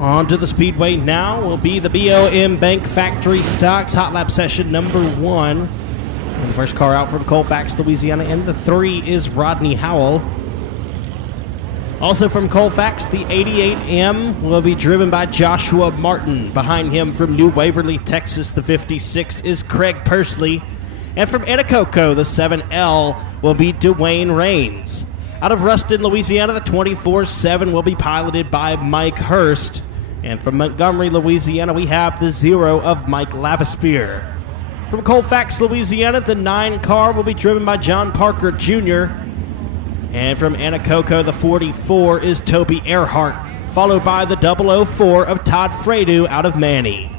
On to the Speedway now will be the BOM Bank Factory Stocks Hot Lap Session number 1. And the first car out from Colfax, Louisiana, and the 3 is Rodney Howell. Also from Colfax, the 88M will be driven by Joshua Martin. Behind him from New Waverly, Texas, the 56 is Craig Pursley. And from Anacoco, the 7L will be Dwayne Rains. Out of Ruston, Louisiana, the 24-7 will be piloted by Mike Hurst. And from Montgomery, Louisiana, we have the 0 of Mike Lavispear. From Colfax, Louisiana, the 9 car will be driven by John Parker Jr. And from Anacoco, the 44 is Toby Earhart, followed by the 004 of Todd Fredu out of Manny.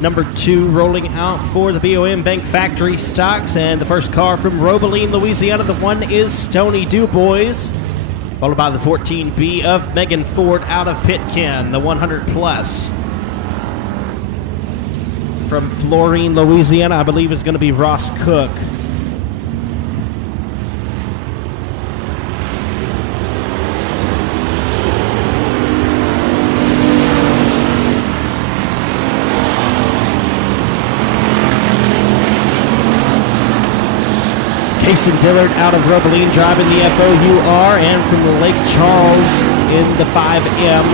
Number 2 rolling out for the BOM Bank Factory Stocks, and the first car from Robeline, Louisiana, the 1 is Stony Dubois, followed by the 14B of Megan Ford out of Pitkin, the 100 plus. From Florine, Louisiana, I believe is going to be Ross Cook. Jason Dillard out of Robeline driving the FOUR, and from the Lake Charles in the 5M,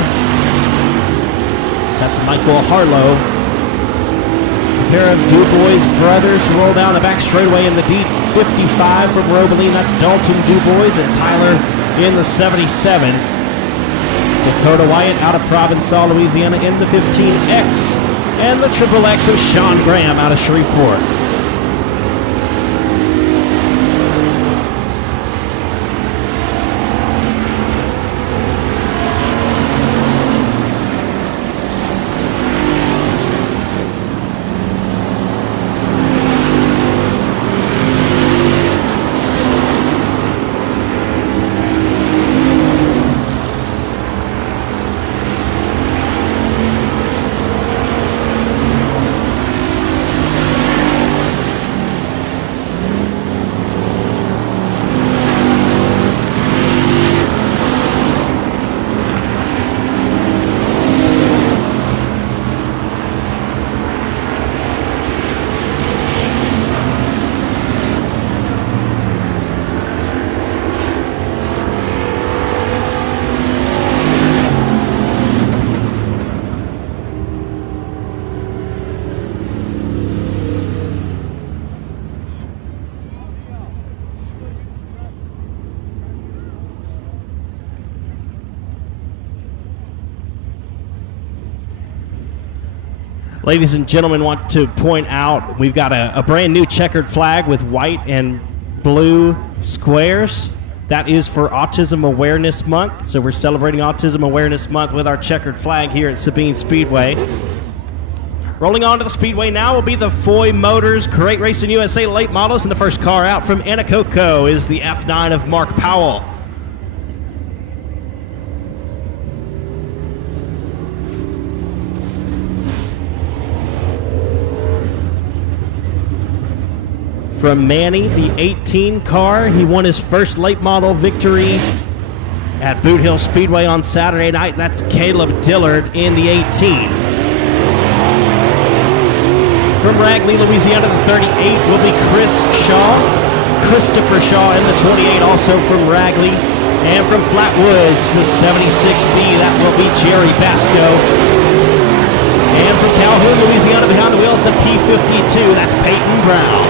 that's Michael Harlow. A pair of Dubois brothers roll down the back straightaway in the D55 from Robeline. That's Dalton Dubois and Tyler in the 77. Dakota Wyatt out of Provençal, Louisiana in the 15X, and the Triple X of Sean Graham out of Shreveport. Ladies and gentlemen, want to point out we've got a brand new checkered flag with white and blue squares. That is for Autism Awareness Month. So we're celebrating Autism Awareness Month with our checkered flag here at Sabine Speedway. Rolling on to the Speedway now will be the Foy Motors Great Racing USA late models, and the first car out from Anacoco is the F9 of Mark Powell. From Manny, the 18 car, he won his first late model victory at Boot Hill Speedway on Saturday night. That's Caleb Dillard in the 18. From Ragley, Louisiana, the 38 will be Christopher Shaw in the 28, also from Ragley. And from Flatwoods, the 76B, that will be Jerry Basco. And from Calhoun, Louisiana, behind the wheel of the P52, that's Peyton Brown.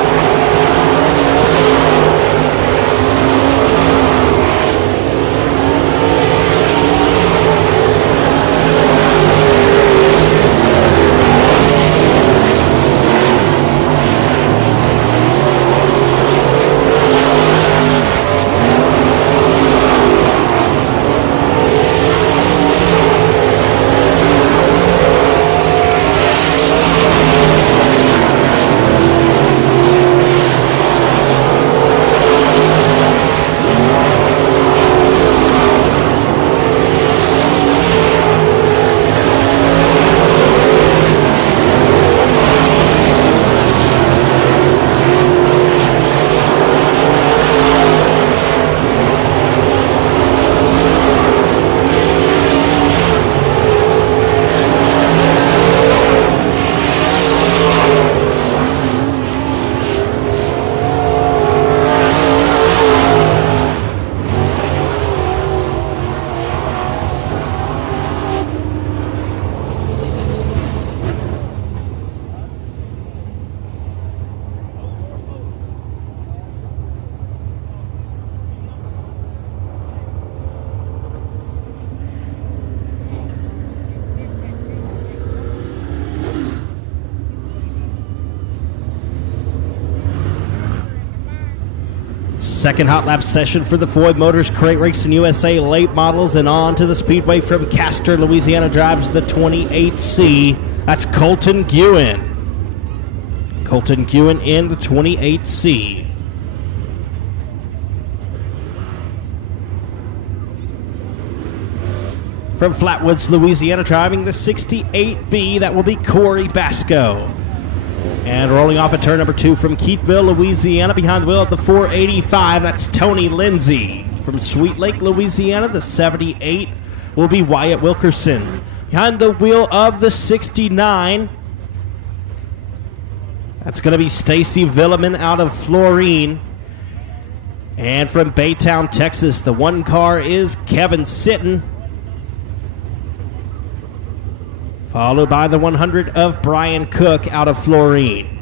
Second hot lap session for the Foy Motors Great Racing USA late models, and on to the Speedway from Castor, Louisiana, drives the 28C. That's Colton Guin. Colton Guin in the 28C. From Flatwoods, Louisiana, driving the 68B, that will be Corey Basco. And rolling off at turn number 2 from Keithville, Louisiana, behind the wheel of the 485, that's Tony Lindsay. From Sweet Lake, Louisiana, the 78 will be Wyatt Wilkerson. Behind the wheel of the 69, that's going to be Stacy Villeman out of Florine. And from Baytown, Texas, the 1 car is Kevin Sitton, followed by the 100 of Brian Cook out of Florine.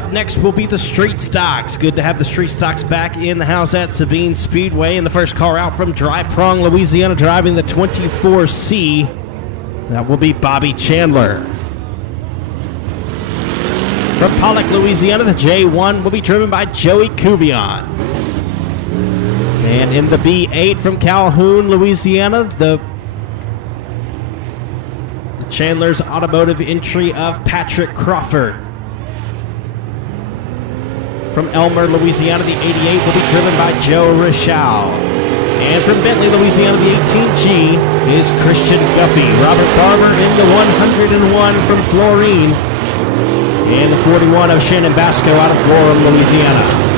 Up next will be the Street Stocks. Good to have the Street Stocks back in the house at Sabine Speedway. And the first car out from Dry Prong, Louisiana, driving the 24C. That will be Bobby Chandler. From Pollock, Louisiana, the J1 will be driven by Joey Cuvion. And in the B8 from Calhoun, Louisiana, the Chandler's automotive entry of Patrick Crawford. From Elmer, Louisiana, the 88 will be driven by Joe Rochelle. And from Bentley, Louisiana, the 18G is Christian Guffey. Robert Barber in the 101 from Florine. And the 41 of Shannon Basco out of Gorham, Louisiana.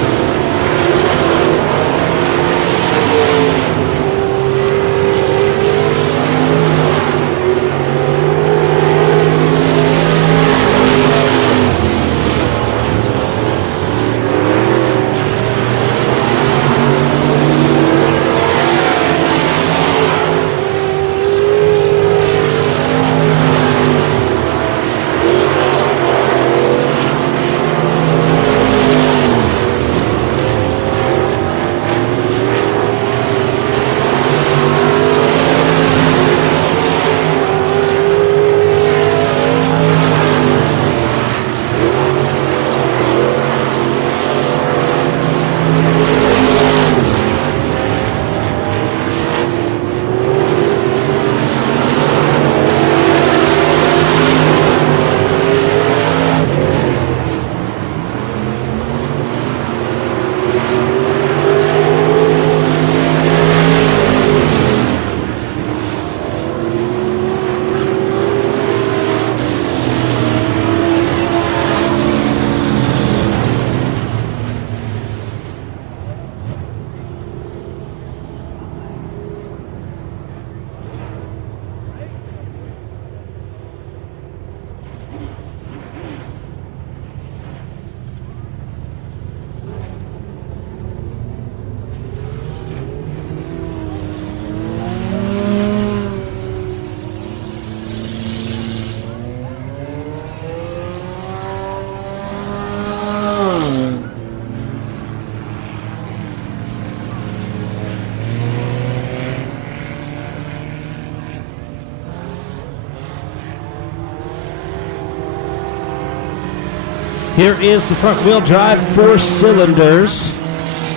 Here is the front-wheel drive 4 cylinders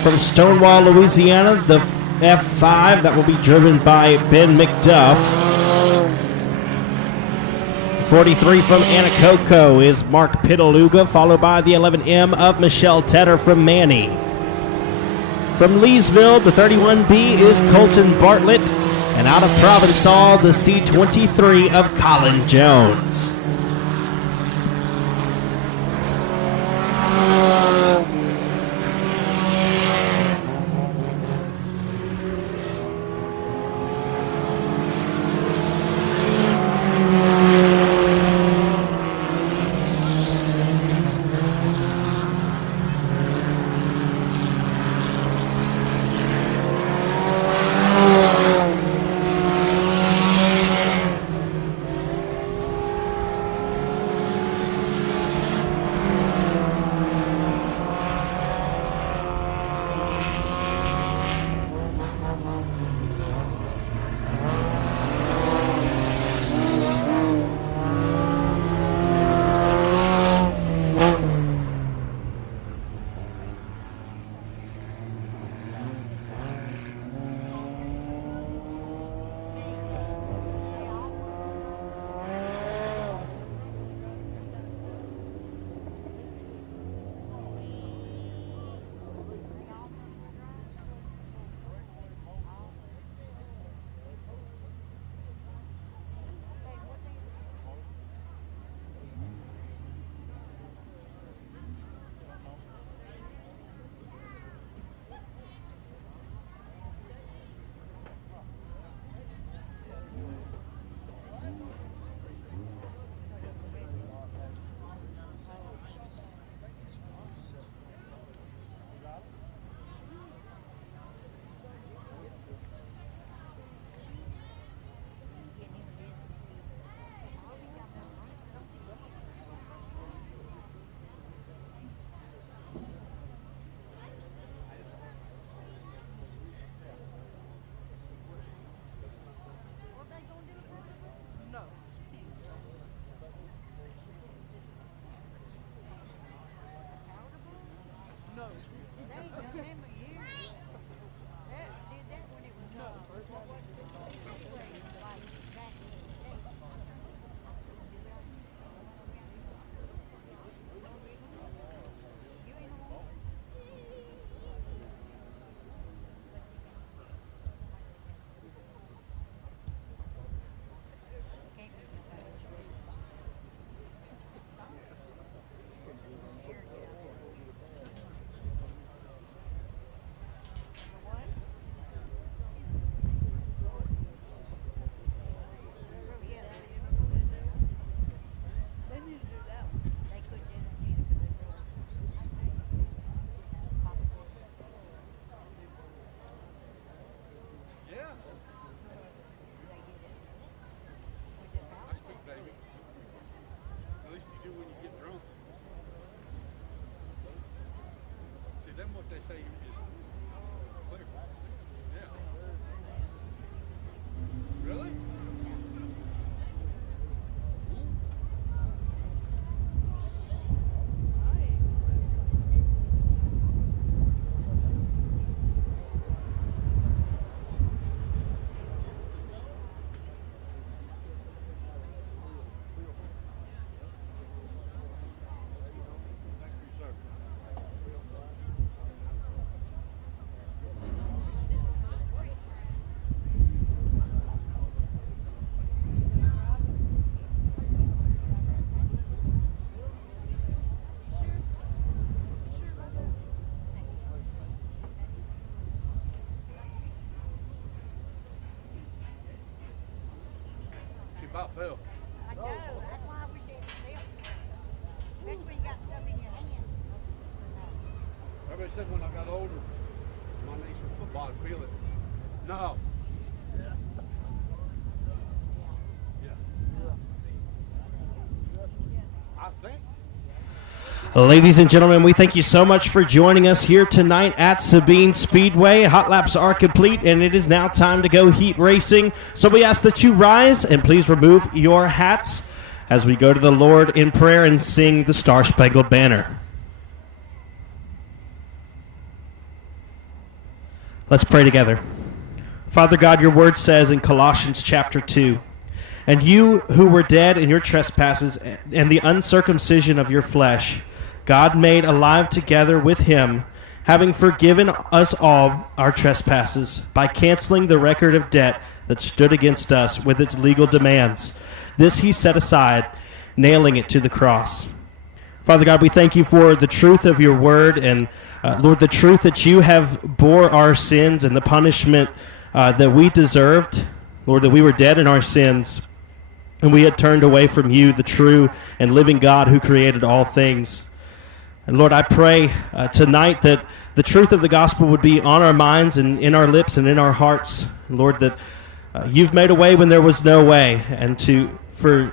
from Stonewall, Louisiana, the F5 that will be driven by Ben McDuff. 43 from Anacoco is Mark Pitaluga, followed by the 11M of Michelle Tedder from Manny. From Leesville, the 31B is Colton Bartlett, and out of Provençal, the C23 of Colin Jones. about fell. I know. That's why I wish they would stay up. Especially when you got stuff in your hands. Everybody said when I got older, my knees were football, I'd feel it. No. I think. Ladies and gentlemen, we thank you so much for joining us here tonight at Sabine Speedway. Hot laps are complete, and it is now time to go heat racing. So we ask that you rise and please remove your hats as we go to the Lord in prayer and sing the Star-Spangled Banner. Let's pray together. Father God, your word says in Colossians chapter 2, "And you who were dead in your trespasses and the uncircumcision of your flesh, God made alive together with him, having forgiven us all our trespasses by canceling the record of debt that stood against us with its legal demands. This he set aside, nailing it to the cross." Father God, we thank you for the truth of your word and, Lord, the truth that you have bore our sins and the punishment that we deserved. Lord, that we were dead in our sins and we had turned away from you, the true and living God who created all things. And Lord, I pray tonight that the truth of the gospel would be on our minds and in our lips and in our hearts. And Lord, that you've made a way when there was no way, and for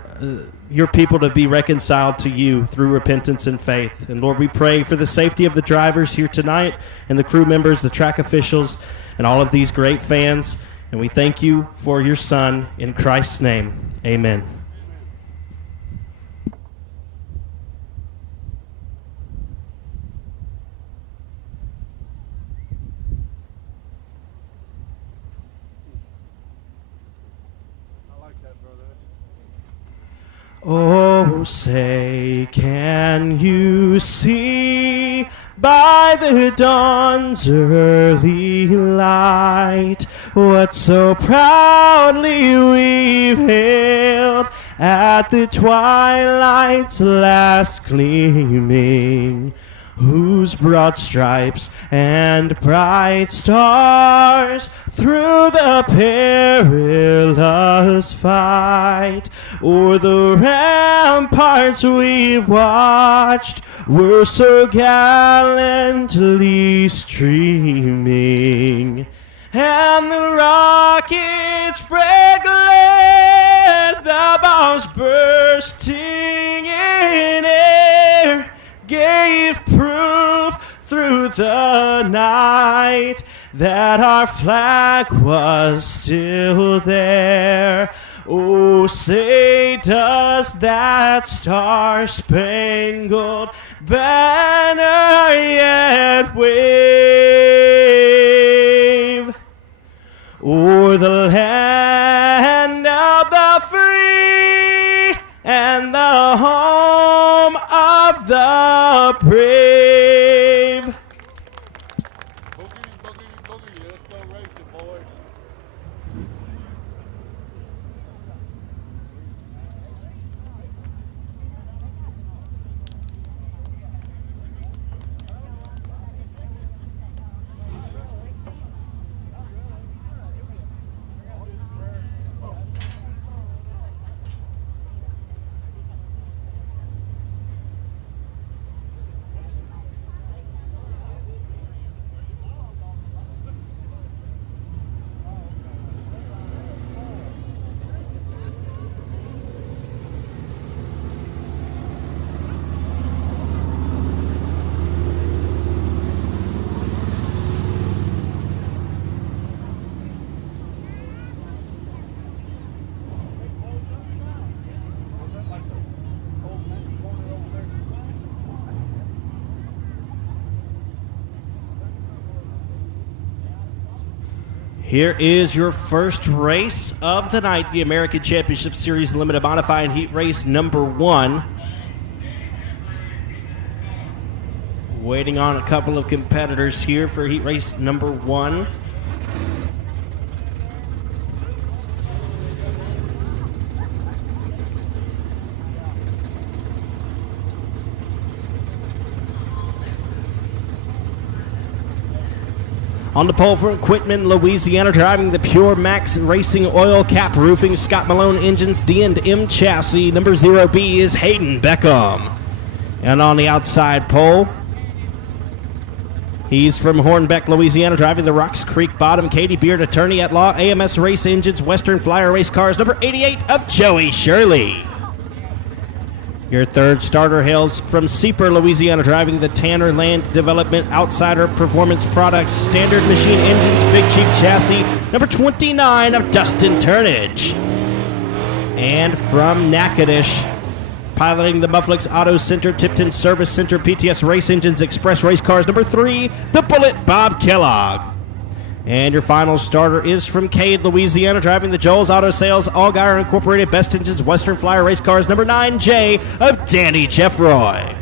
your people to be reconciled to you through repentance and faith. And Lord, we pray for the safety of the drivers here tonight and the crew members, the track officials, and all of these great fans. And we thank you for your Son. In Christ's name, amen. Oh, say, can you see by the dawn's early light what so proudly we've hailed at the twilight's last gleaming, whose broad stripes and bright stars through the perilous fight o'er the ramparts we've watched were so gallantly streaming, and the rockets spread glare, the bombs bursting in air gave proof through the night that our flag was still there. Oh, say, does that star-spangled banner yet wave o'er the land of the free and the home of the brave? Boogie, boogie, boogie. Let's go racing, boys. Here is your first race of the night, the American Championship Series Limited Modified Heat Race number 1. Waiting on a couple of competitors here for Heat Race number 1. On the pole from Quitman, Louisiana, driving the Pure Max Racing Oil Cap Roofing Scott Malone Engines D&M Chassis. Number 0B is Hayden Beckham. And on the outside pole, he's from Hornbeck, Louisiana, driving the Rocks Creek Bottom Katie Beard Attorney at Law AMS Race Engines Western Flyer Race Cars. Number 88 of Joey Shirley. Your third starter hails from Seeper, Louisiana, driving the Tanner Land Development Outsider Performance Products Standard Machine Engines Big Chief Chassis. Number 29 of Dustin Turnage. And from Natchitoches, piloting the Mufflix Auto Center, Tipton Service Center, PTS Race Engines, Express Race Cars. Number 3, the Bullet, Bob Kellogg. And your final starter is from Cade, Louisiana, driving the Joel's Auto Sales, Allgaier Incorporated, Best Engines, Western Flyer Race Cars. Number 9J of Danny Jeffroy.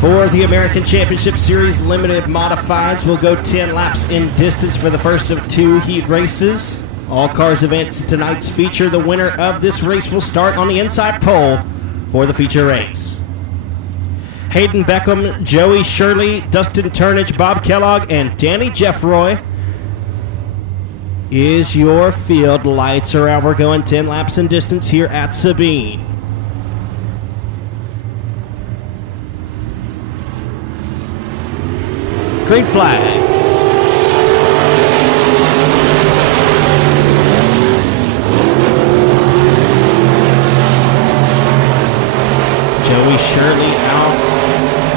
For the American Championship Series Limited Modifieds, we'll go 10 laps in distance for the first of 2 heat races. All cars advance to tonight's feature. The winner of this race will start on the inside pole for the feature race. Hayden Beckham, Joey Shirley, Dustin Turnage, Bob Kellogg, and Danny Jeffroy is your field. Lights are out. We're going 10 laps in distance here at Sabine. Green flag. Joey Shirley out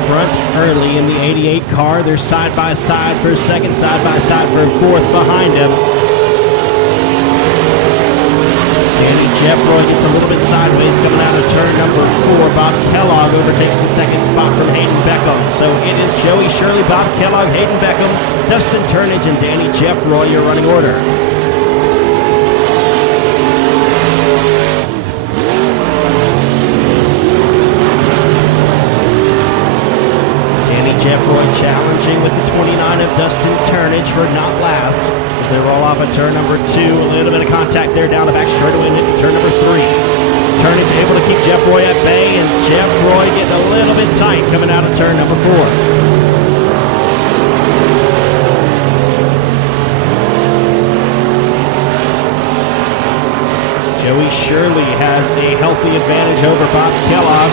front early in the 88 car. They're side by side for second, side by side for fourth behind him. Danny Jeffroy gets a little bit sideways coming out of turn number 4. Bob Kellogg overtakes the second spot from Hayden Beckham. So it is Joey Shirley, Bob Kellogg, Hayden Beckham, Dustin Turnage, and Danny Jeffroy, your running order. Danny Jeffroy challenging with the 29 of Dustin Turnage for not last. They roll off at turn number 2. A little bit of contact there down the back straightaway and into turn number 3. Turnage able to keep Jeffroy at bay, and Jeffroy getting a little bit tight coming out of turn number 4. Joey Shirley has a healthy advantage over Bob Kellogg.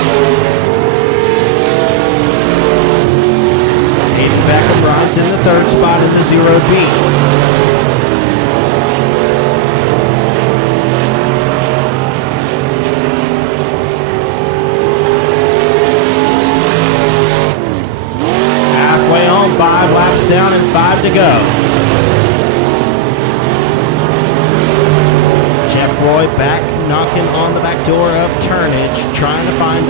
Hayden Beckham rides in the 3rd spot in the 0B. Halfway home, 5 laps down and 5 to go. Jeffroy back knocking on the back door of Turnage, trying to find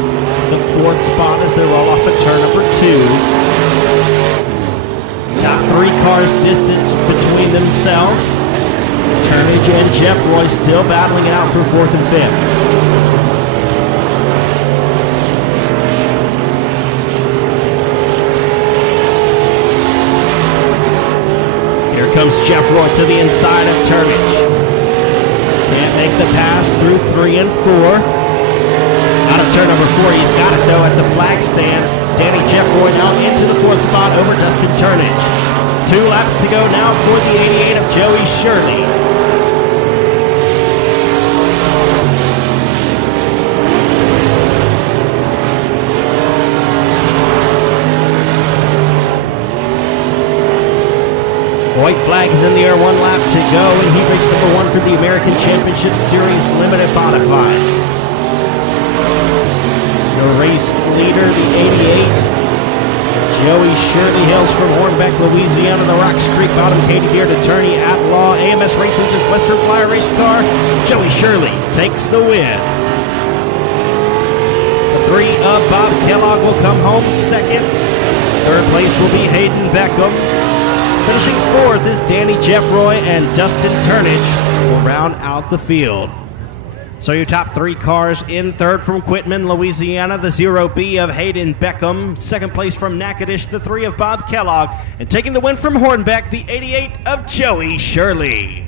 the 4th spot as they roll off at turn number 2. Top 3 cars distance between themselves. Turnage and Jeffroy still battling it out for 4th and 5th. Here comes Jeffroy to the inside of Turnage. Can't make the pass through 3 and 4. Out of turn number 4, he's got it though at the flag stand. Danny Jeffroy now into the 4th spot over Dustin Turnage. 2 laps to go now for the 88 of Joey Shirley. White flag is in the air, 1 lap to go, and he breaks number 1 for the American Championship Series Limited Modifieds. The race leader, the 88, Joey Shirley, hails from Hornbeck, Louisiana. The Rocks Creek Bottom, Katie Deere, Attorney at Law, AMS Racing, just Western Flyer race car. Joey Shirley takes the win. The 3 of Bob Kellogg will come home second. Third place will be Hayden Beckham. Finishing 4th is Danny Jeffroy, and Dustin Turnage will round out the field. So your top 3 cars in third from Quitman, Louisiana, the 0B of Hayden Beckham. Second place from Natchitoches, the 3 of Bob Kellogg. And taking the win from Hornbeck, the 88 of Joey Shirley.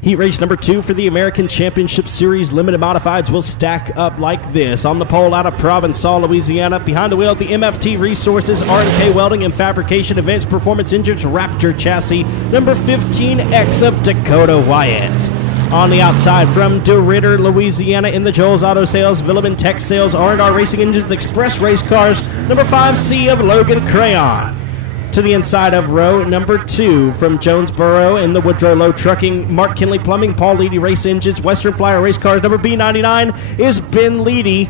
Heat race number 2 for the American Championship Series Limited Modifieds will stack up like this. On the pole out of Provençal, Louisiana. Behind the wheel, the MFT Resources, R&K Welding and Fabrication, Advanced Performance Engines, Raptor Chassis, number 15X of Dakota Wyatt. On the outside from DeRitter, Louisiana, in the Joel's Auto Sales, Villeman Tech Sales, R&R Racing Engines, Express Race Cars, number 5C of Logan Crayon. To the inside of row number 2 from Jonesboro in the Woodrow Low Trucking, Mark Kinley Plumbing, Paul Leedy Race Engines, Western Flyer Race Cars, number B99 is Ben Leedy.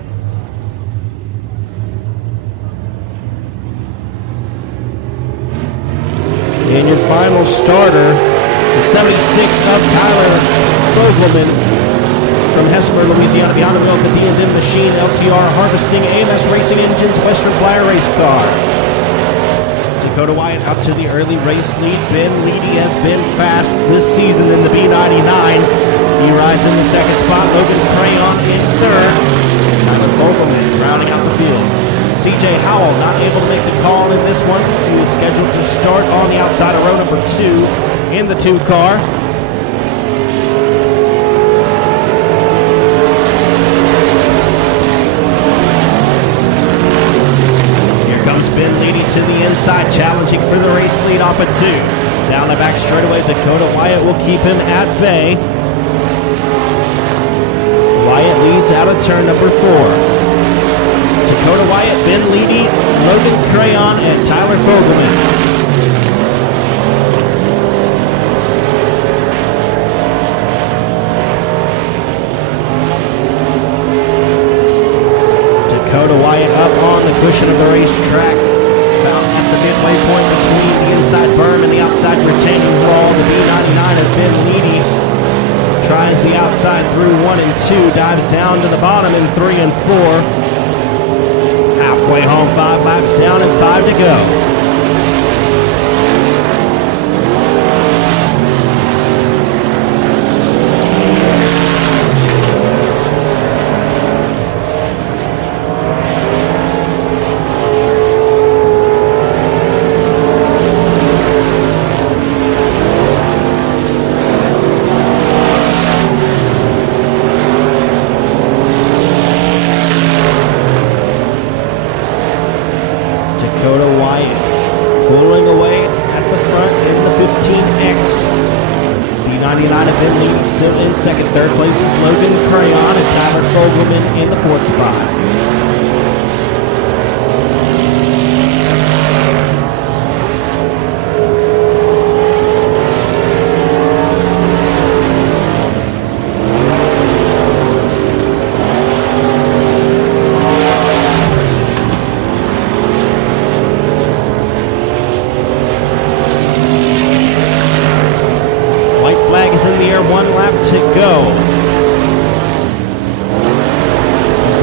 And your final starter, the 76 of Tyler Fogelman from Hesper, Louisiana, behind the wheel of the D&M Machine, LTR Harvesting, AMS Racing Engines, Western Flyer Race Car. Dakota Wyatt up to the early race lead. Ben Leedy has been fast this season in the B99. He rides in the second spot. Logan Crayon in third. Tyler Fogelman rounding out the field. CJ Howell not able to make the call in this one. He was scheduled to start on the outside of row number 2 in the 2 car. Ben Leedy to the inside, challenging for the race lead off of 2. Down the back straightaway, Dakota Wyatt will keep him at bay. Wyatt leads out of turn number 4. Dakota Wyatt, Ben Leedy, Logan Crayon, and Tyler Fogelman. Dakota Wyatt up on the cushion of the racetrack, about at the midway point between the inside berm and the outside retaining wall. The B99 has been Leedy. Tries the outside through 1 and 2, dives down to the bottom in 3 and 4. Halfway home, 5 laps down and 5 to go. Dakota Wyatt pulling away at the front in the 15X. B99 have been leading, still in second. Third place is Logan Crayon and Tyler Fogelman in the 4th spot. Flag is in the air, 1 lap to go.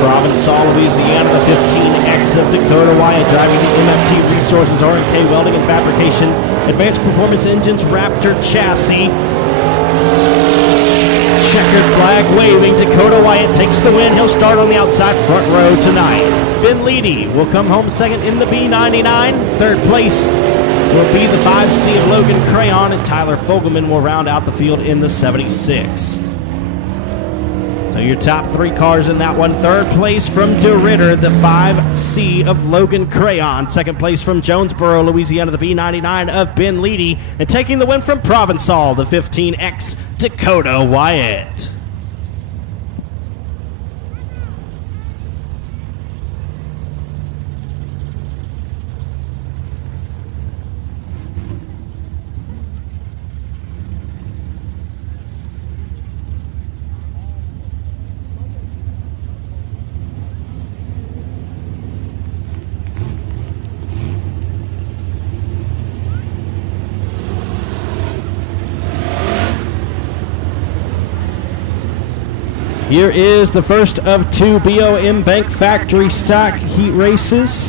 Provençal, Louisiana, the 15X of Dakota Wyatt driving the MFT Resources, R&K Welding and Fabrication, Advanced Performance Engines, Raptor Chassis. Checkered flag waving. Dakota Wyatt takes the win. He'll start on the outside front row tonight. Ben Leedy will come home second in the B99. Third place will be the 5C of Logan Crayon, and Tyler Fogelman will round out the field in the 76. So So your top 3 cars in that one. Third place from DeRitter, the 5C of Logan Crayon. Second place from Jonesboro, Louisiana, the B99 of Ben Leedy. And taking the win from Provençal, the 15X Dakota Wyatt. Here is the first of 2 BOM Bank Factory Stock Heat races.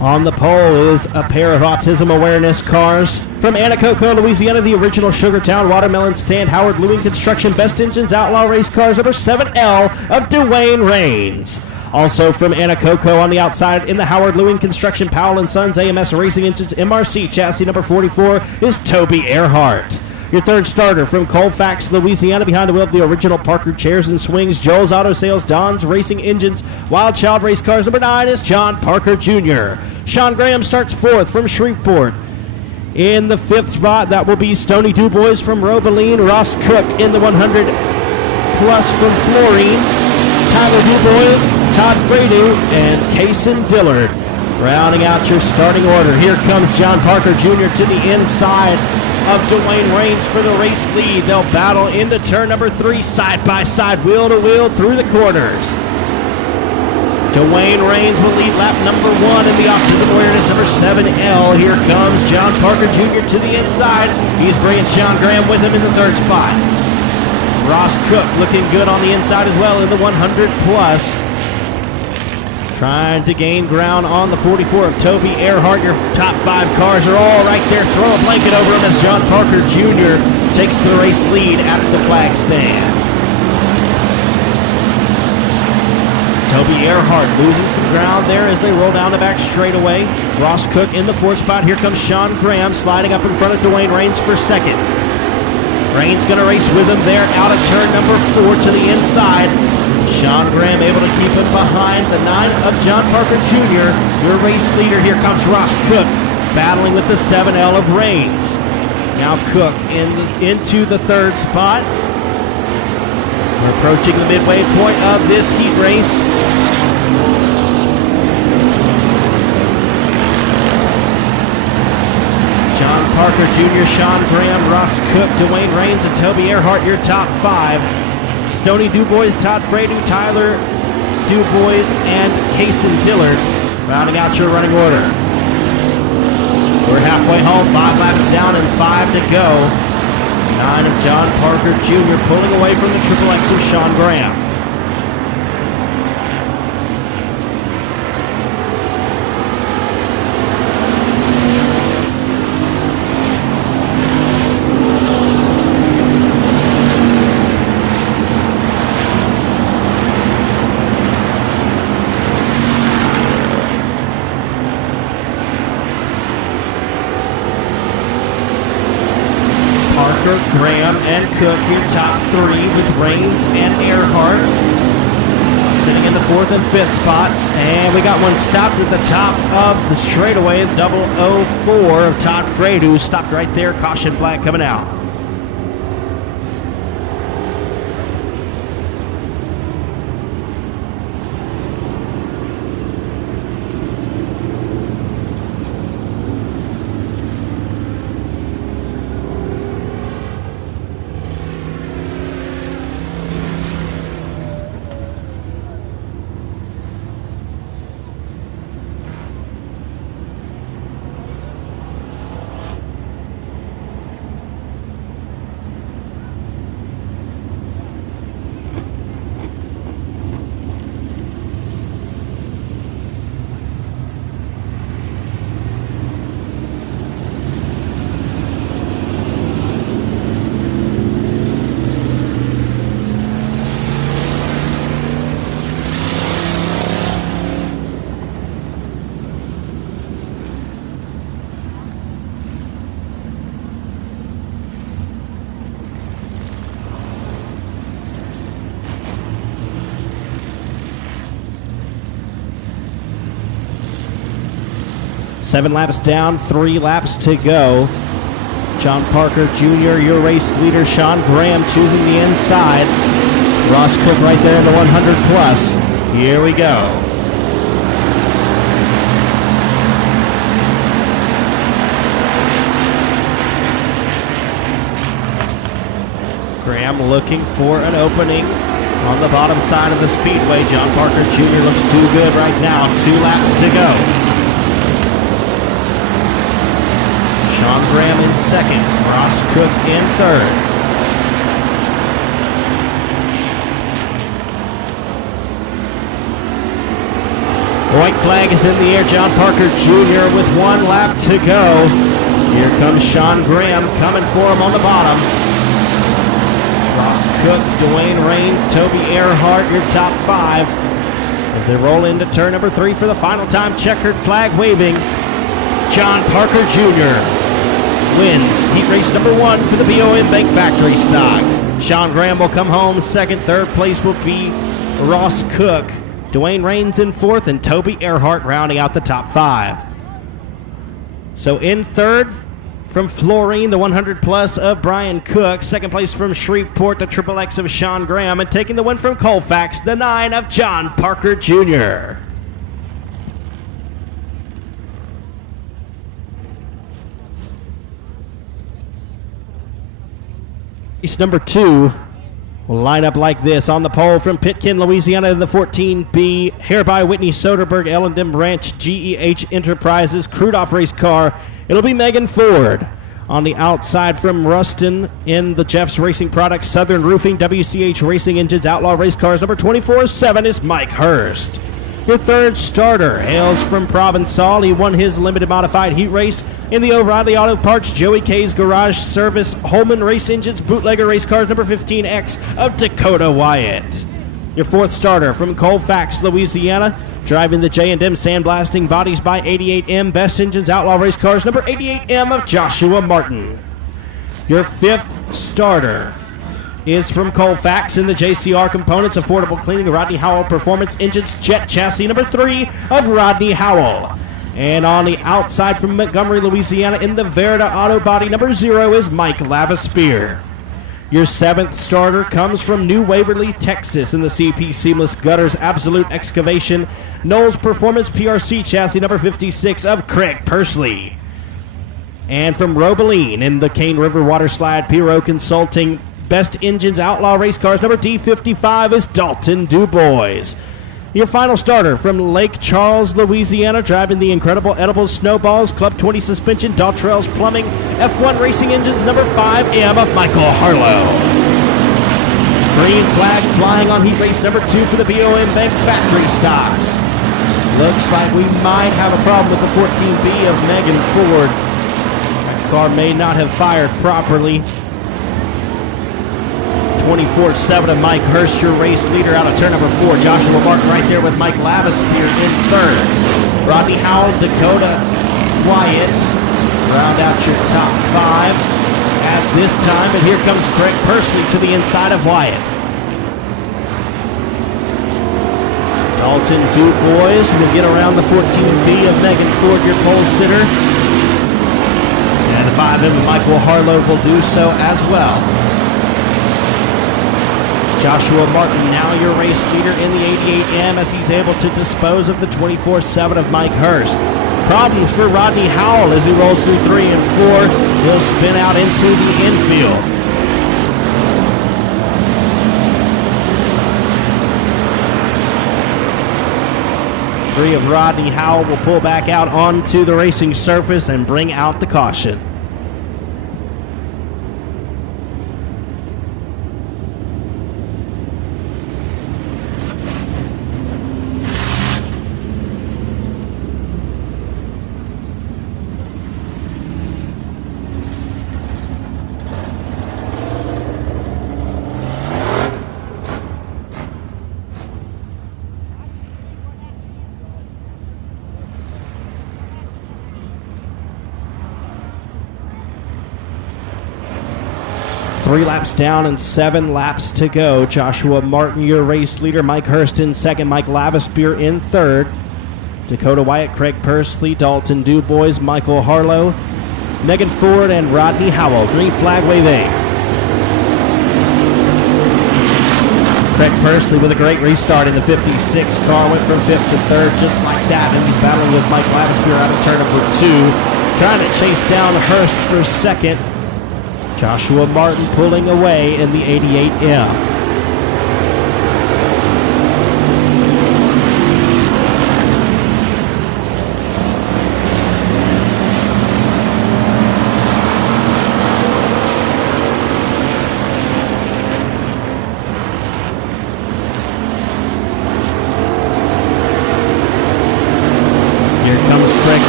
On the pole is a pair of autism awareness cars. From Anacoco, Louisiana, the original Sugartown Watermelon Stand Howard Lewing Construction Best Engines Outlaw Race Cars number 7L of Dwayne Rains. Also from Anacoco on the outside in the Howard Lewing Construction Powell & Sons AMS Racing Engines MRC chassis number 44 is Toby Earhart. Your third starter from Colfax, Louisiana, behind the wheel of the original Parker Chairs and Swings, Joel's Auto Sales, Don's Racing Engines, Wild Child Race Cars number 9 is John Parker Jr. Sean Graham starts 4th from Shreveport. In the 5th spot, that will be Stony Dubois from Robeline, Ross Cook in the 100 plus from Florine, Tyler Dubois, Todd Fredu, and Kason Dillard. Rounding out your starting order, here comes John Parker Jr. to the inside of Dwayne Rains for the race lead. They'll battle into turn number 3, side by side, wheel to wheel through the corners. Dwayne Rains will lead lap number 1 in the autism awareness number 7L. Here comes John Parker Jr. to the inside. He's bringing Sean Graham with him in the 3rd spot. Ross Cook looking good on the inside as well in the 100 plus. Trying to gain ground on the 44 of Toby Earhart. Your top 5 cars are all right there. Throw a blanket over him as John Parker Jr. takes the race lead at the flag stand. Toby Earhart losing some ground there as they roll down the back straightaway. Ross Cook in the 4th spot. Here comes Sean Graham sliding up in front of Dwayne Rains for 2nd. Rains going to race with him there out of turn number 4 to the inside. Sean Graham able to keep him behind the 9 of John Parker Jr. Your race leader, here comes Ross Cook, battling with the 7L of Rains. Now Cook into the 3rd spot. We're approaching the midway point of this heat race. John Parker Jr., Sean Graham, Ross Cook, Dwayne Rains, and Toby Earhart, your top 5. Stony Dubois, Todd Fredu, Tyler Dubois, and Kason Dillard rounding out your running order. We're halfway home, 5 laps down and 5 to go. 9 of John Parker Jr. pulling away from the Triple X of Sean Graham. Graham and Cook, your top 3 with Rains and Earhart sitting in the 4th and 5th spots. And we got one stopped at the top of the straightaway, 004 of Todd Fredu, stopped right there, caution flag coming out. 7 laps down, 3 laps to go. John Parker Jr., your race leader. Sean Graham choosing the inside. Ross Cook right there in the 100 plus. Here we go. Graham looking for an opening on the bottom side of the Speedway. John Parker Jr. looks too good right now. 2 laps to go. Sean Graham in second. Ross Cook in third. The white flag is in the air. John Parker Jr. with 1 lap to go. Here comes Sean Graham coming for him on the bottom. Ross Cook, Dwayne Raines, Toby Earhart, your top 5 as they roll into turn number 3 for the final time. Checkered flag waving. John Parker Jr. wins heat race number 1 for the BOM Bank Factory stocks. Sean Graham will come home second. Third place will be Ross Cook. Dwayne Raines in 4th, and Toby Earhart rounding out the top 5. So in third, from Florine, the 100 plus of Brian Cook. Second place from Shreveport, the Triple X of Sean Graham. And taking the win from Colfax, the 9 of John Parker Jr. Race number 2 will line up like this. On the pole from Pitkin, Louisiana in the 14B, hereby Whitney Soderberg, Ellendem Ranch, GEH Enterprises, crude off race car. It'll be Megan Ford. On the outside from Ruston in the Jeff's Racing Products, Southern Roofing, WCH Racing Engines, Outlaw Race Cars, number 24-7 is Mike Hurst. Your third starter hails from Provençal. He won his limited modified heat race in the O'Reilly Auto Parts, Joey K's Garage Service, Holman Race Engines, Bootlegger Race Cars, number 15X of Dakota Wyatt. Your fourth starter from Colfax, Louisiana, driving the J&M Sandblasting Bodies by 88M, Best Engines, Outlaw Race Cars, number 88M of Joshua Martin. Your fifth starter is from Colfax in the JCR Components, Affordable Cleaning, Rodney Howell Performance Engines, Jet Chassis, number 3 of Rodney Howell. And on the outside from Montgomery, Louisiana, in the Verida Auto Body, number 0 is Mike Lavaspear. Your seventh starter comes from New Waverly, Texas, in the CP Seamless Gutters Absolute Excavation, Knowles Performance PRC Chassis, number 56 of Craig Persley. And from Robeline in the Cane River Waterslide, Piro Consulting, Best Engines, Outlaw Race Cars, number D55 is Dalton Dubois. Your final starter from Lake Charles, Louisiana, driving the incredible Edibles Snowballs, Club 20 Suspension, Dautrells Plumbing, F1 Racing Engines, number 5M of Michael Harlow. Green flag flying on heat race number 2 for the BOM Bank Factory stocks. Looks like we might have a problem with the 14B of Megan Ford. That car may not have fired properly. 24-7 of Mike Hurst, your race leader, out of turn number 4. Joshua Martin right there with Mike Lavaspear in third. Rodney Howell, Dakota Wyatt round out your top 5 at this time. And here comes Craig Persley to the inside of Wyatt. Dalton Dubois will get around the 14B of Megan Ford, your pole sitter. And the 5M of Michael Harlow will do so as well. Joshua Martin, now your race leader in the 88M as he's able to dispose of the 24-7 of Mike Hurst. Problems for Rodney Howell as he rolls through 3 and 4. He'll spin out into the infield. Three of Rodney Howell will pull back out onto the racing surface and bring out the caution. Three laps down and 7 laps to go. Joshua Martin, your race leader. Mike Hurst in second. Mike Lavaspear in third. Dakota Wyatt, Craig Pursley, Dalton Dubois, Michael Harlow, Megan Ford, and Rodney Howell. Green flag waving. Craig Pursley with a great restart in the 56 car. Went from 5th to 3rd just like that. And he's battling with Mike Lavispear out of turn number 2. Trying to chase down Hurst for 2nd. Joshua Martin pulling away in the 88M.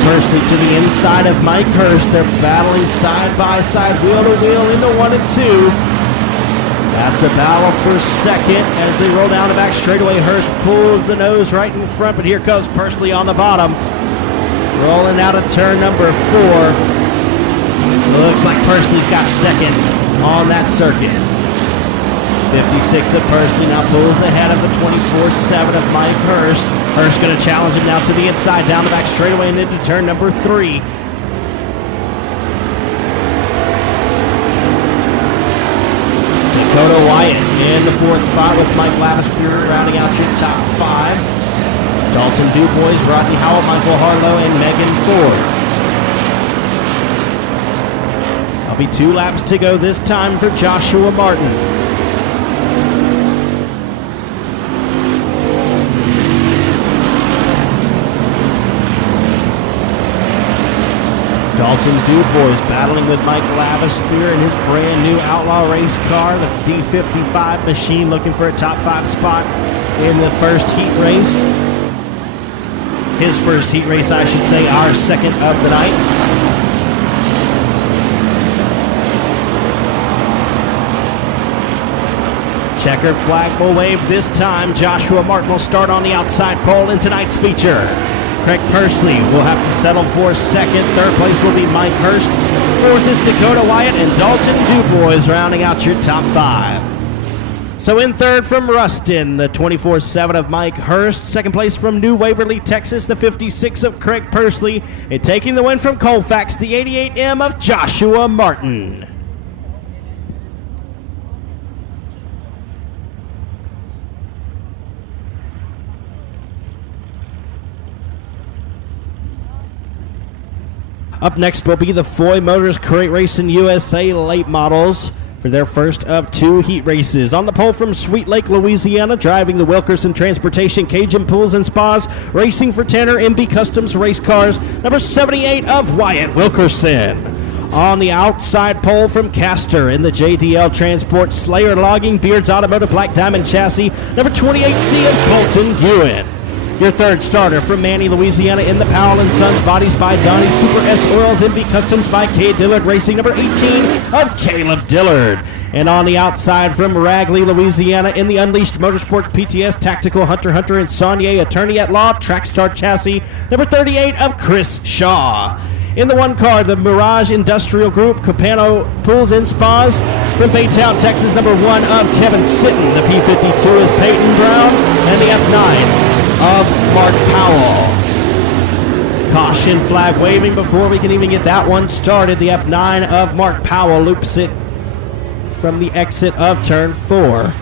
Pursley to the inside of Mike Hurst. They're battling side by side, wheel to wheel into 1 and 2. That's a battle for 2nd as they roll down the back straightaway. Hurst pulls the nose right in front, but here comes Pursley on the bottom. Rolling out of turn number 4. Looks like Pursley's got 2nd on that circuit. 56 of Pursley now pulls ahead of the 24-7 of Mike Hurst. Hurst going to challenge him now to the inside, down the back straightaway and into turn number 3. Dakota Wyatt in the 4th spot with Mike Lavispear rounding out your top 5. Dalton Dubois, Rodney Howell, Michael Harlow, and Megan Ford. There'll be 2 laps to go this time for Joshua Martin. Dalton Dubois battling with Mike Lavispear in his brand new Outlaw race car, the D55 machine, looking for a top 5 spot in the first heat race. His first heat race, I should say, our 2nd of the night. Checkered flag will wave this time. Joshua Martin will start on the outside pole in tonight's feature. Craig Pursley will have to settle for 2nd. 3rd place will be Mike Hurst. 4th is Dakota Wyatt and Dalton Dubois rounding out your top 5. So in 3rd from Ruston, the 24-7 of Mike Hurst. 2nd place from New Waverly, Texas, the 56 of Craig Pursley. And taking the win from Colfax, the 88M of Joshua Martin. Up next will be the Foy Motors Crate Racing USA late models for their first of 2 heat races. On the pole from Sweet Lake, Louisiana, driving the Wilkerson Transportation Cajun Pools and Spas, racing for Tanner MB Customs race cars, number 78 of Wyatt Wilkerson. On the outside pole from Castor in the JDL Transport Slayer Logging Beards Automotive Black Diamond Chassis, number 28C of Colton Ewan. Your 3rd starter from Manny, Louisiana in the Powell & Sons Bodies by Donnie Super S Oils MB Customs by K. Dillard Racing, number 18 of Caleb Dillard. And on the outside from Ragley, Louisiana in the Unleashed Motorsports PTS Tactical Hunter and Saunier Attorney at Law Trackstar Chassis, number 38 of Chris Shaw. In the 1 car, the Mirage Industrial Group Capano Pools and Spas from Baytown, Texas, number 1 of Kevin Sitton. The P52 is Peyton Brown, and the F9 of Mark Powell. Caution flag waving before we can even get that one started. The F9 of Mark Powell loops it from the exit of turn 4.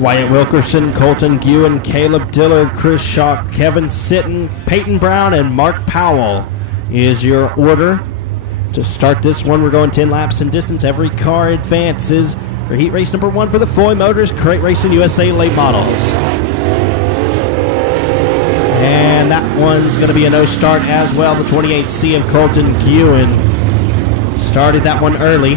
Wyatt Wilkerson, Colton Ewan, Caleb Dillard, Chris Shaw, Kevin Sitton, Peyton Brown, and Mark Powell is your order. To start this one, we're going 10 laps in distance. Every car advances for heat race number 1 for the Foy Motors Crate Racing USA late models. And that one's going to be a no start as well. The 28C of Colton Ewan started that one early.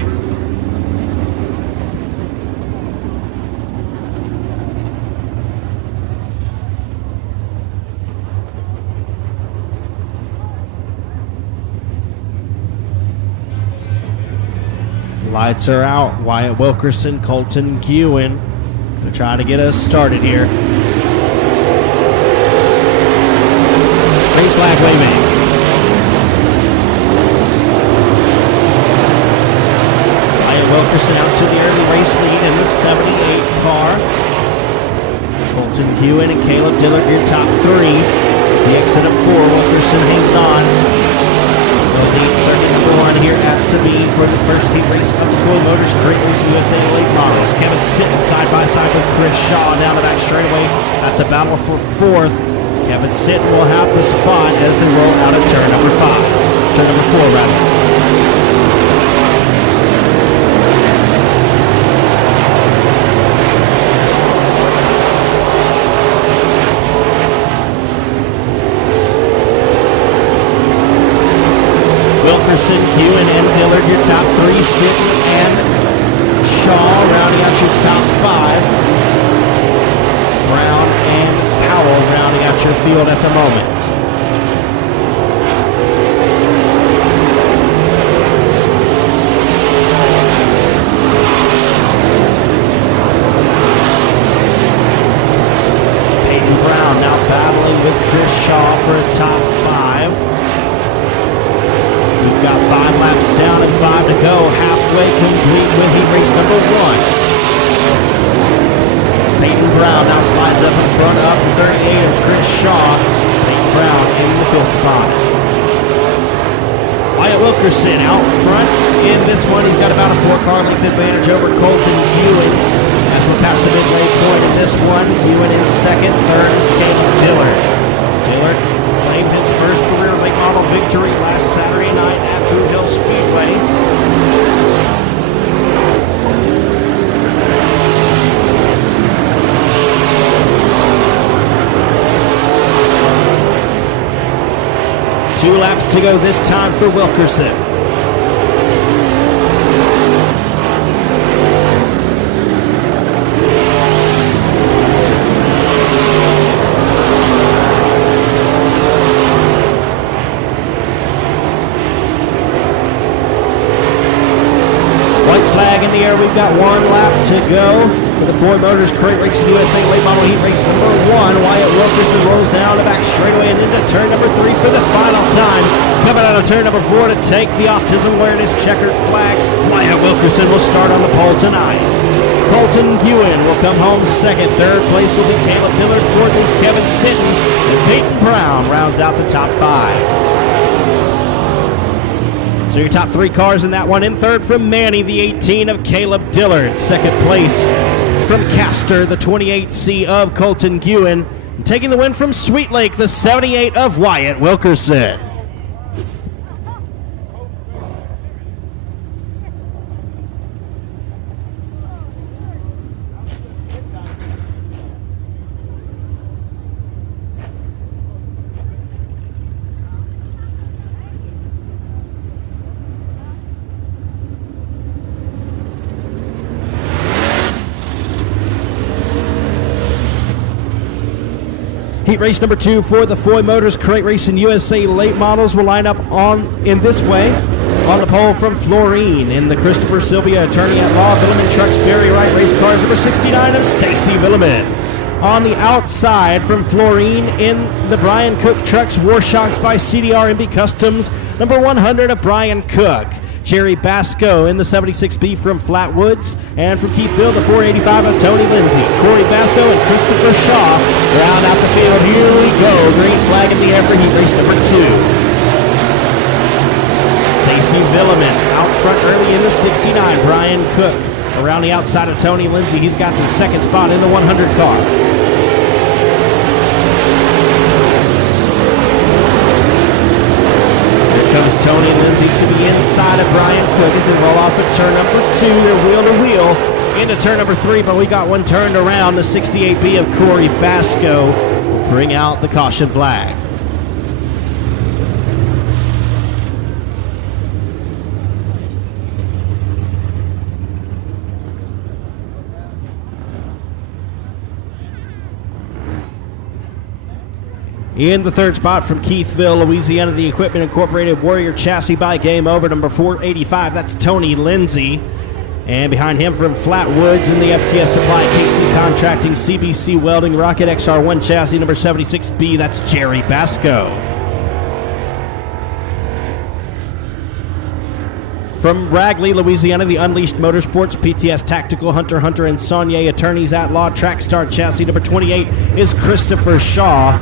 Lights are out. Wyatt Wilkerson, Colton Guin. Gonna try to get us started here. Green flag waving. Wyatt Wilkerson out to the early race lead in the 78 car. Colton Guin and Caleb Dillard, your top three. The exit of 4, Wilkerson hangs on. Will lead circuit number 1 here at Sabine for the first heat race of the Ford Motors Great Race USA Late Models. Kevin sitting side by side with Chris Shaw down the back straightaway. That's a battle for 4th. Kevin Sitton will have the spot as they roll out of turn number 5. Turn number 4, rather. Wilkerson, Guin, and Dillard, your top 3. Sitton and Shaw rounding out your top 5. Brown and Powell rounding out your field at the moment. Peyton Brown now battling with Chris Shaw for a top 5. We've got 5 laps down and 5 to go. Halfway complete with heat race number 1. Peyton Brown now slides up in front of 38 of Chris Shaw. Peyton Brown in the field spot. Wyatt Wilkerson out front in this one. He's got about a 4-car length advantage over Colton Guin. As we're past the midway point in this one, Guin in second. Third is Caleb Dillard. Dillard claimed his first career late model victory last Saturday night at Boot Hill Speedway. Two laps to go this time for Wilkerson. We've got 1 lap to go for the Ford Motors Crate Race USA Late Model Heat Race number 1. Wyatt Wilkerson rolls down the back straightaway and into turn number 3 for the final time. Coming out of turn number 4 to take the autism awareness checkered flag. Wyatt Wilkerson will start on the pole tonight. Colton Guin will come home second. Third place will be Caleb Dillard. Fourth is Kevin Sitton. And Peyton Brown rounds out the top 5. So your top 3 cars in that one. In third from Manny, the 18 of Caleb Dillard. Second place from Castor, the 28C of Colton Guin. And taking the win from Sweet Lake, the 78 of Wyatt Wilkerson. Heat race number 2 for the Ford Motors Crate Racing USA Late Models will line up in this way. On the pole from Florine in the Christopher Sylvia Attorney at Law Villeman Trucks Barry Wright Race Cars number 69 of Stacy Villeman. On the outside from Florine in the Brian Cook Trucks Warshocks by CDR MB Customs number 100 of Brian Cook. Jerry Basco in the 76B from Flatwoods, and from Keithville, the 485 of Tony Lindsay. Corey Basco and Christopher Shaw round out the field. Here we go. Green flag in the air for heat race number 2. Stacy Villeman out front early in the 69. Brian Cook around the outside of Tony Lindsay. He's got the second spot in the 100 car. Comes Tony Lindsay to the inside of Brian Cook as they roll off at turn number 2. They're wheel to wheel into turn number 3, but we got one turned around. The 68B of Corey Basco will bring out the caution flag. In the third spot from Keithville, Louisiana, the Equipment Incorporated Warrior Chassis by Game Over, number 485. That's Tony Lindsay. And behind him from Flatwoods in the FTS Supply, KC Contracting, CBC Welding, Rocket XR1 chassis number 76B, that's Jerry Basco. From Ragley, Louisiana, the Unleashed Motorsports, PTS Tactical, Hunter, and Saunier Attorneys at Law, Trackstar chassis number 28 is Christopher Shaw.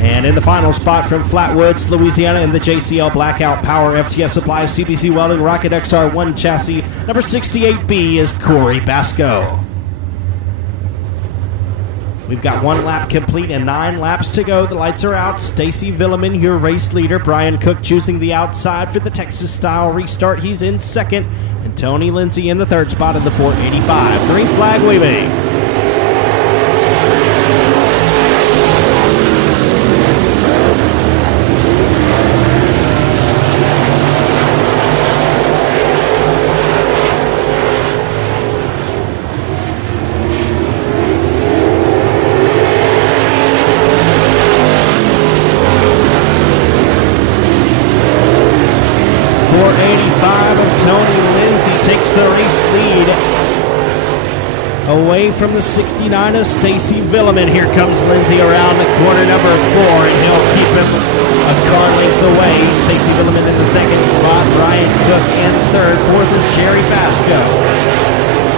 And in the final spot from Flatwoods, Louisiana, in the JCL Blackout Power FTS Supply, CBC Welding, Rocket XR1 chassis number 68B is Corey Basco. We've got 1 lap complete and 9 laps to go. The lights are out. Stacy Villeman, your race leader. Brian Cook choosing the outside for the Texas-style restart. He's in second. And Tony Lindsay in the third spot in the 485. Green flag waving. Away from the 69 of Stacy Villeman. Here comes Lindsay around the corner, number 4, and he'll keep him a car length away. Stacy Villeman in the second spot. Brian Cook in third. Fourth is Jerry Basco.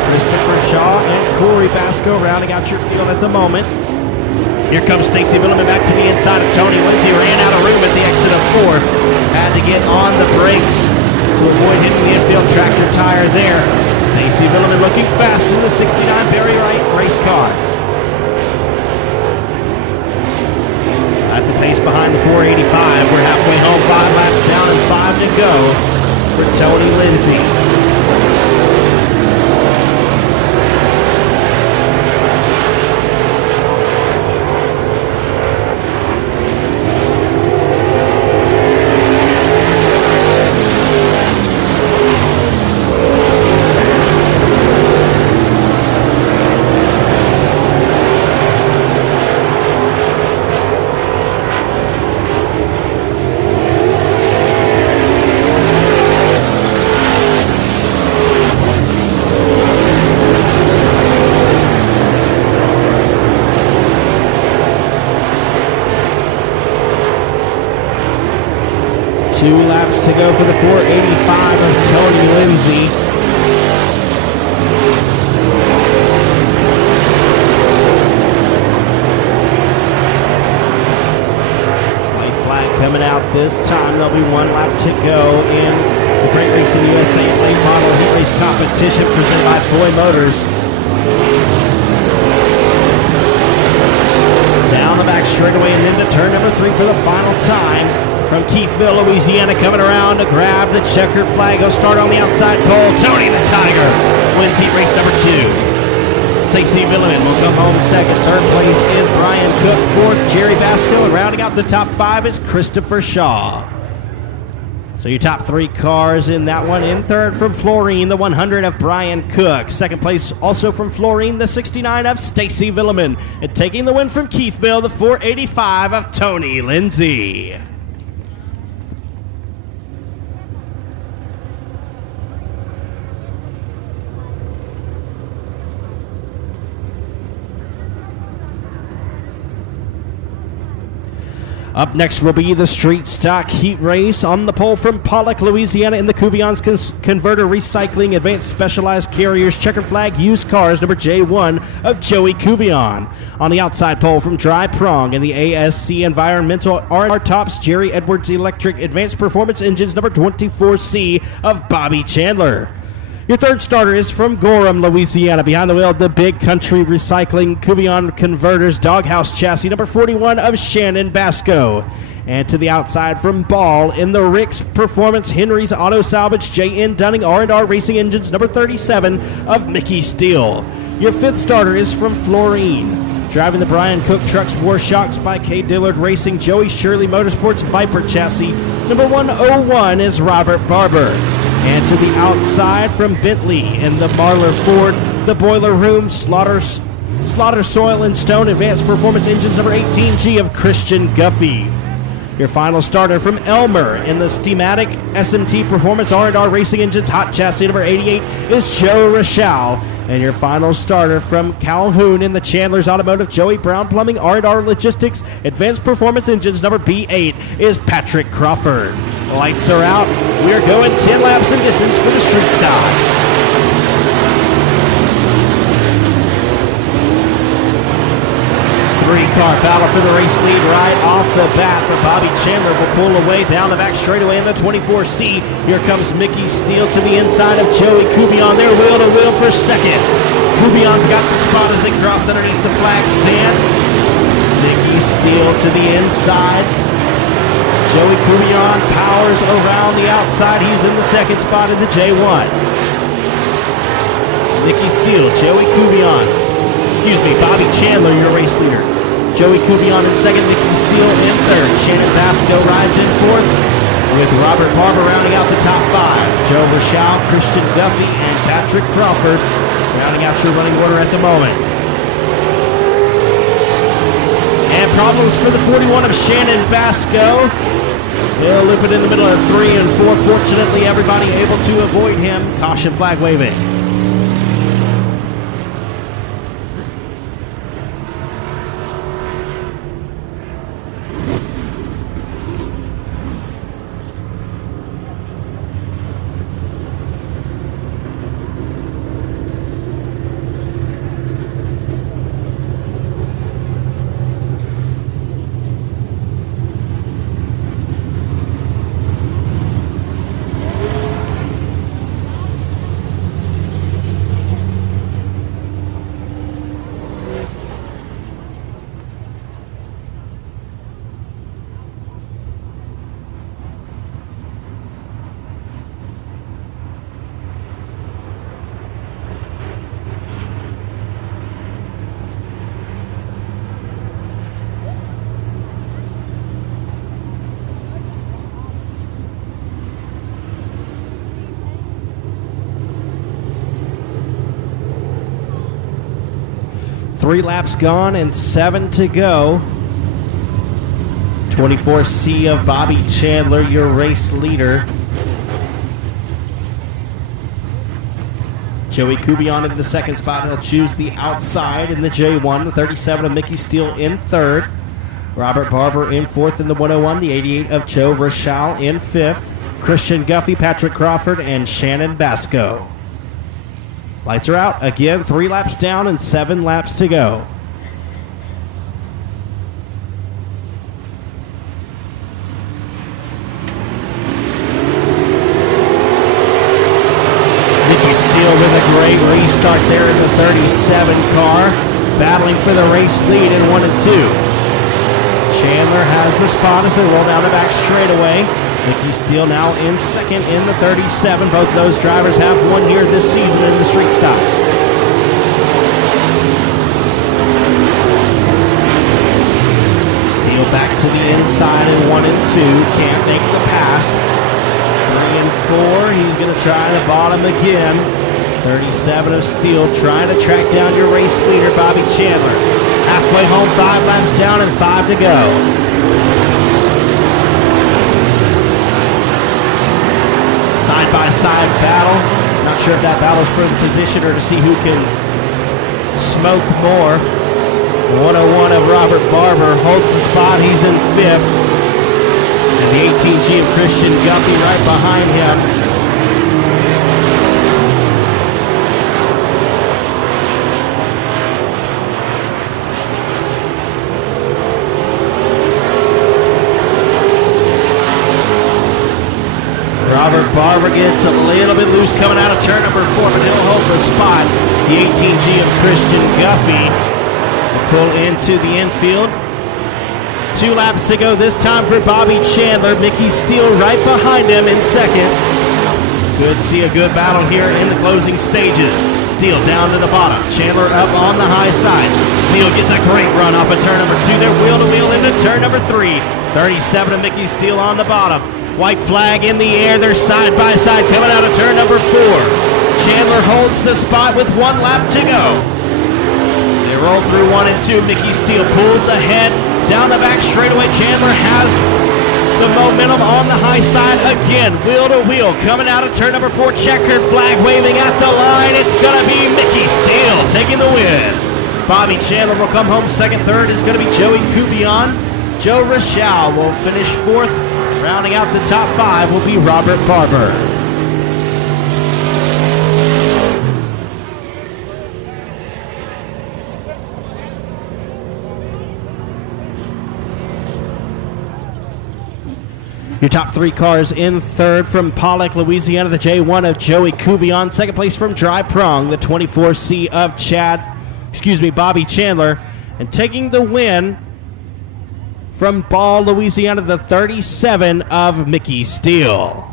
Christopher Shaw and Corey Basco rounding out your field at the moment. Here comes Stacy Villeman back to the inside of Tony Lindsay. Ran out of room at the exit of 4. Had to get on the brakes to avoid hitting the infield tractor tire there. Stacy Villeman looking fast in the 69 Barry Wright race car. At the pace behind the 485. We're halfway home, 5 laps down and 5 to go for Tony Lindsay. 2 laps to go for the 485 of Tony Lindsay. White flag coming out this time. There'll be 1 lap to go in the Great Racing USA Late Model Heat Race Competition presented by Foy Motors. Down the back straightaway and into turn number 3 for the final time. From Keithville, Louisiana, coming around to grab the checkered flag. He'll start on the outside pole. Tony the Tiger wins heat race number 2. Stacy Villeman will come home second. Third place is Brian Cook. Fourth, Jerry Basco. And rounding out the top 5 is Christopher Shaw. So your top 3 cars in that one. In third from Florine, the 100 of Brian Cook. Second place also from Florine, the 69 of Stacy Villeman. And taking the win from Keithville, the 485 of Tony Lindsay. Up next will be the street stock heat race on the pole from Pollock, Louisiana, in the Cuvion's Converter Recycling Advanced Specialized Carriers Checkered Flag Used Cars, number J1 of Joey Cuvion. On the outside pole from Dry Prong in the ASC Environmental R&R Tops Jerry Edwards Electric Advanced Performance Engines, number 24C of Bobby Chandler. Your third starter is from Gorham, Louisiana. Behind the wheel, the Big Country Recycling Cuvion Converters Doghouse Chassis, number 41 of Shannon Basco. And to the outside from Ball in the Rick's Performance Henry's Auto Salvage J.N. Dunning R&R Racing Engines, number 37 of Mickey Steele. Your fifth starter is from Florine. Driving the Brian Cook Trucks War Shocks by K. Dillard Racing Joey Shirley Motorsports Viper Chassis, number 101 is Robert Barber. And to the outside from Bentley in the Marlar Ford, the Boiler Room Slaughter Soil and Stone Advanced Performance Engines, number 18G of Christian Guffey. Your final starter from Elmer in the Steamatic SMT Performance R&R Racing Engines Hot Chassis number 88 is Joe Rochelle. And your final starter from Calhoun in the Chandler's Automotive Joey Brown Plumbing R&R Logistics Advanced Performance Engines number B8 is Patrick Crawford. Lights are out. We are going 10 laps in distance for the street stocks. Three-car battle for the race lead right off the bat, but Bobby Chandler will pull away down the back straightaway in the 24C. Here comes Mickey Steele to the inside of Joey Cubion. They're wheel to wheel for second. Cubion's got the spot as they cross underneath the flag stand. Mickey Steele to the inside. Joey Cubion powers around the outside. He's in the second spot in the J1. Mickey Steele, Joey Cubion. Bobby Chandler, your race leader. Joey Cubion in second, Mickey Steele in third. Shannon Vasco rides in fourth, with Robert Barber rounding out the top five. Joe Rochelle, Christian Duffy, and Patrick Crawford rounding out your running order at the moment. And problems for the 41 of Shannon Vasco. He'll loop it in the middle of 3 and 4. Fortunately, everybody able to avoid him. Caution flag waving. Three laps gone and 7 to go. 24C of Bobby Chandler, your race leader. Joey Cubion in the second spot. He'll choose the outside in the J1. The 37 of Mickey Steele in third. Robert Barber in fourth in the 101. The 88 of Joe Rochelle in fifth. Christian Guffey, Patrick Crawford, and Shannon Basco. Lights are out. Again, 3 laps down and 7 laps to go. Mickey Steele with a great restart there in the 37 car. Battling for the race lead in 1 and 2. Chandler has the spot as they roll down the back straightaway. Mickey Steele now in second in the 37. Both those drivers have won here this season in the street stocks. Steele back to the inside in 1 and 2. Can't make the pass. 3 and 4. He's going to try the bottom again. 37 of Steele trying to track down your race leader, Bobby Chandler. Halfway home, 5 laps down and 5 to go. Side-by-side battle. Not sure if that battle's for the position or to see who can smoke more. 101 of Robert Barber holds the spot. He's in fifth. And the 18G of Christian Guffey right behind him. Robert Barber gets a little bit loose coming out of turn number 4, but he'll hold the spot. The 18G of Christian Guffey will pull into the infield. 2 laps to go this time for Bobby Chandler. Mickey Steele right behind him in second. Good to see a good battle here in the closing stages. Steele down to the bottom. Chandler up on the high side. Steele gets a great run off of turn number 2. They're wheel to wheel into turn number 3. 37 of Mickey Steele on the bottom. White flag in the air. They're side by side coming out of turn number 4. Chandler holds the spot with 1 lap to go. They roll through 1 and 2. Mickey Steele pulls ahead down the back straightaway. Chandler has The momentum on the high side again, wheel to wheel, coming out of turn number 4, checkered flag waving at the line. It's going to be Mickey Steele taking the win. Bobby Chandler will come home second. Third is going to be Joey Cuvion. Joe Rochelle will finish 4th. Rounding out the top 5 will be Robert Barber. Your top 3 cars in third from Pollock, Louisiana, the J1 of Joey Cuvion. Second place from Dry Prong, the 24C of Bobby Chandler. And taking the win from Ball, Louisiana, the 37 of Mickey Steele.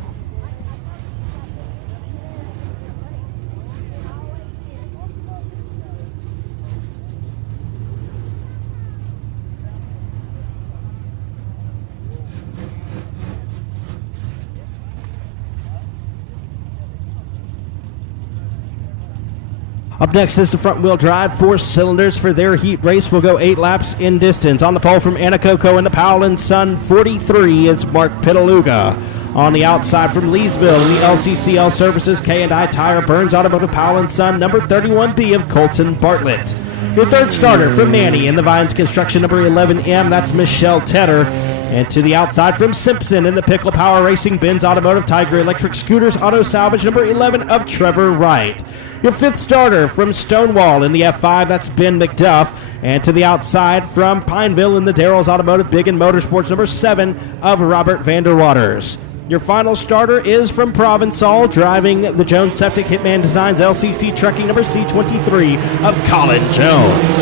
Up next is the front-wheel drive, 4 cylinders for their heat race. Will go 8 laps in distance. On the pole from Anacoco in the Powell & Son 43 is Mark Pitaluga. On the outside from Leesville in the LCCL Services K&I Tire Burns Automotive Powell & Son, number 31B of Colton Bartlett. Your third starter from Manny in the Vines Construction, number 11M, that's Michelle Tedder. And to the outside from Simpson in the Pickle Power Racing Benz Automotive Tiger Electric Scooters Auto Salvage, number 11 of Trevor Wright. Your fifth starter from Stonewall in the F5, that's Ben McDuff. And to the outside from Pineville in the Darrell's Automotive Big and Motorsports, number 7 of Robert Vanderwaters. Your final starter is from Provençal, driving the Jones Septic Hitman Designs LCC Trucking, number C23 of Colin Jones.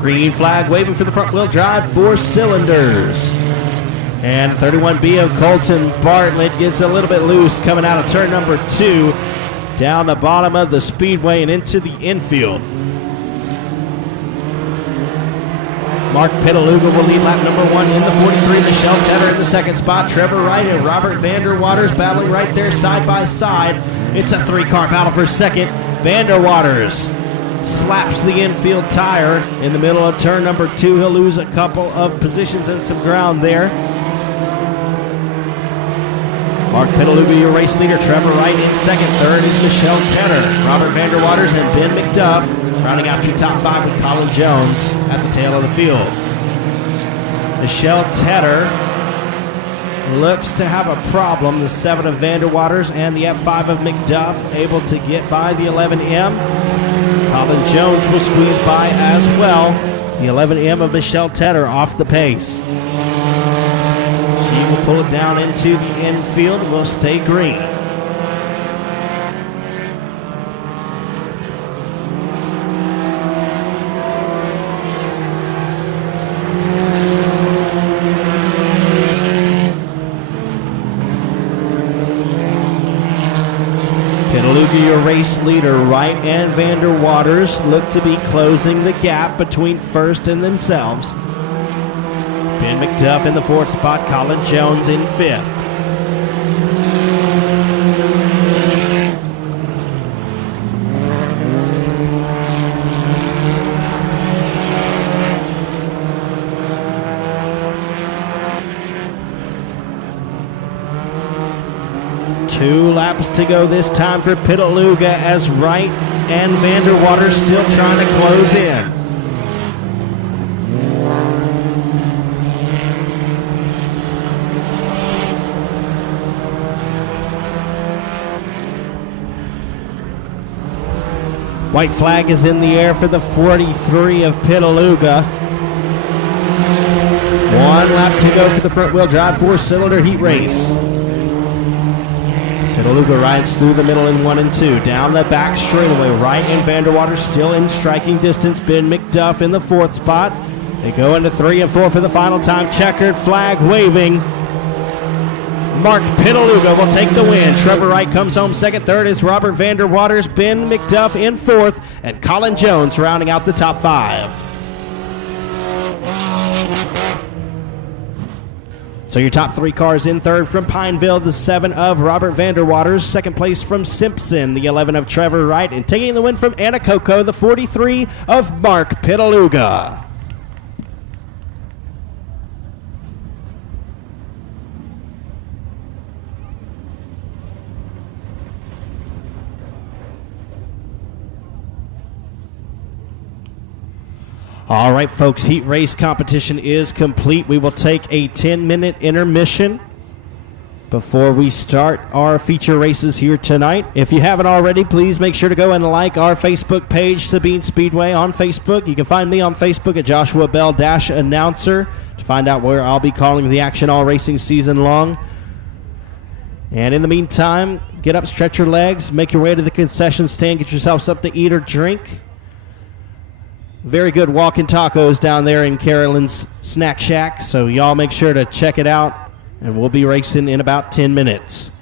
Green flag waving for the front wheel drive, 4 cylinders. And 31B of Colton Bartlett gets a little bit loose coming out of turn number 2, down the bottom of the speedway and into the infield. Mark Pitaluga will lead lap number 1 in the 43. Michelle Tedder in the second spot. Trevor Wright and Robert Vanderwaters battling right there side by side. It's a 3-car battle for second. Vanderwaters slaps the infield tire in the middle of turn number 2. He'll lose a couple of positions and some ground there. Mark Pitaluga, your race leader. Trevor Wright in second. Third is Michelle Tedder. Robert Vanderwaters and Ben McDuff rounding out your top 5 with Colin Jones at the tail of the field. Michelle Tedder looks to have a problem. The 7 of Vanderwaters and the F5 of McDuff able to get by the 11M. Colin Jones will squeeze by as well. The 11M of Michelle Tedder off the pace. She will pull it down into the infield, will stay green. Pitaluga, your race leader. Wright and Vanderwaters look to be closing the gap between first and themselves. Ben McDuff in the 4th spot, Colin Jones in 5th. Two laps to go this time for Pitaluga as Wright and Vanderwaters still trying to close in. White flag is in the air for the 43 of Pitaluga. 1 lap to go for the front wheel drive 4-cylinder heat race. Pitaluga rides through the middle in 1 and 2. Down the back straightaway, Wright and Vanderwaters still in striking distance. Ben McDuff in the 4th spot. They go into 3 and 4 for the final time. Checkered flag waving. Mark Pitaluga will take the win. Trevor Wright comes home second. Third is Robert Vanderwaters. Ben McDuff in 4th. And Colin Jones rounding out the top 5. So your top 3 cars in third from Pineville, the 7 of Robert Vanderwaters. Second place from Simpson, the 11 of Trevor Wright. And taking the win from Anacoco, the 43 of Mark Pitaluga. All right, folks, heat race competition is complete. We will take a 10-minute intermission before we start our feature races here tonight. If you haven't already, please make sure to go and like our Facebook page, Sabine Speedway on Facebook. You can find me on Facebook at Joshua Bell-Announcer to find out where I'll be calling the action all racing season long. And in the meantime, get up, stretch your legs, make your way to the concession stand, get yourself something to eat or drink. Very good walking tacos down there in Carolyn's Snack Shack, so y'all make sure to check it out. And we'll be racing in about 10 minutes.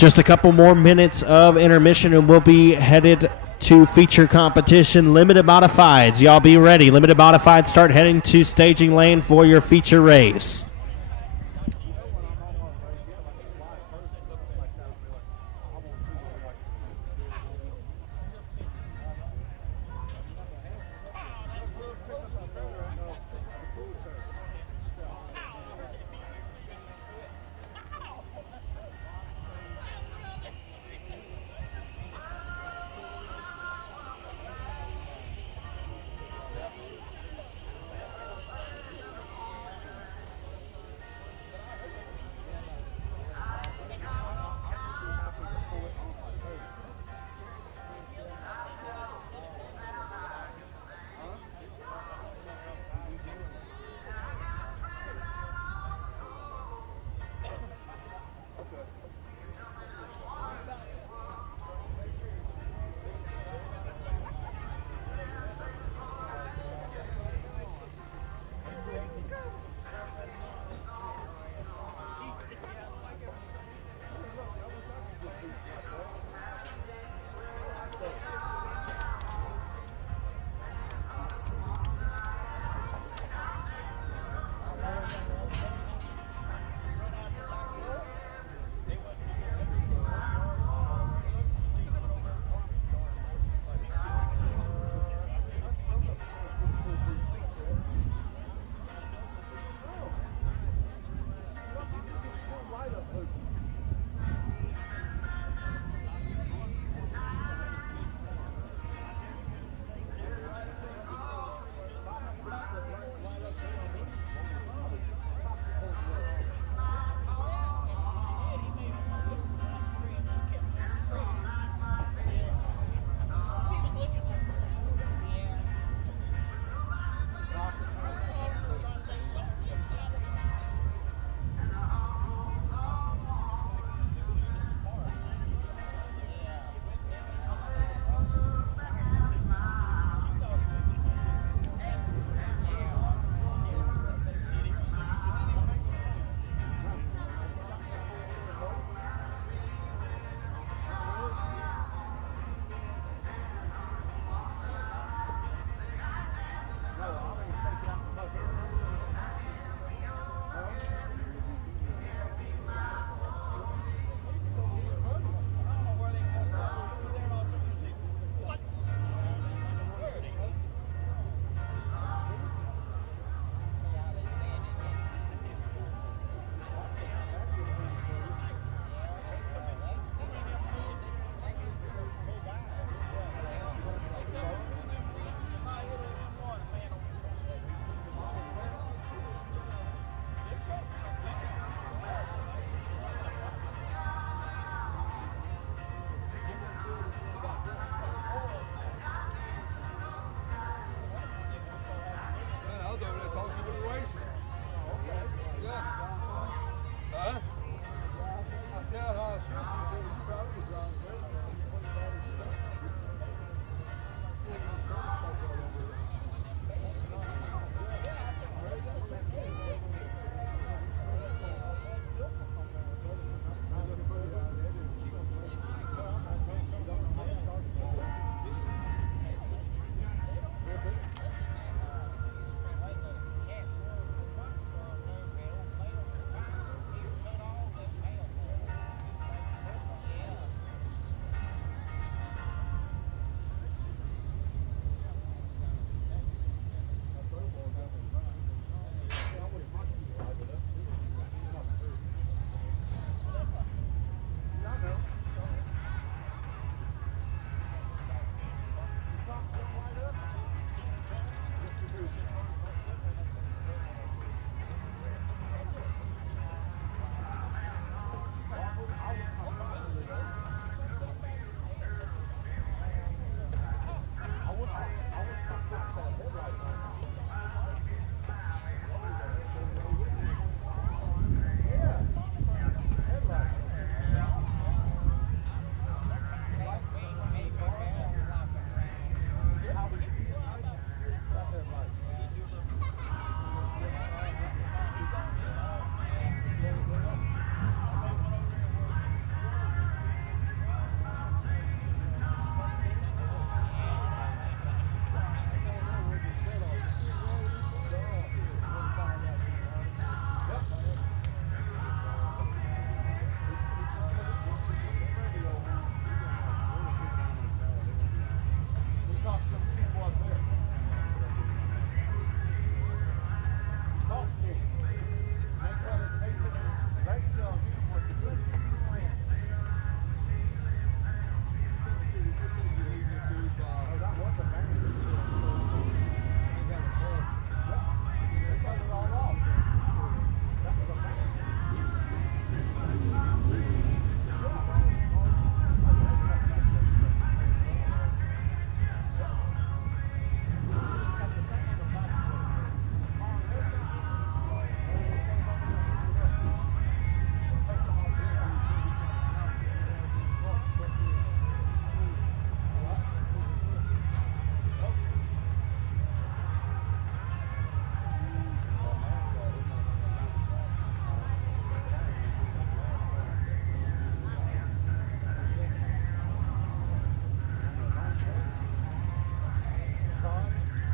Just a couple more minutes of intermission, and we'll be headed to feature competition, limited modifieds. Y'all be ready. Limited modifieds start heading to staging lane for your feature race.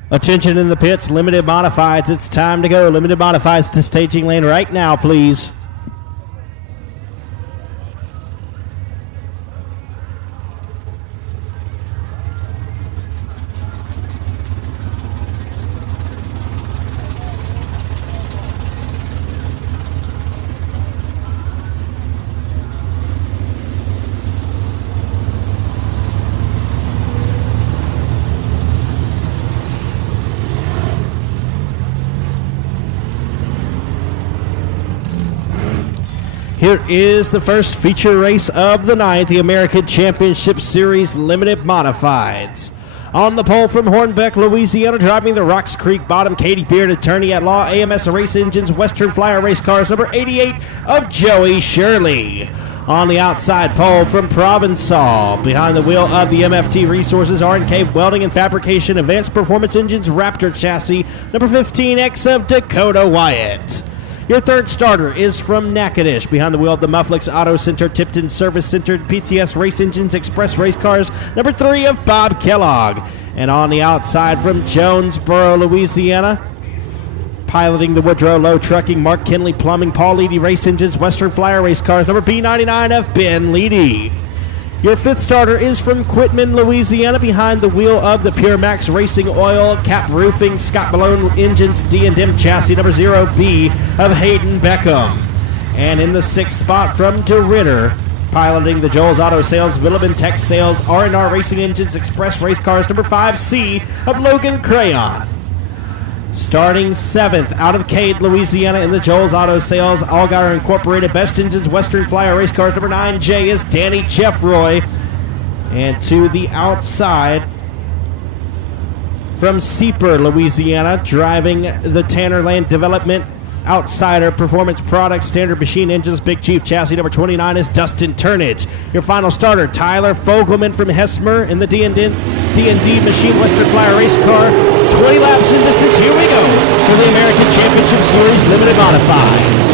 Attention in the pits, limited modifieds. It's time to go. Limited modifieds to staging lane right now, please. Here is the first feature race of the night, the American Championship Series Limited Modifieds. On the pole from Hornbeck, Louisiana, driving the Rocks Creek Bottom, Katie Beard, attorney at law, AMS Race Engines, Western Flyer Race Cars, number 88 of Joey Shirley. On the outside pole from Provençal, behind the wheel of the MFT Resources, R&K Welding and Fabrication, Advanced Performance Engines, Raptor Chassis, number 15X of Dakota Wyatt. Your third starter is from Natchitoches, behind the wheel of the Mufflix Auto Center, Tipton Service Center, PTS Race Engines, Express Race Cars, number 3 of Bob Kellogg. And on the outside from Jonesboro, Louisiana, piloting the Woodrow Low Trucking, Mark Kinley Plumbing, Paul Leedy Race Engines, Western Flyer Race Cars, number B99 of Ben Leedy. Your fifth starter is from Quitman, Louisiana, behind the wheel of the Pure Max Racing Oil, Cap Roofing, Scott Malone Engines, D&M Chassis, number 0B of Hayden Beckham. And in the sixth spot from DeRitter, piloting the Joel's Auto Sales, Villabin Tech Sales, R&R Racing Engines, Express Race Cars, number 5C of Logan Crayon. Starting seventh out of Cade, Louisiana, in the Joel's Auto Sales, Allgaier Incorporated, Best Engines, Western Flyer Race Cars, number 9J is Danny Jeffroy. And to the outside from Seeper, Louisiana, driving the Tanner Land Development Outsider Performance Products, Standard Machine Engines, Big Chief Chassis, number 29 is Dustin Turnage. Your final starter, Tyler Fogelman from Hesmer in the D&D Machine Western Flyer Race Car. 20 laps in distance, here we go for the American Championship Series Limited Modifieds.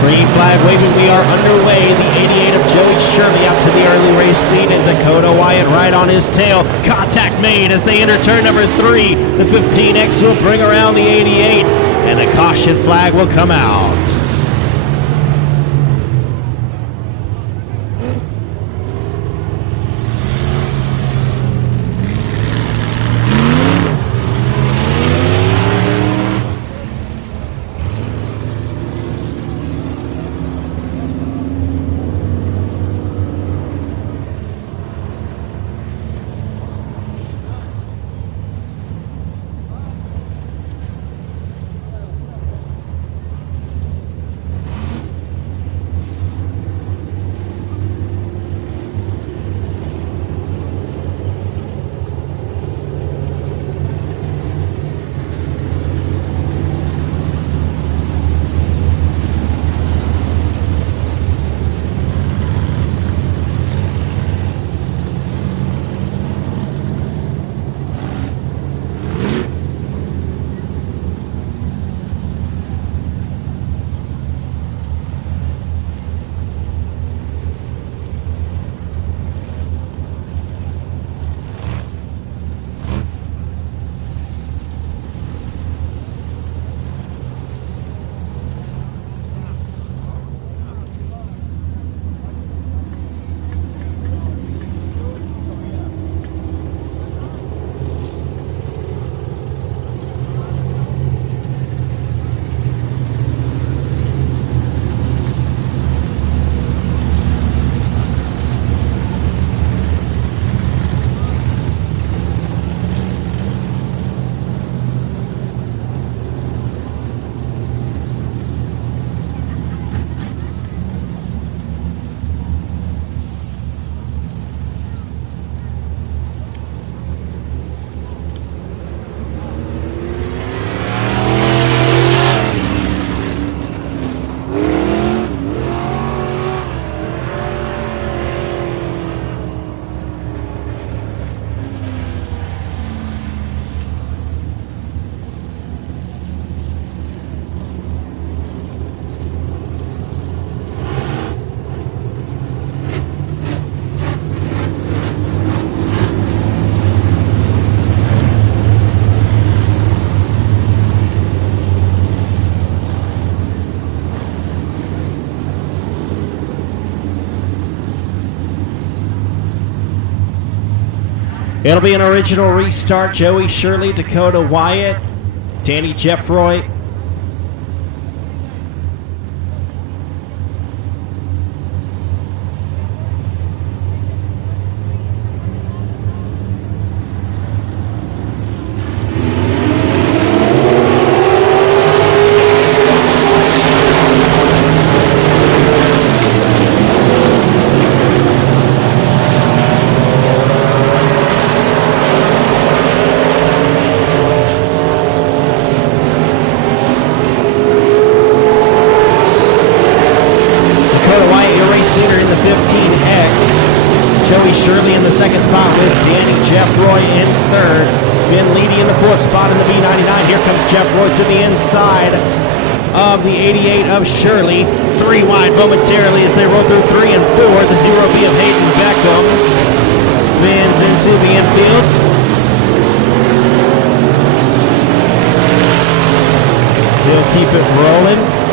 Green flag waving, we are underway. The 88 of Joey Shirley out to the early race lead, and Dakota Wyatt right on his tail. Contact made as they enter turn number 3. The 15X will bring around the 88, and the caution flag will come out. It'll be an original restart. Joey Shirley, Dakota Wyatt, Danny Jeffroy. Shirley in the second spot with Danny Jeffroy in third. Ben Leedy in the fourth spot in the B99. Here comes Jeffroy to the inside of the 88 of Shirley. 3 wide momentarily as they roll through 3 and 4. The 0B of Hayden Beckham spins into the infield. He'll keep it rolling.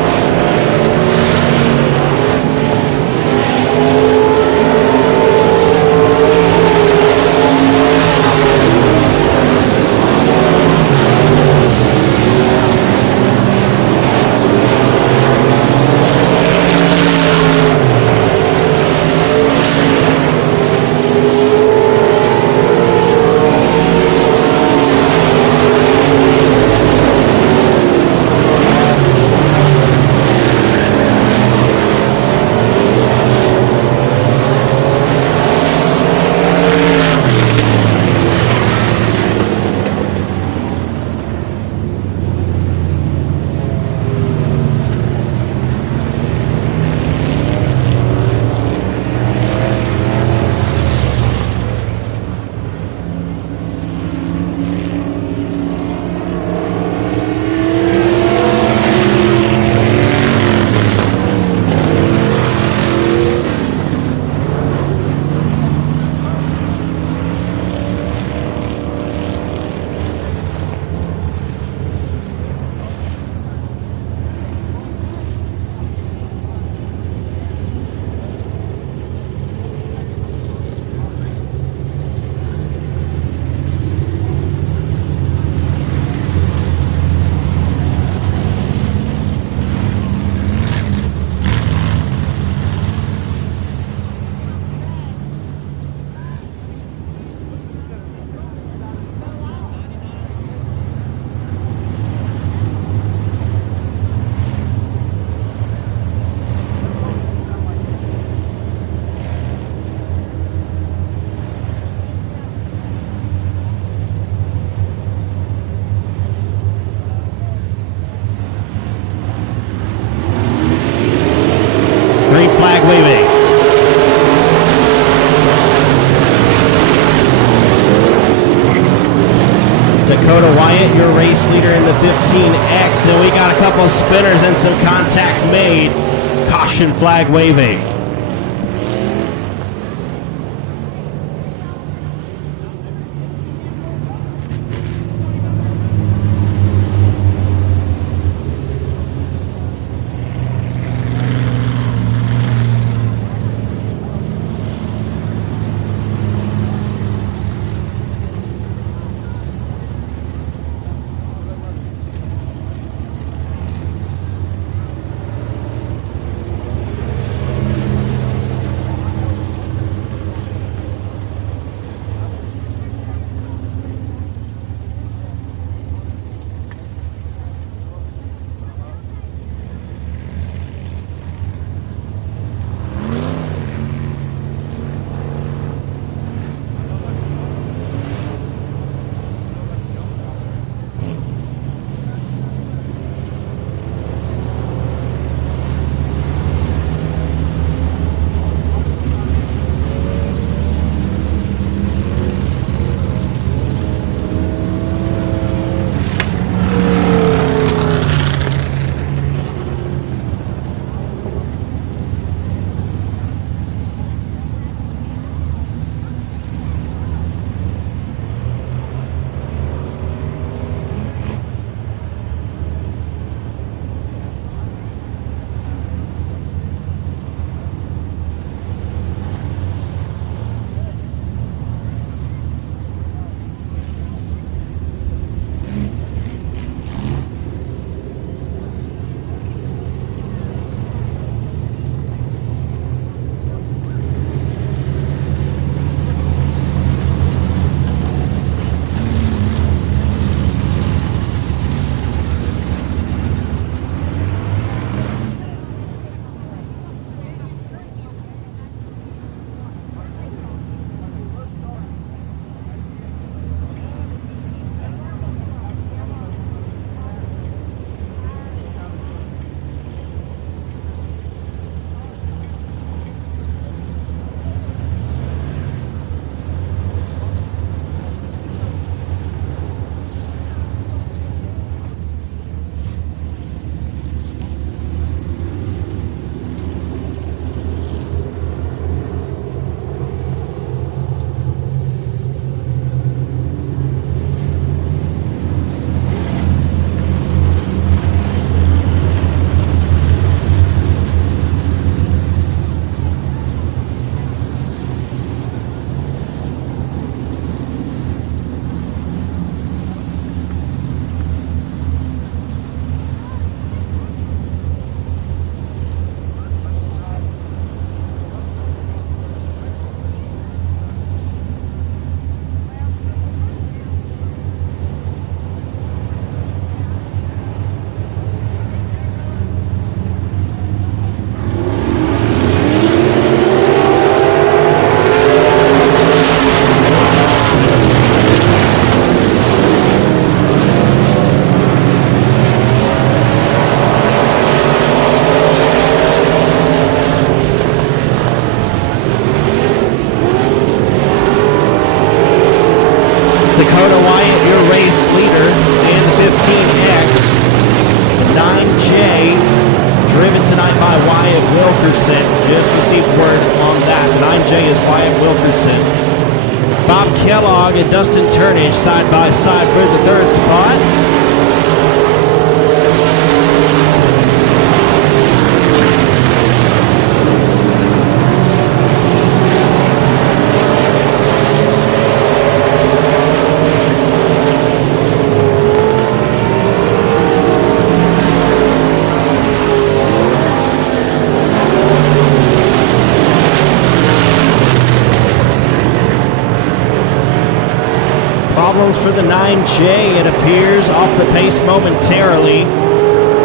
Flag waving. Dakota Wyatt, your race leader in the 15X, and we got a couple of spinners and some contact made. Caution flag waving. Wilkerson. Bob Kellogg and Dustin Turnage side by side for the third spot. Problems for the 9J, it appears, off the pace momentarily.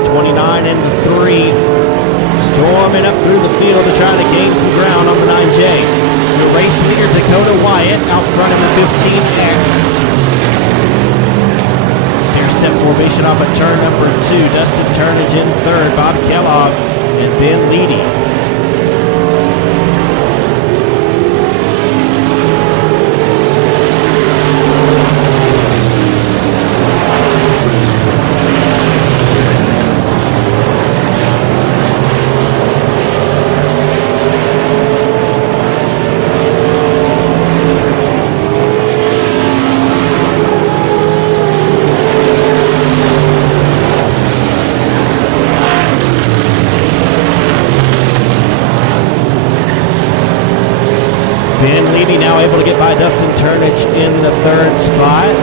29 into 3. Storming up through the field to try to gain some ground on the 9J. The race leader, Dakota Wyatt, out front in the 15X. Stair-step formation off at turn number 2. Dustin Turnage in third. Bob Kellogg and Ben Leedy. Ben Leedy now able to get by Dustin Turnage in the third spot.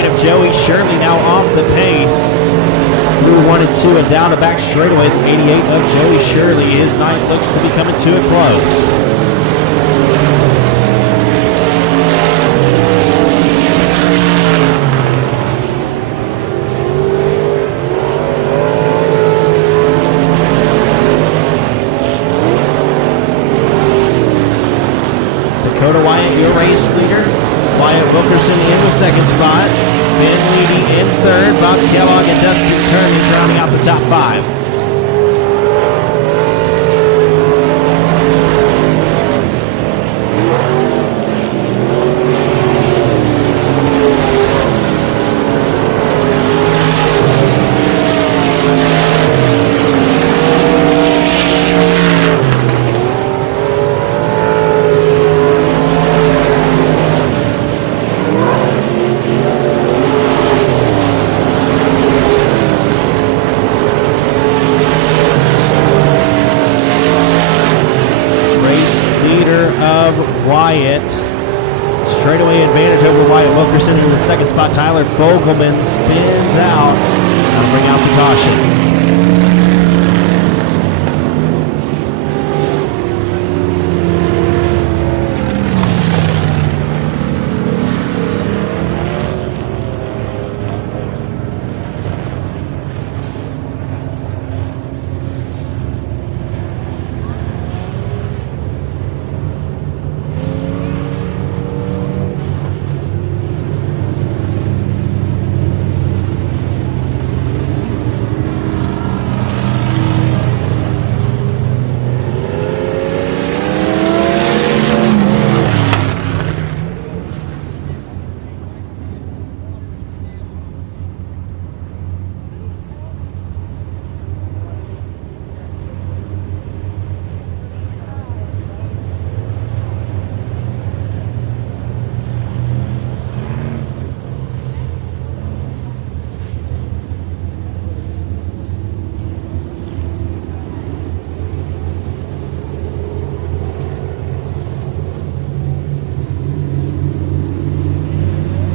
Of Joey Shirley now off the pace. Through 1 and 2 and down the back straightaway. 88 of Joey Shirley. His night looks to be coming to a close. Dakota Wyatt, your race leader. Wyatt Wilkerson in the second spot. Ben Leedy in third. Bob Kellogg and Dustin Turnage rounding out the top 5. Wyatt. Straightaway advantage over Wyatt Wilkerson in the second spot. Tyler Fogelman spins out. That'll bring out the caution.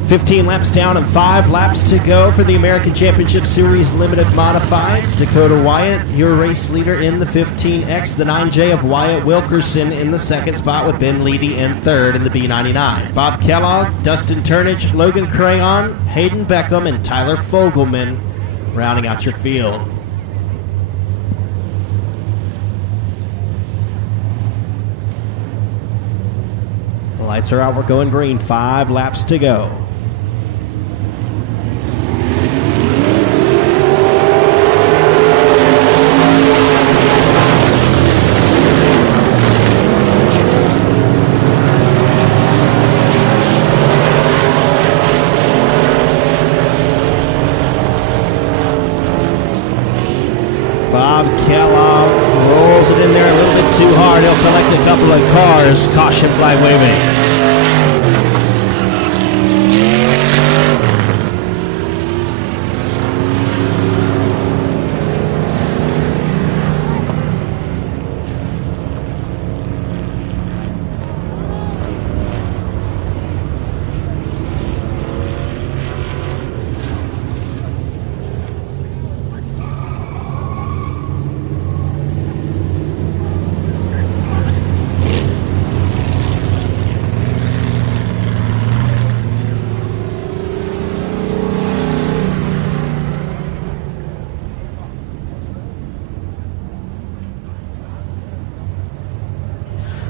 15 laps down and 5 laps to go for the American Championship Series Limited Modifieds. Dakota Wyatt, your race leader in the 15X. The 9J of Wyatt Wilkerson in the second spot with Ben Leedy in third in the B99. Bob Kellogg, Dustin Turnage, Logan Crayon, Hayden Beckham, and Tyler Fogelman rounding out your field. The lights are out, we're going green. 5 laps to go. cars. Caution flag waving.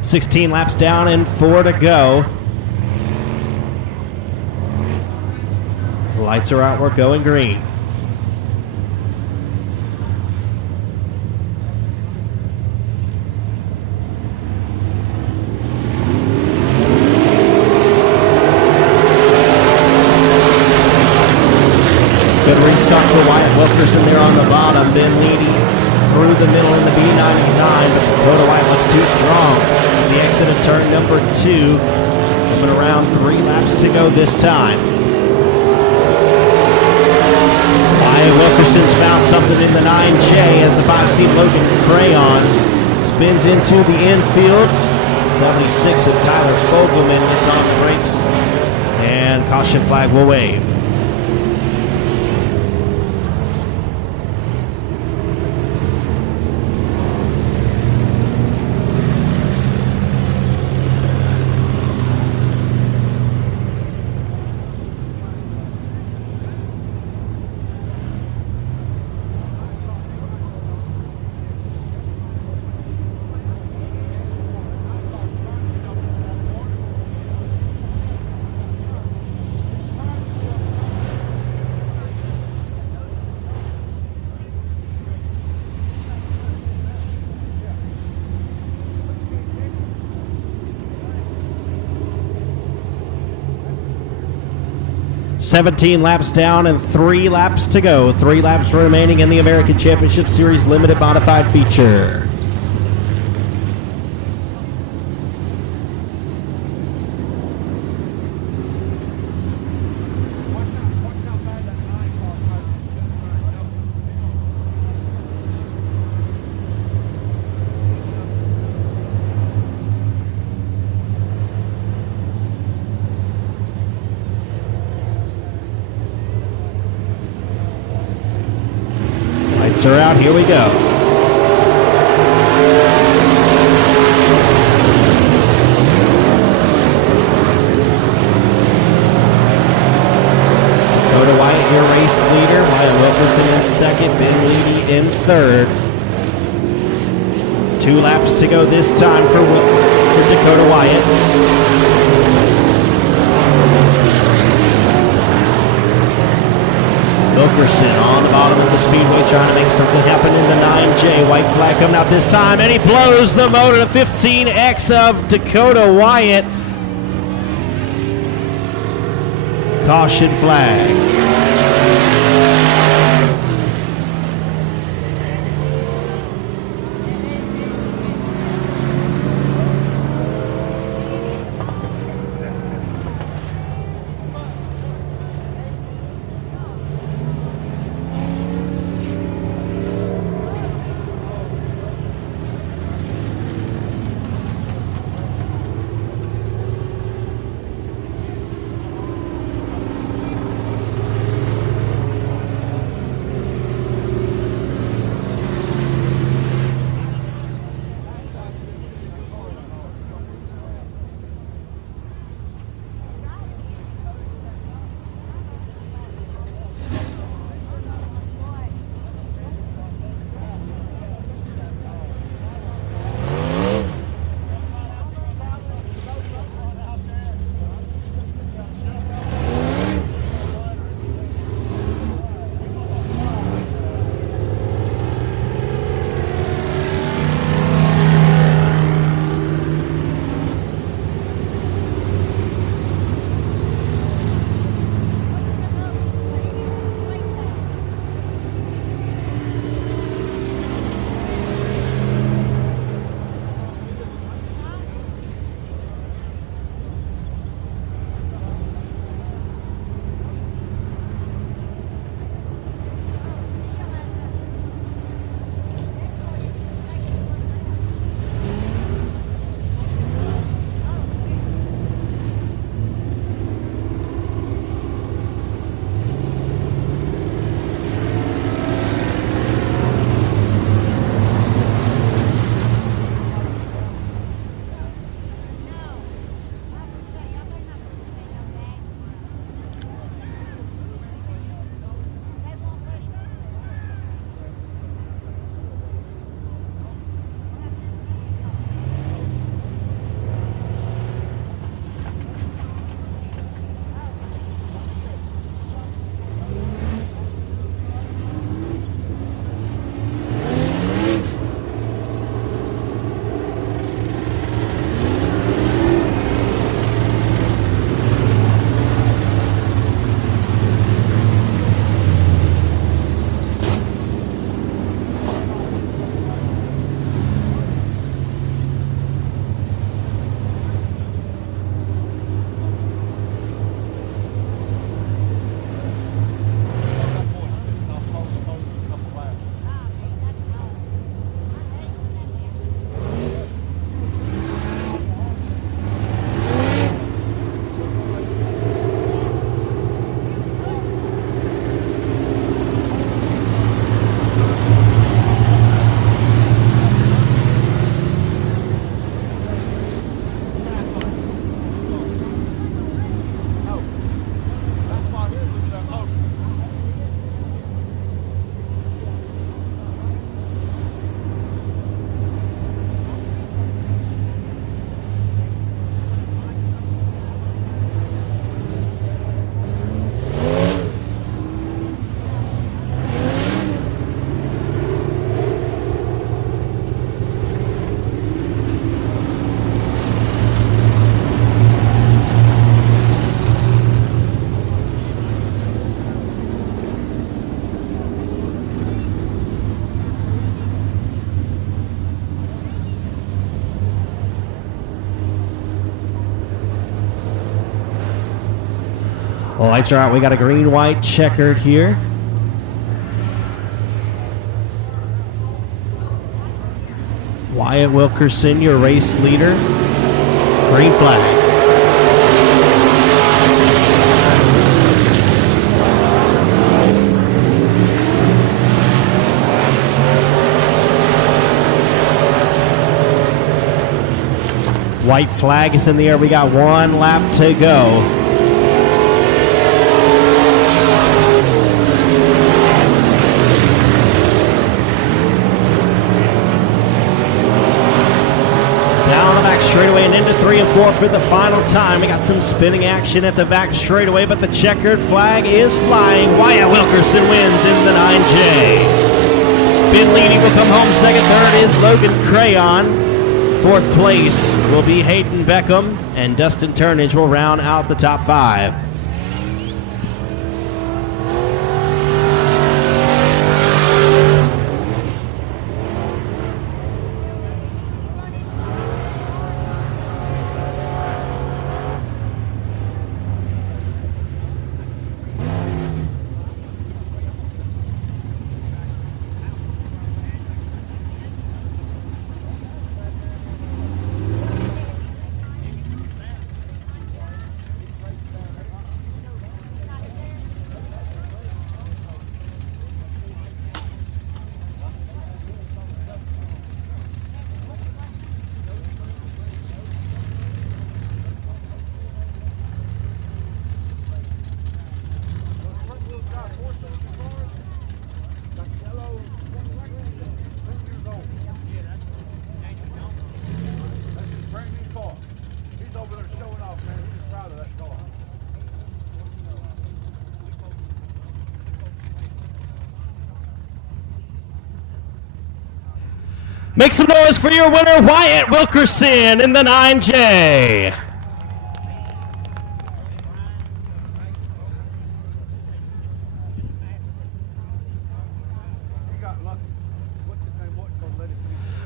.16 laps down and 4 to go. Lights are out, we're going green. Good restart for Wyatt Wilkerson there on the bottom. Ben Leedy through the middle in the B99, but Dakota Wyatt looks too strong. The exit of turn number 2. Coming around 3 laps to go this time. Wyatt Wilkerson's found something in the 9J as the 5-seat Logan Crayon spins into the infield. 76 of Tyler Fogelman gets off the brakes, and caution flag will wave. .17 laps down and 3 laps to go. 3 laps remaining in the American Championship Series Limited Modified Feature. Lights are out, here we go. Dakota Wyatt, your race leader. Wyatt Wilkerson in second, Ben Leedy in third. 2 laps to go this time for Dakota Wyatt. Wilkerson on the bottom of the Speedway trying to make something happen in the 9J. White flag coming out this time, and he blows the motor to 15X of Dakota Wyatt. Caution flag. Well, lights are out. We got a green, white, checkered here. Wyatt Wilkerson, your race leader. Green flag. White flag is in the air. We got 1 lap to go. Straightaway and into 3 and 4 for the final time. We got some spinning action at the back straightaway, but the checkered flag is flying. Wyatt Wilkerson wins in the 9J. Ben Leedy will come home second. Third is Logan Crayon. Fourth place will be Hayden Beckham, and Dustin Turnage will round out the top 5. Make some noise for your winner, Wyatt Wilkerson, in the 9J.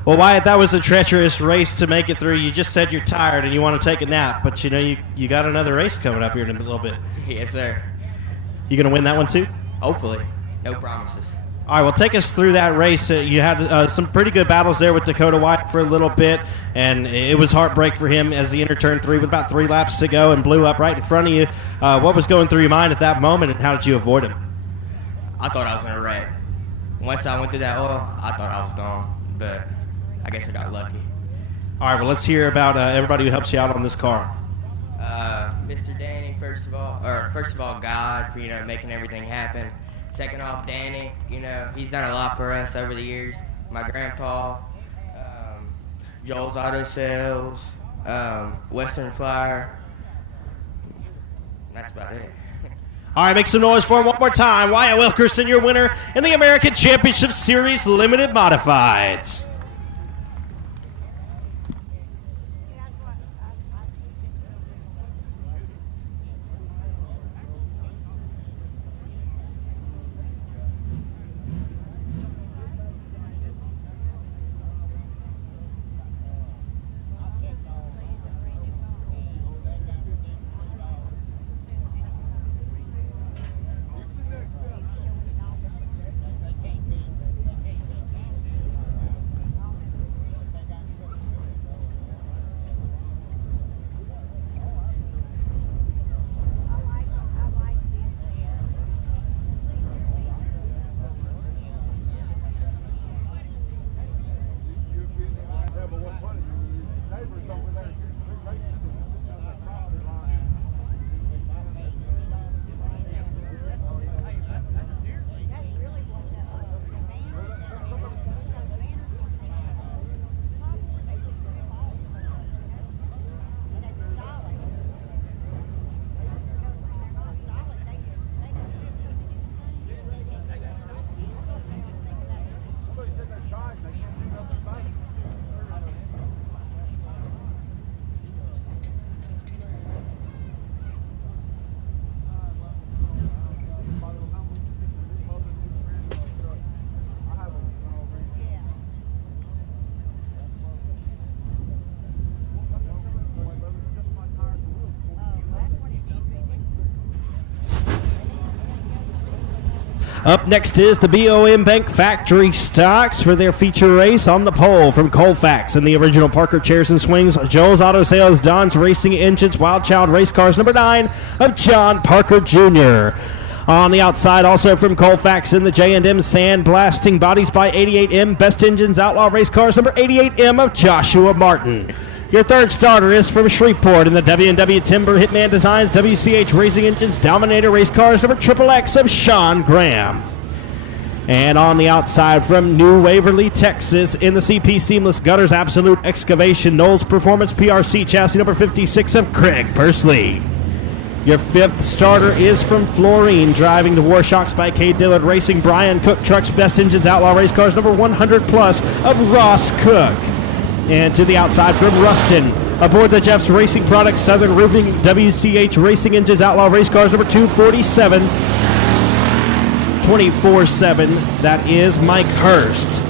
Well, Wyatt, that was a treacherous race to make it through. You just said you're tired and you want to take a nap, but you know you got another race coming up here in a little bit. Yes, sir. You going to win that one too? Hopefully. No promises. All right, well, take us through that race. You had some pretty good battles there with Dakota Wyatt for a little bit, and it was heartbreak for him as he entered turn 3 with about 3 laps to go and blew up right in front of you. What was going through your mind at that moment, and how did you avoid him? I thought I was in a wreck. Once I went through that oil, I thought I was gone, but I guess I got lucky. All right, well, let's hear about everybody who helps you out on this car. Mr. Danny, first of all, God for, making everything happen. Second off, Danny, he's done a lot for us over the years. My grandpa, Joel's Auto Sales, Western Flyer. That's about it. All right, make some noise for him one more time. Wyatt Wilkerson, your winner in the American Championship Series Limited Modifieds. Up next is the BOM Bank Factory Stocks for their feature race on the pole from Colfax and the original Parker Chairs and Swings, Joel's Auto Sales, Don's Racing Engines, Wild Child Race Cars, number 9 of John Parker Jr. On the outside, also from Colfax in the J&M Sand Blasting Bodies by 88M, Best Engines Outlaw Race Cars, number 88M of Joshua Martin. Your third starter is from Shreveport in the W&W Timber Hitman Designs, WCH Racing Engines, Dominator Race Cars, number XXX of Sean Graham. And on the outside from New Waverly, Texas, in the CP Seamless Gutters Absolute Excavation Knowles Performance PRC Chassis, number 56 of Craig Persley. Your fifth starter is from Florine, driving the Warshocks by K. Dillard Racing, Brian Cook Trucks, Best Engines Outlaw Race Cars, number 100 plus of Ross Cook. And to the outside from Ruston, aboard the Jeff's Racing Products Southern Roofing WCH Racing Engines Outlaw Race Cars, number 247, 24-7, that is Mike Hurst.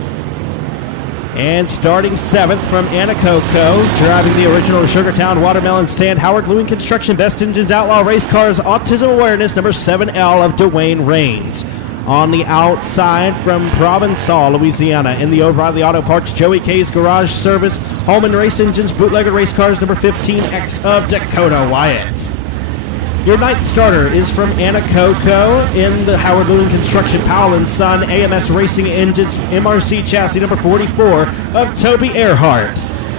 And starting 7th from Anacoco, driving the original Sugartown Watermelon Stand, Howard Lewin Construction, Best Engines Outlaw Race Cars, Autism Awareness, number 7L of Dwayne Raines. On the outside from Provençal, Louisiana, in the O'Reilly Auto Parts, Joey K's Garage Service, Holman Race Engines, Bootlegger Race Cars, number 15X of Dakota Wyatt. Your ninth starter is from Anacoco in the Howard Lewin Construction, Powell & Son, AMS Racing Engines, MRC Chassis, number 44 of Toby Earhart.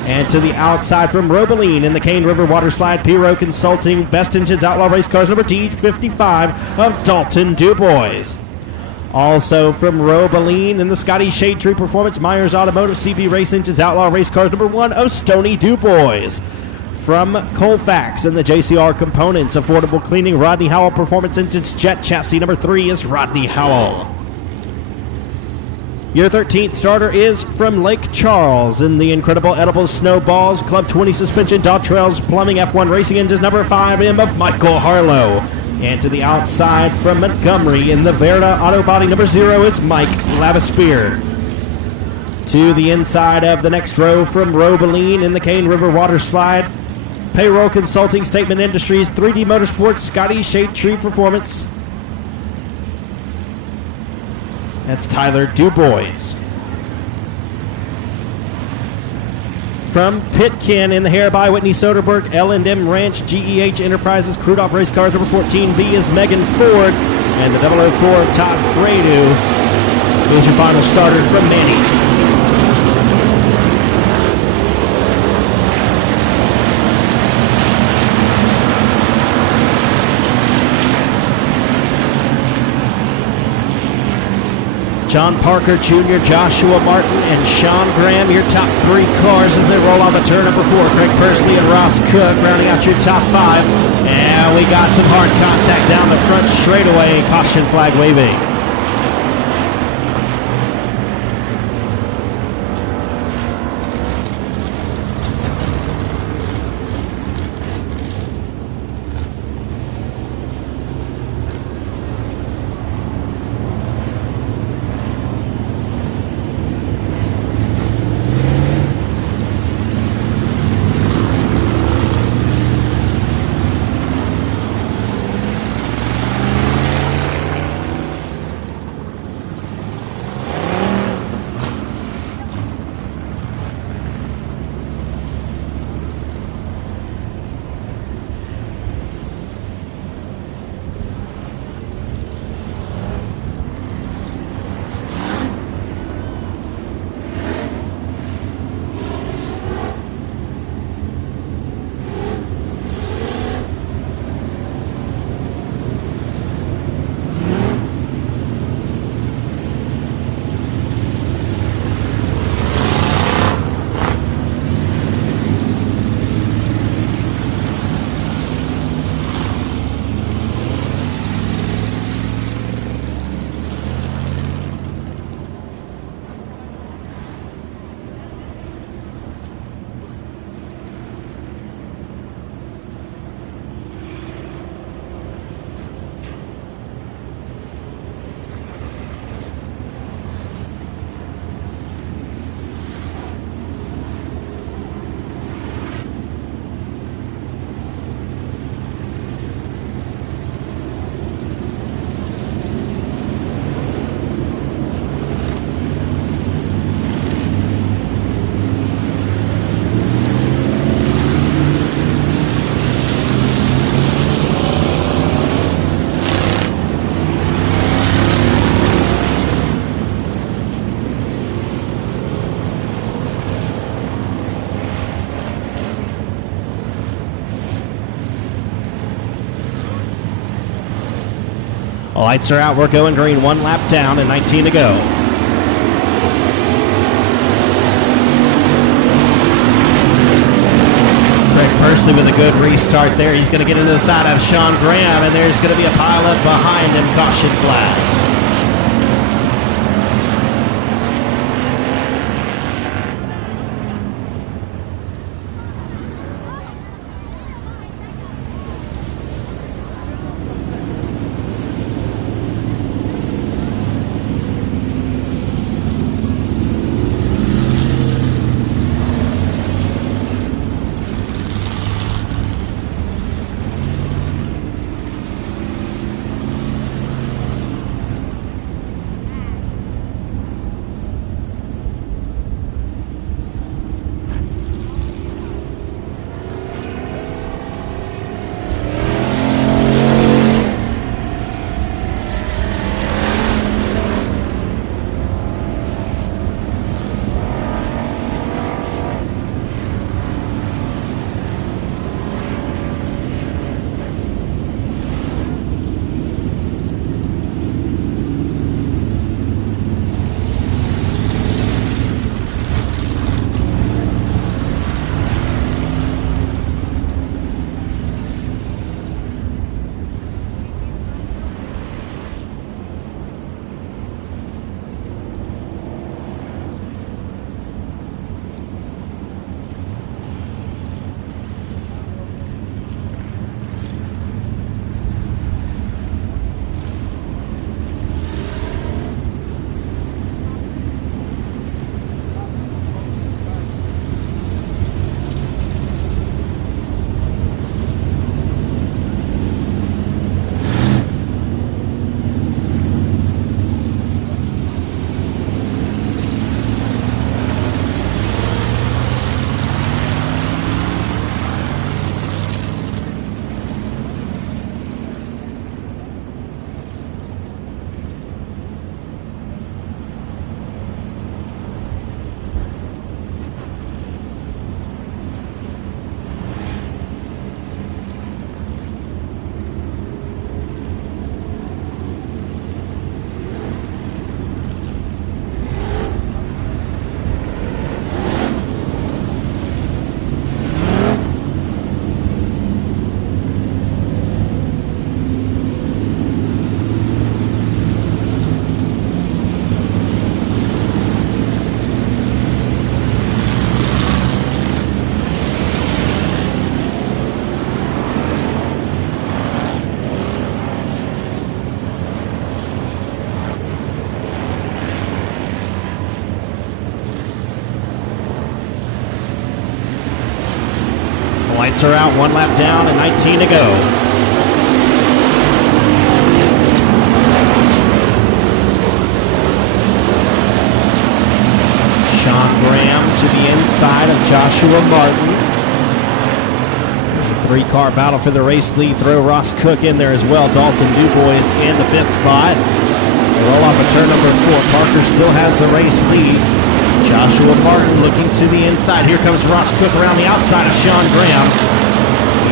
And to the outside from Robaline in the Cane River Waterslide, Piro Consulting, Best Engines Outlaw Race Cars, number D55 of Dalton DuBois. Also from Robaline in the Scotty Shade Tree Performance, Myers Automotive, CB Race Engines Outlaw Race Cars, number 1 of Stony DuBois. From Colfax in the JCR Components, Affordable Cleaning, Rodney Howell Performance Engines Jet Chassis, number 3 is Rodney Howell. Your 13th starter is from Lake Charles in the Incredible Edibles Snowballs, Club 20 Suspension, Dog Trails Plumbing, F1 Racing Engines, number 5M of Michael Harlow. And to the outside from Montgomery in the Verda Auto Body, number 0 is Mike Lavaspear. To the inside of the next row from Robaline in the Cane River Waterslide, Payroll Consulting, Statement Industries, 3D Motorsports, Scotty Shade Tree Performance. That's Tyler DuBois. From Pitkin in the Hair by Whitney Soderberg, L&M Ranch, GEH Enterprises, Crude Off Race Cars, number 14B is Megan Ford. And the 004 Todd Fradu is your final starter from Manny. John Parker Jr., Joshua Martin, and Sean Graham, your top 3 cars as they roll on the turn number 4. Craig Persley and Ross Cook rounding out your top 5. And we got some hard contact down the front straightaway. Caution flag waving. Lights are out. We're going green. 1 lap down and 19 to go. Craig Persley with a good restart there. He's going to get into the side of Sean Graham, and there's going to be a pileup behind him. Caution flag. Lights are out. 1 lap down and 19 to go. Sean Graham to the inside of Joshua Martin. There's a 3-car battle for the race lead. Throw Ross Cook in there as well. Dalton Dubois in the 5th spot. Roll off of turn number 4. Parker still has the race lead. Joshua Martin looking to the inside. Here comes Ross Cook around the outside of Sean Graham.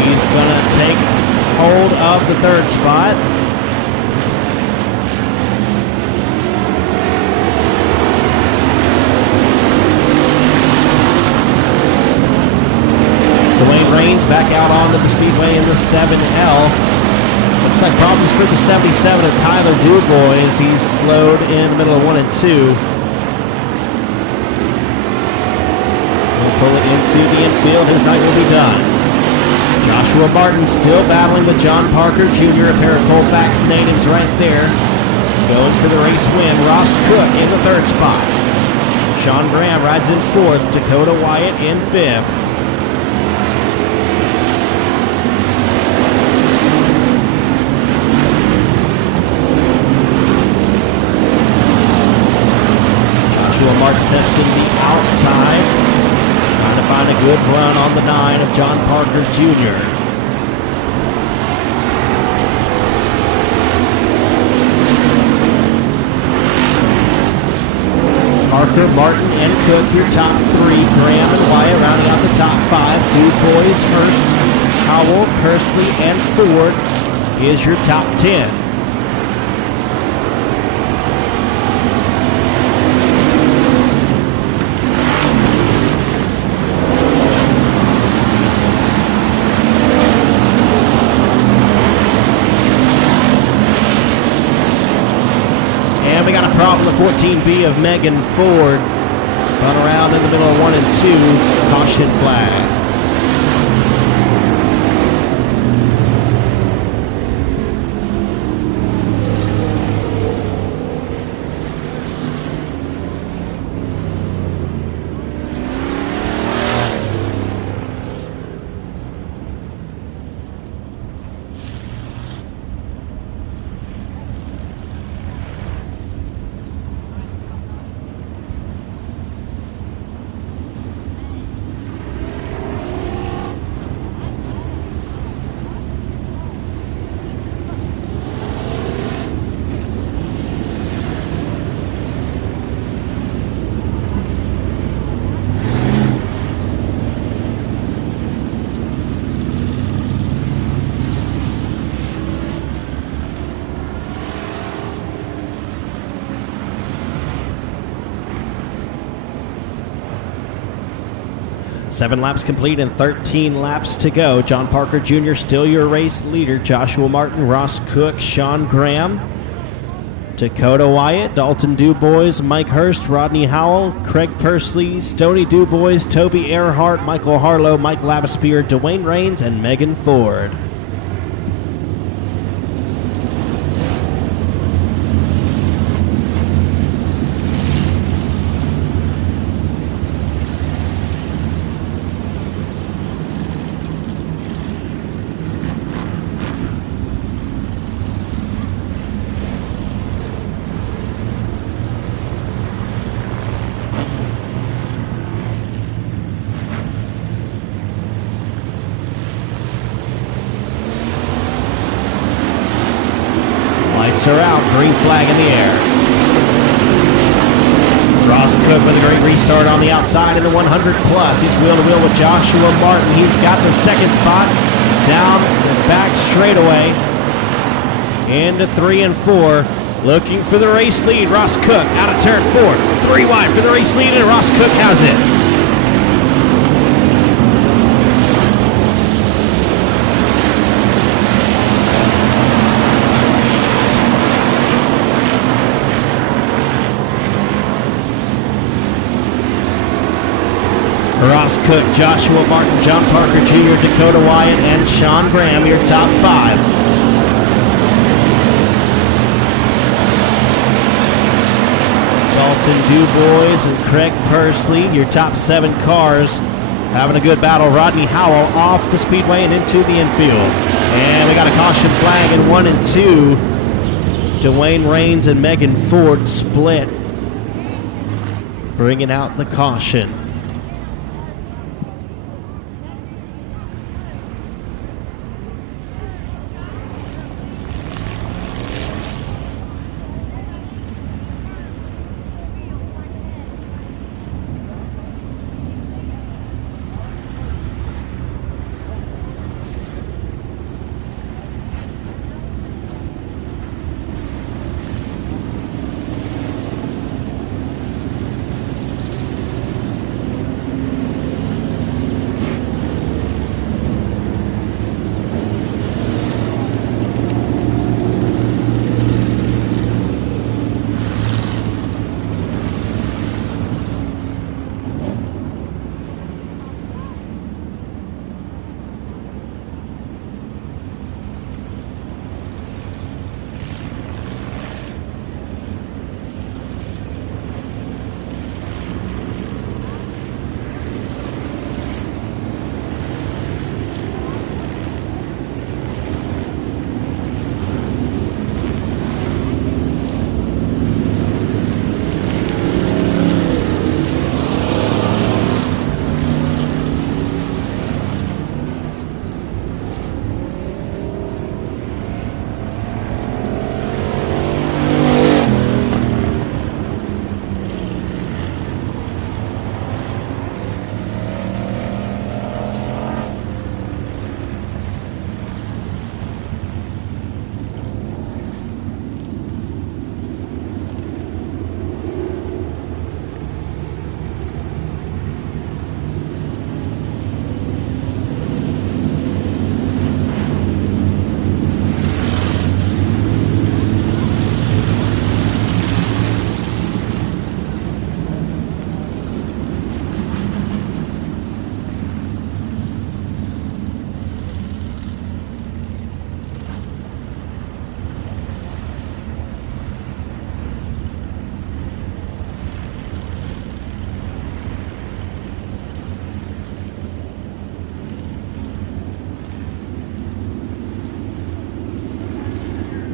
He's going to take hold of the 3rd spot. Dwayne Raines back out onto the Speedway in the 7L. Looks like problems for the 77 of Tyler Dubois. He's slowed in the middle of 1 and 2. Pull it into the infield. His night will be done. Joshua Martin still battling with John Parker Jr., a pair of Colfax natives right there. Going for the race win. Ross Cook in the 3rd spot. Sean Graham rides in 4th. Dakota Wyatt in 5th. Joshua Martin testing the outside. To find a good run on the 9 of John Parker Jr. Parker, Martin, and Cook, your top 3. Graham and Wyatt rounding out the top 5. Dubois, Hurst, Howell, Persley, and Ford is your top 10. we got a problem. The 14B of Megan Ford spun around in the middle of 1 and 2. Caution flag. Seven laps complete and 13 laps to go. John Parker Jr. still your race leader. Joshua Martin, Ross Cook, Sean Graham, Dakota Wyatt, Dalton Dubois, Mike Hurst, Rodney Howell, Craig Pursley, Stoney Dubois, Toby Earhart, Michael Harlow, Mike Lavispear, Dwayne Rains, and Megan Ford. Lights are out, green flag in the air. Ross Cook with a great restart on the outside in the 100 plus. He's wheel to wheel with Joshua Martin. He's got the second spot down the back straightaway into 3 and 4. Looking for the race lead. Ross Cook out of turn 4. 3 wide for the race lead, and Ross Cook has it. Ross Cook, Joshua Martin, John Parker Jr., Dakota Wyatt, and Sean Graham, your top 5. Dalton Dubois and Craig Pursley, your top 7 cars. Having a good battle. Rodney Howell off the speedway and into the infield. And we got a caution flag in 1 and 2. Dwayne Rains and Megan Ford split, bringing out the caution.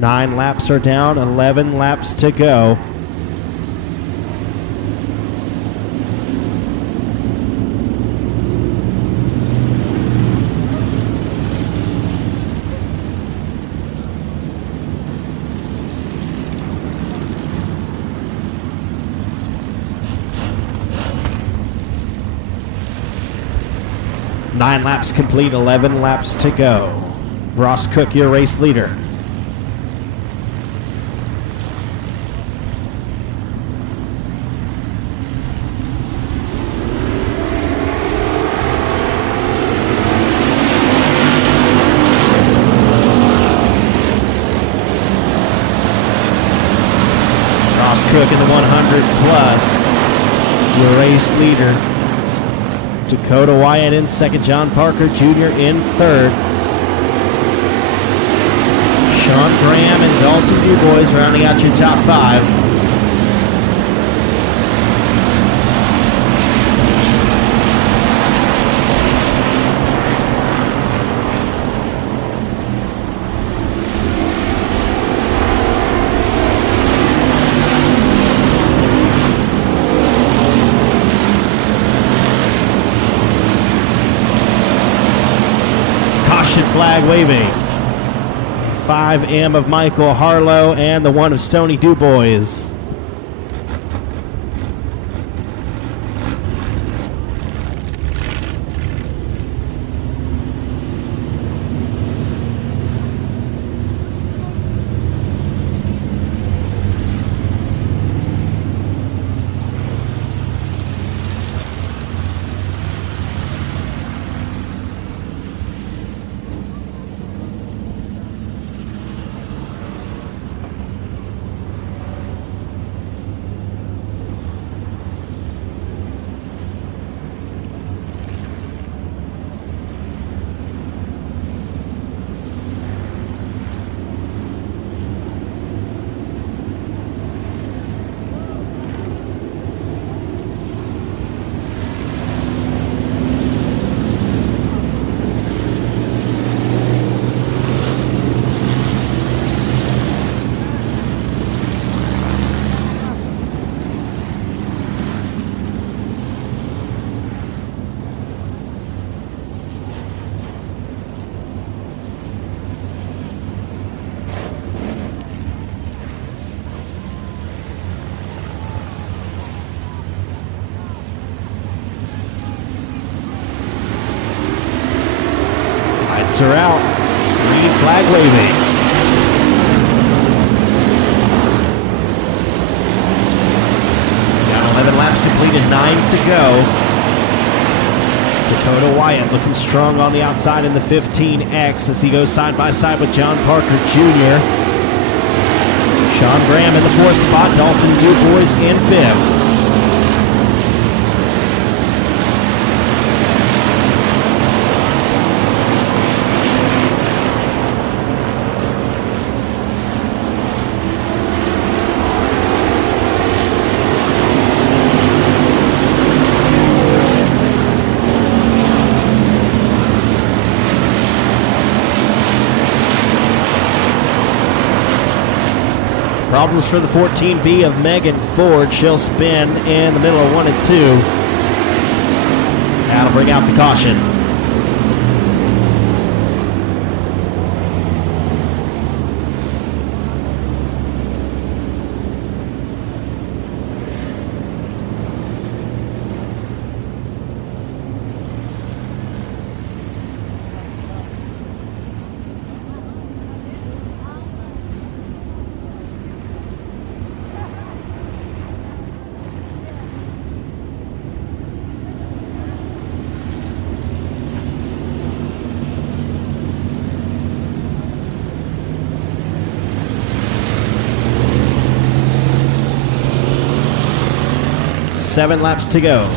9 laps are down, 11 laps to go. Nine laps complete, 11 laps to go. Ross Cook, your race leader. Ross Cook in the 100 plus, your race leader. Dakota Wyatt in second, John Parker Jr. in third. Sean Graham and Dalton DuBois rounding out your top 5. Flag waving. 5M of Michael Harlow and the 1 of Stoney DuBois. Lights are out. Green flag waving. Got 11 laps completed, 9 to go. Dakota Wyatt looking strong on the outside in the 15X as he goes side by side with John Parker Jr. Sean Graham in the 4th spot, Dalton DuBois in 5th. Problems for the 14B of Megan Ford. She'll spin in the middle of 1 and 2. That'll bring out the caution. Seven laps to go.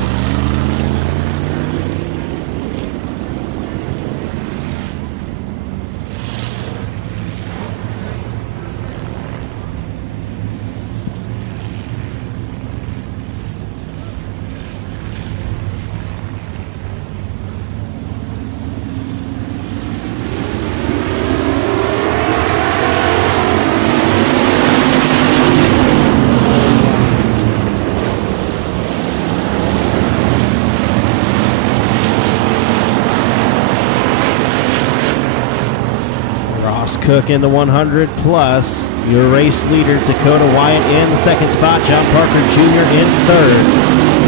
Cook in the 100 plus. Your race leader, Dakota Wyatt, in the second spot. John Parker Jr. in third.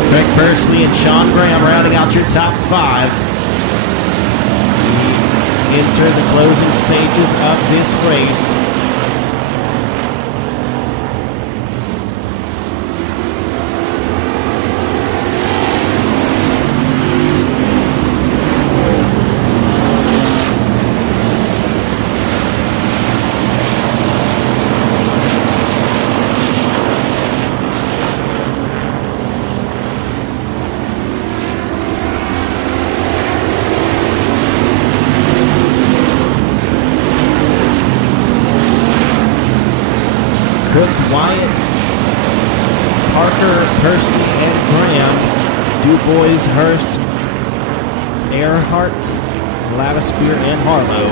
Craig Pursley and Sean Graham rounding out your top 5. Enter the closing stages of this race. Cook, Wyatt, Parker, Pursley, and Graham. DuBois, Hurst, Earhart, Lavispear, and Harlow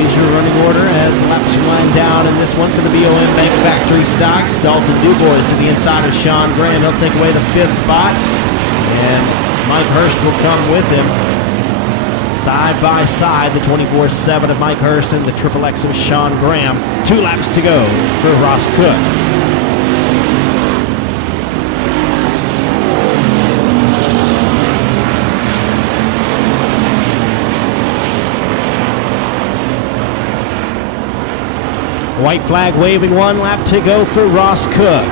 is your running order as the laps wind down in this one for the BOM Bank Factory Stocks. Dalton DuBois to the inside of Sean Graham. He'll take away the 5th spot, and Mike Hurst will come with him. Side by side, the 24/7 of Mike Hurst and the XXX of Sean Graham. 2 laps to go for Ross Cook. White flag waving, 1 lap to go for Ross Cook.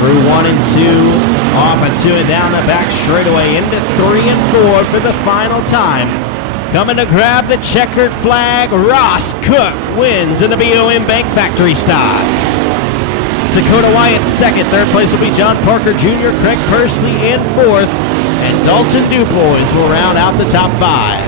Through 1 and 2, off and 2 and down the back straightaway into 3 and 4 for the final time. Coming to grab the checkered flag, Ross Cook wins in the BOM Bank Factory Stocks. Dakota Wyatt second, third place will be John Parker Jr., Craig Pursley in 4th, and Dalton DuBois will round out the top 5.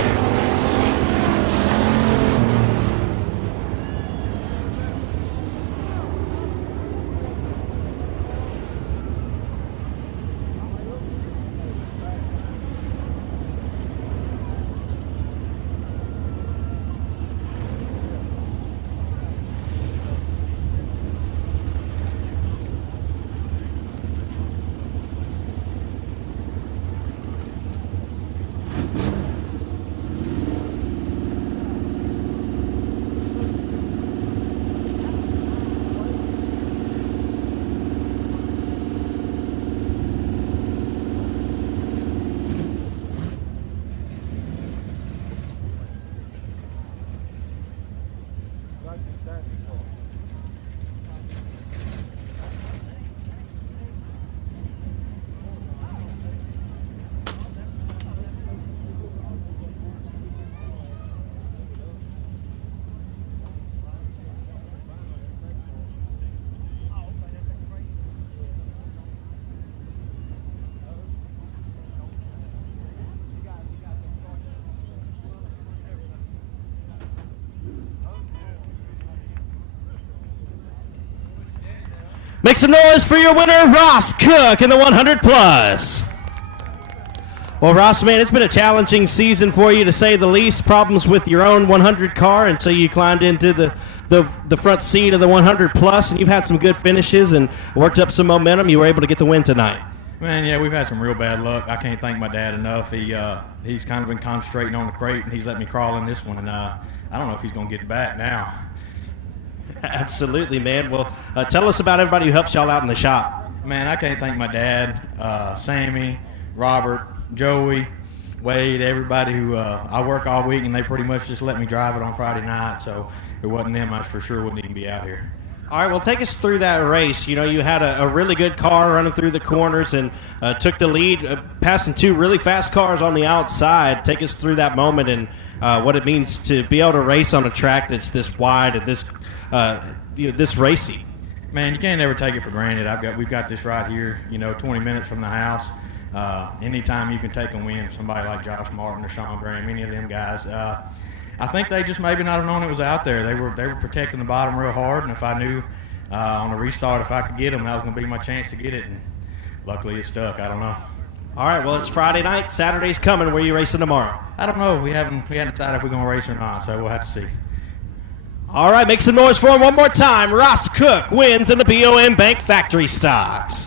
Make some noise for your winner, Ross Cook, in the 100 plus. Well, Ross, man, it's been a challenging season for you, to say the least. Problems with your own 100 car until you climbed into the front seat of the 100 plus, and you've had some good finishes and worked up some momentum. You were able to get the win tonight. Man, yeah, we've had some real bad luck. I can't thank my dad enough. He's kind of been concentrating on the crate, and he's let me crawl in this one, and I don't know if he's going to get back now. Absolutely, man. Well, tell us about everybody who helps y'all out in the shop. Man, I can't thank my dad, Sammy, Robert, Joey, Wade, everybody who I work all week, and they pretty much just let me drive it on Friday night. So if it wasn't them, I for sure wouldn't even be out here. All right, well, take us through that race. You know, you had a really good car running through the corners and took the lead, passing 2 really fast cars on the outside. Take us through that moment and what it means to be able to race on a track that's this wide and this this racy. Man, you can't ever take it for granted. We've got this right here, 20 minutes from the house. Anytime you can take a win from somebody like Josh Martin or Sean Graham, any of them guys. I think they just maybe not have known it was out there. They were protecting the bottom real hard, and if I knew on the restart if I could get them, that was going to be my chance to get it, and luckily it stuck. I don't know. All right, well, it's Friday night. Saturday's coming. Where are you racing tomorrow? I don't know. We haven't decided if we're going to race or not, so we'll have to see. All right, make some noise for him one more time. Ross Cook wins in the BOM Bank Factory Stocks.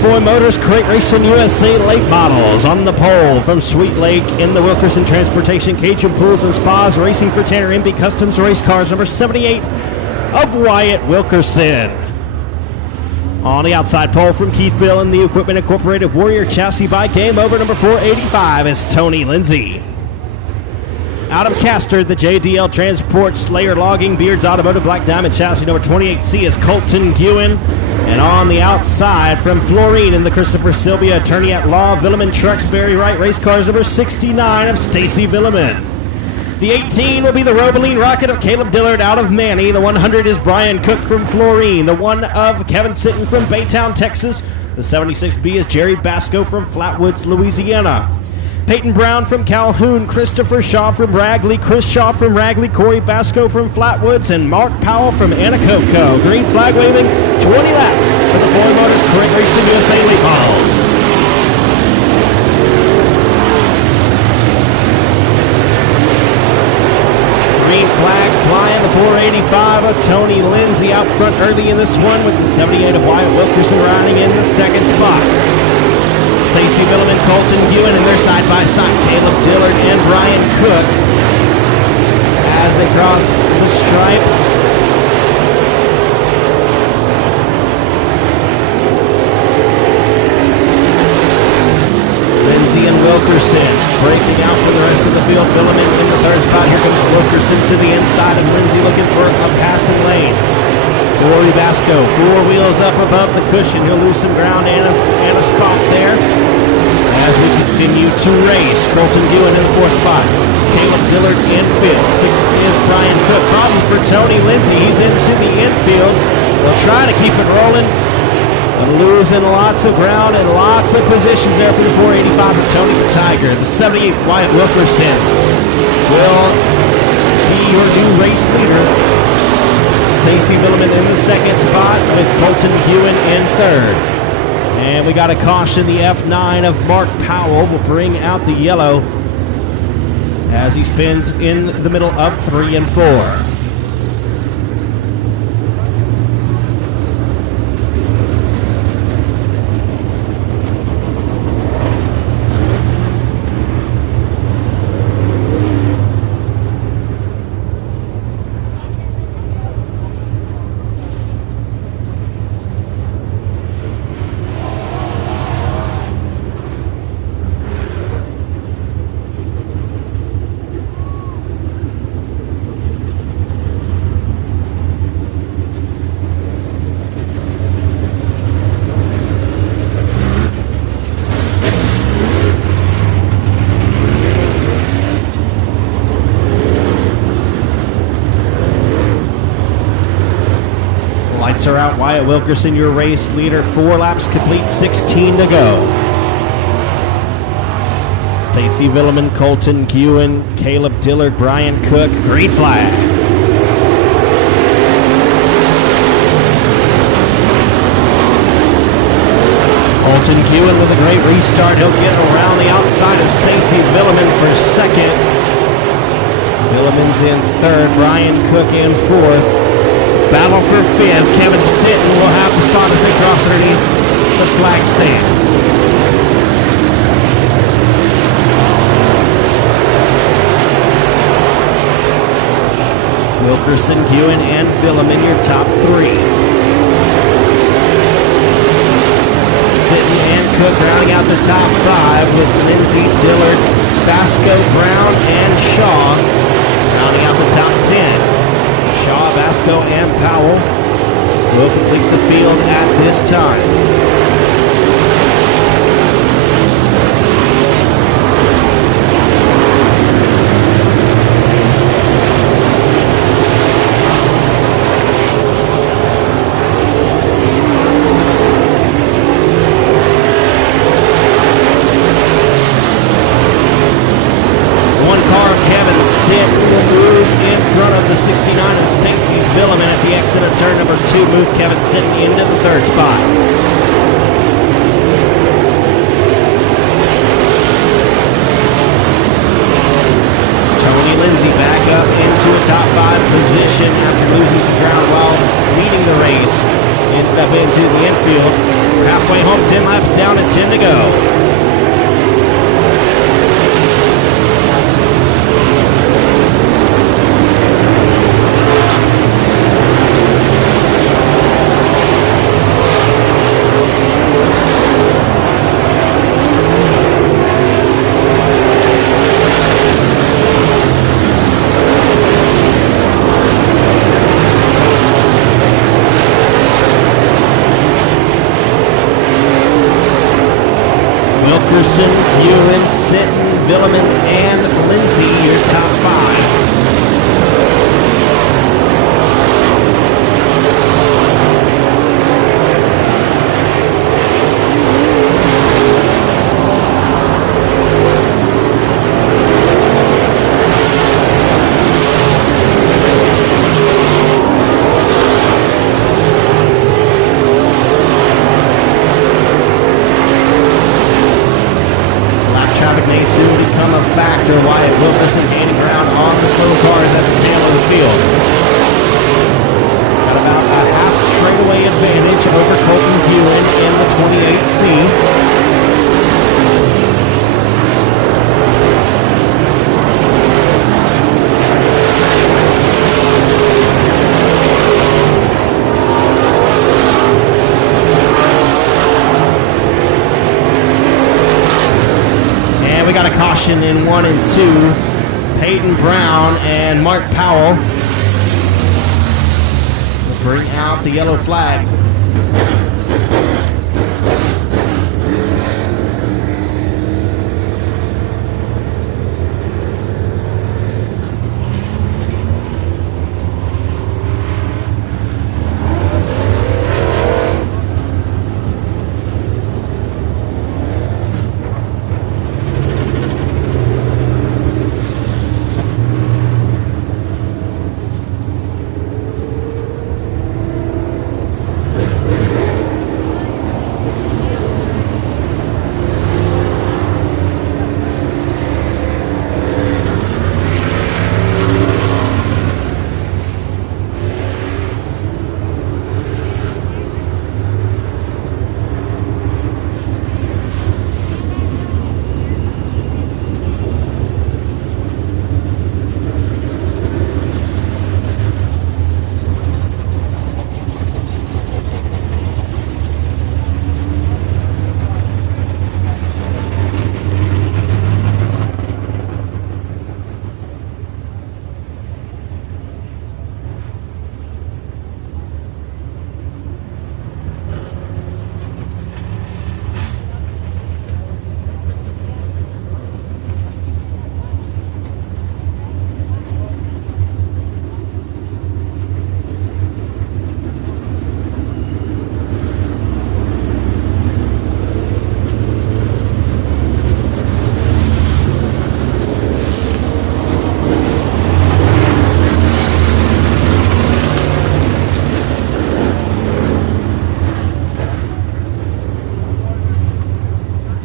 Foy Motors Crate Racing USA late models on the pole from Sweet Lake in the Wilkerson Transportation Cajun Pools and Spas Racing for Tanner MB Customs Race Cars number 78 of Wyatt Wilkerson. On the outside pole from Keithville in the Equipment Incorporated Warrior Chassis by Game Over number 485 is Tony Lindsay. Out of Castor, the JDL Transport Slayer Logging Beards Automotive Black Diamond Chassis number 28C is Colton Guin. And on the outside from Florine in the Christopher Sylvia Attorney at Law Villeman Trucks Barry Wright Race Cars number 69 of Stacy Villeman. The 18 will be the Robaline Rocket of Caleb Dillard out of Manny. The 100 is Brian Cook from Florine. The 1 of Kevin Sitton from Baytown, Texas. The 76B is Jerry Basco from Flatwoods, Louisiana. Peyton Brown from Calhoun, Christopher Shaw from Ragley, Chris Shaw from Ragley, Corey Basco from Flatwoods, and Mark Powell from Anacoco. Green flag waving, 20 laps for the Foy Motors Crate Racing USA late models. Green flag flying, the 485 of Tony Lindsay out front early in this one with the 78 of Wyatt Wilkerson riding in the second spot. Stacy Villeman, Colton Guin, and they're side-by-side. Caleb Dillard and Brian Cook as they cross the stripe. Lindsay and Wilkerson breaking out for the rest of the field. Villeman in the third spot. Here comes Wilkerson to the inside of Lindsay looking for a passing lane. Corey Basco, 4 wheels up above the cushion. He'll lose some ground and a spot there. As we continue to race, Colton Guin in the 4th spot. Caleb Dillard in 5th. 6th is Brian Cook. Problem for Tony Lindsay. He's into the infield. They'll try to keep it rolling. But losing lots of ground and lots of positions there for the 485 of Tony the Tiger. The 78 Wyatt Wilkerson will be your new race leader. Stacy Villeman in the 2nd spot with Colton Guin in 3rd. And we got a caution. The F9 of Mark Powell will bring out the yellow as he spins in the middle of 3 and 4. Lights are out. Wyatt Wilkerson, your race leader. 4 laps complete, 16 to go. Stacy Villeman, Colton Guin, Caleb Dillard, Brian Cook. Green flag. Colton Guin with a great restart. He'll get around the outside of Stacy Villeman for 2nd. Villeman's in 3rd. Brian Cook in 4th. Battle for 5th. Kevin Sitton will have the spot as they cross underneath the flag stand. Wilkerson, Guin, and Villeman, your top 3. Sitton and Cook rounding out the top 5 with Lindsay, Dillard, Basco, Brown, and Shaw rounding out the top 10. Shaw, Basco, and Powell will complete the field at this time. The 69 of Stacy Villeman at the exit of turn number 2 moved Kevin Sitton into the 3rd spot. Wilkerson, Ewan, Sitton, Villeman, and Lindsay, your top 5. Traffic may soon become a factor. Wyatt Wilkerson gaining ground on the slow cars at the tail of the field. Got about a half straightaway advantage over Colton Hewin in the 28C. We got a caution in 1 and 2. Peyton Brown and Mark Powell will bring out the yellow flag.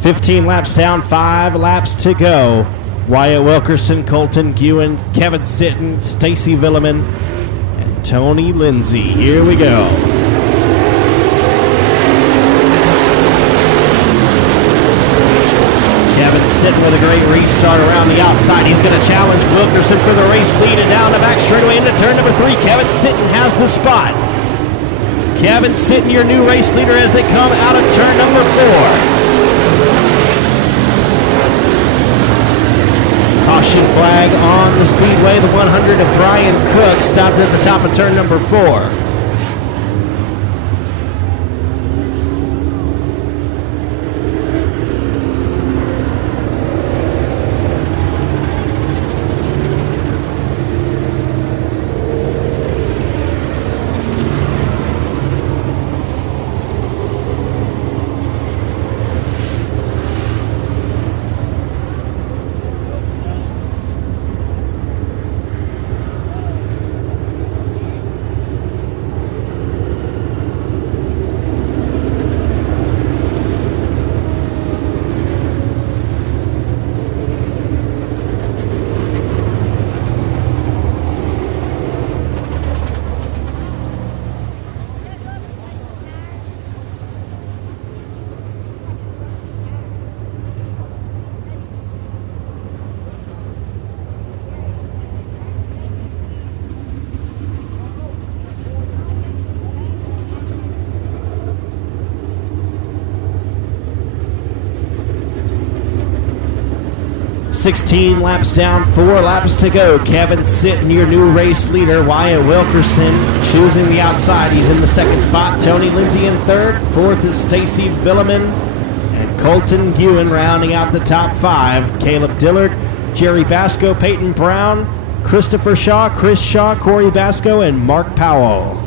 "15 laps down, 5 laps to go." Wyatt Wilkerson, Colton Ewan, Kevin Sitton, Stacy Villeman, and Tony Lindsay. Here we go. Kevin Sitton with a great restart around the outside. He's going to challenge Wilkerson for the race lead and down the back straightaway into turn number 3. Kevin Sitton has the spot. Kevin Sitton, your new race leader as they come out of turn number 4. Caution flag on the Speedway. The 100 of Brian Cook stopped at the top of turn number 4. "16 laps down, 4 laps to go." Kevin Sitton, your new race leader. Wyatt Wilkerson choosing the outside. He's in the second spot. Tony Lindsay in third. Fourth is Stacy Villeman. And Colton Ewan rounding out the top 5. Caleb Dillard, Jerry Basco, Peyton Brown, Christopher Shaw, Chris Shaw, Corey Basco, and Mark Powell.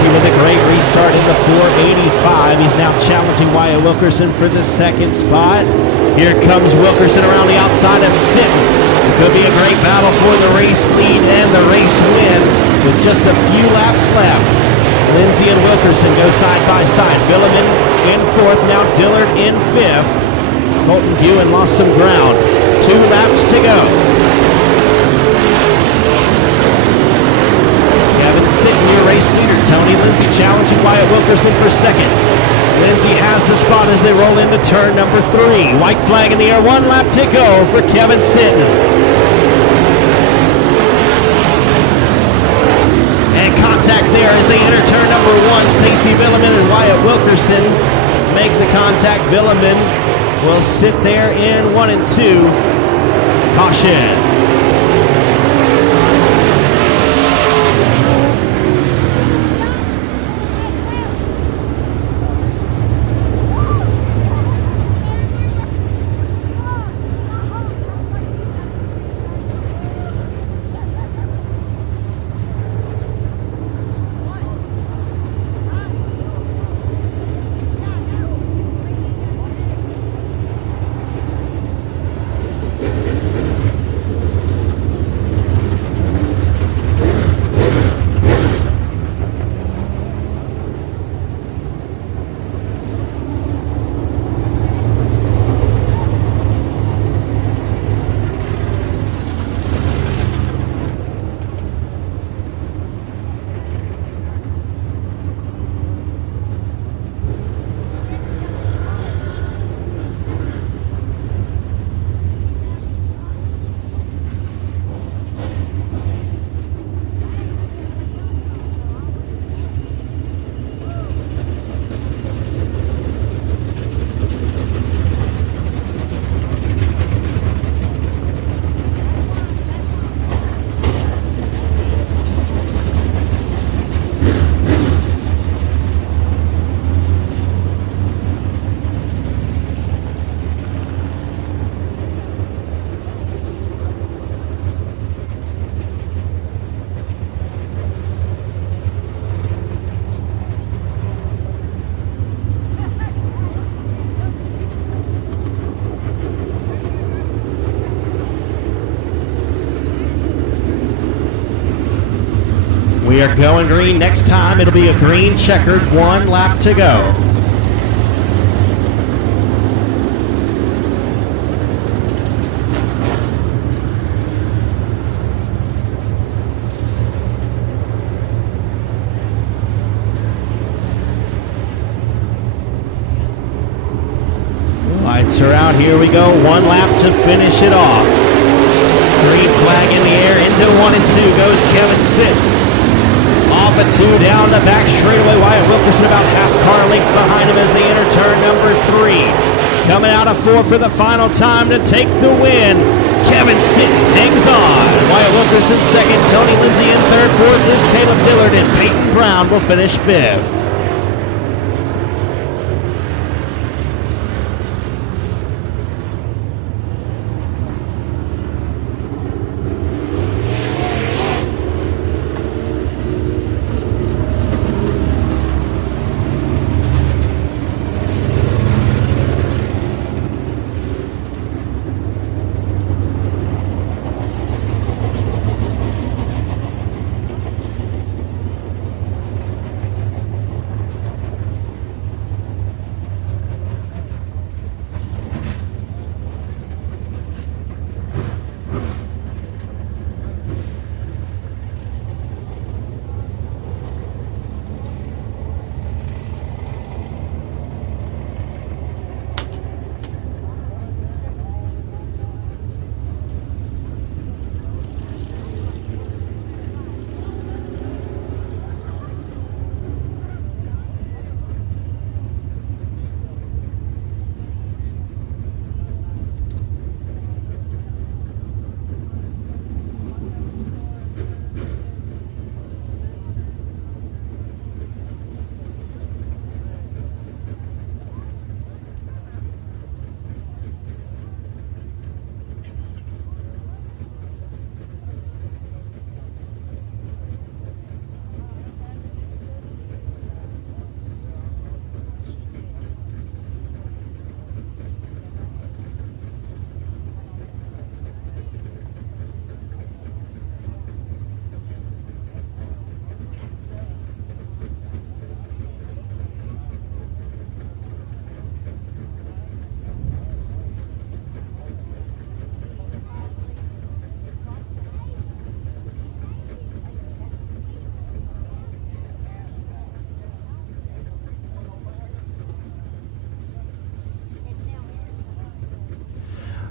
With a great restart in the 485. He's now challenging Wyatt Wilkerson for the second spot. Here comes Wilkerson around the outside of Sitton. It could be a great battle for the race lead and the race win with just a few laps left. Lindsay and Wilkerson go side by side. Villeman in 4th, now Dillard in 5th. Colton Ewan lost some ground. 2 laps to go. Kevin Sitton, your race leader. Tony Lindsay challenging Wyatt Wilkerson for second. Lindsay has the spot as they roll into turn number 3. White flag in the air, 1 lap to go for Kevin Sitton. And contact there as they enter turn number 1. Stacy Villeman and Wyatt Wilkerson make the contact. Villeman will sit there in 1 and 2. Caution. We are going green. Next time it'll be a green checkered, 1 lap to go. Lights are out. Here we go. 1 lap to finish it off. Green flag in the air. Into 1 and 2 goes Kevin Sitton. Off a 2 down the back straightaway. Wyatt Wilkerson about half car length behind him as they enter turn number 3. Coming out of 4 for the final time to take the win. Kevin Sitton hangs on. Wyatt Wilkerson second. Tony Lindsay in third. Fourth is Caleb Dillard, and Peyton Brown will finish 5th.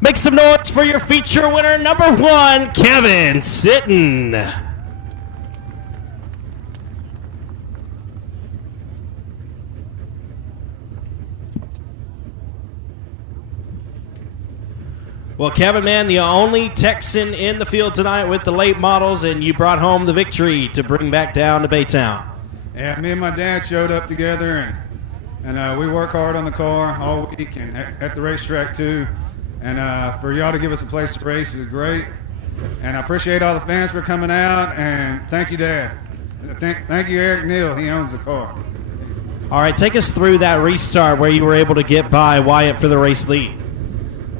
Make some noise for your feature winner, number 1, Kevin Sitton. Well, Kevin, man, the only Texan in the field tonight with the late models, and you brought home the victory to bring back down to Baytown. Yeah, me and my dad showed up together, and we work hard on the car all week and at the racetrack too. And for y'all to give us a place to race is great. And I appreciate all the fans for coming out, and thank you, Dad. Thank you, Eric Neal. He owns the car. All right, take us through that restart where you were able to get by Wyatt for the race lead.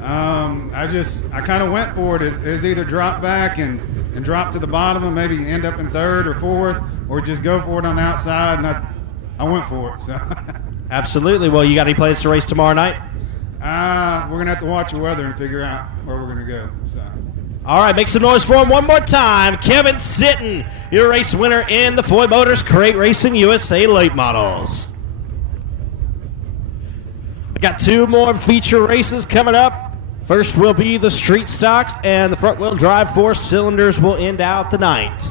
I kind of went for it. Is either drop back and drop to the bottom and maybe end up in third or fourth, or just go for it on the outside, and I went for it. So. Absolutely. Well, you got any plans to race tomorrow night? We're going to have to watch the weather and figure out where we're going to go. So. All right, make some noise for him one more time. Kevin Sitton, your race winner in the Foy Motors Crate Racing USA Late Models. We got 2 more feature races coming up. First will be the street stocks, and the front-wheel drive 4 cylinders will end out the night.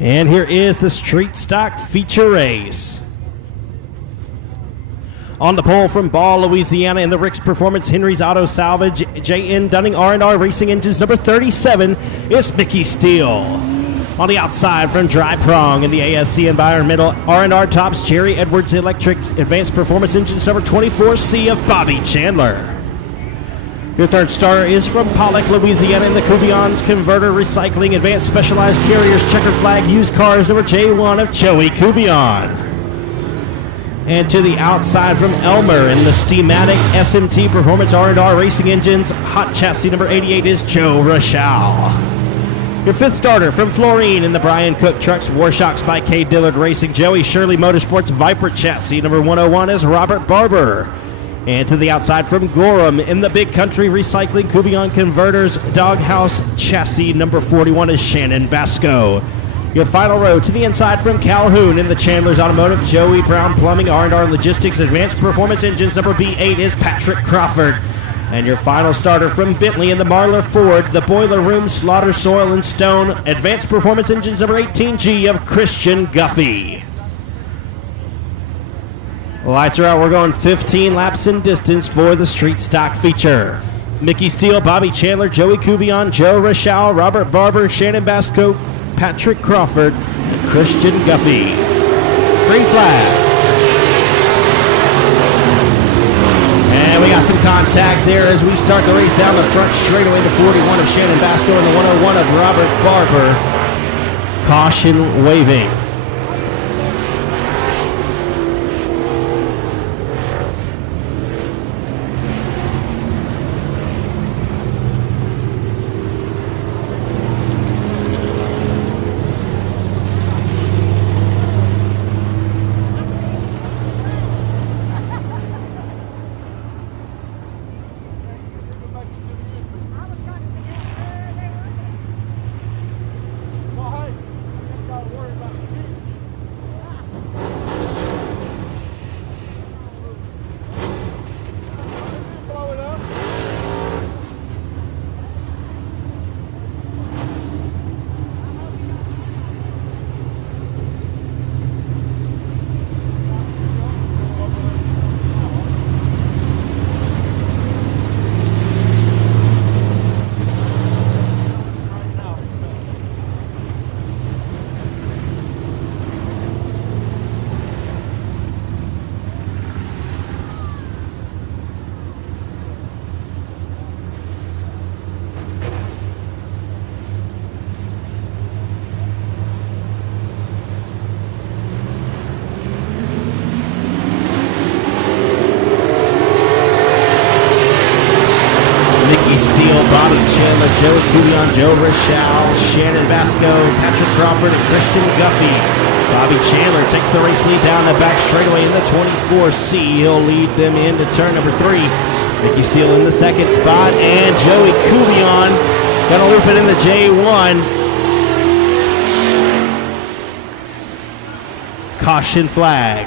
And here is the street stock feature race. On the pole from Ball, Louisiana, in the Rick's Performance Henry's Auto Salvage, J.N. Dunning R&R Racing Engines number 37 is Mickey Steele. On the outside from Dry Prong in the ASC Environmental R&R Tops Jerry Edwards Electric Advanced Performance Engines number 24C of Bobby Chandler. Your third starter is from Pollock, Louisiana, in the Cubion's Converter Recycling Advanced Specialized Carriers Checkered Flag Used Cars number J1 of Joey Cubion. And to the outside from Elmer in the Steamatic SMT Performance R&R Racing Engines Hot Chassis number 88 is Joe Rochelle. Your fifth starter from Florine in the Brian Cook Trucks Warshocks by K. Dillard Racing Joey Shirley Motorsports Viper Chassis number 101 is Robert Barber. And to the outside from Gorham in the Big Country Recycling Cubion Converters Doghouse Chassis number 41 is Shannon Basco. Your final row to the inside from Calhoun in the Chandler's Automotive Joey Brown Plumbing R&R Logistics Advanced Performance Engines number B8 is Patrick Crawford. And your final starter from Bentley in the Marlar Ford, the Boiler Room Slaughter Soil and Stone Advanced Performance Engines number 18G of Christian Guffey. Lights are out. We're going 15 laps in distance for the street stock feature. Mickey Steele, Bobby Chandler, Joey Cubion, Joe Rochelle, Robert Barber, Shannon Basco, Patrick Crawford, and Christian Guffey. Green flag. And we got some contact there as we start the race down the front straightaway. The 41 of Shannon Basco and the 101 of Robert Barber. Caution waving. Bobby Chandler, Joe Cubion, Joe Rochelle, Shannon Vasco, Patrick Crawford, and Christian Guffey. Bobby Chandler takes the race lead down the back straightaway in the 24C. He'll lead them into turn number 3. Mickey Steele in the second spot, and Joey Cubion gonna loop it in the J1. Caution flag.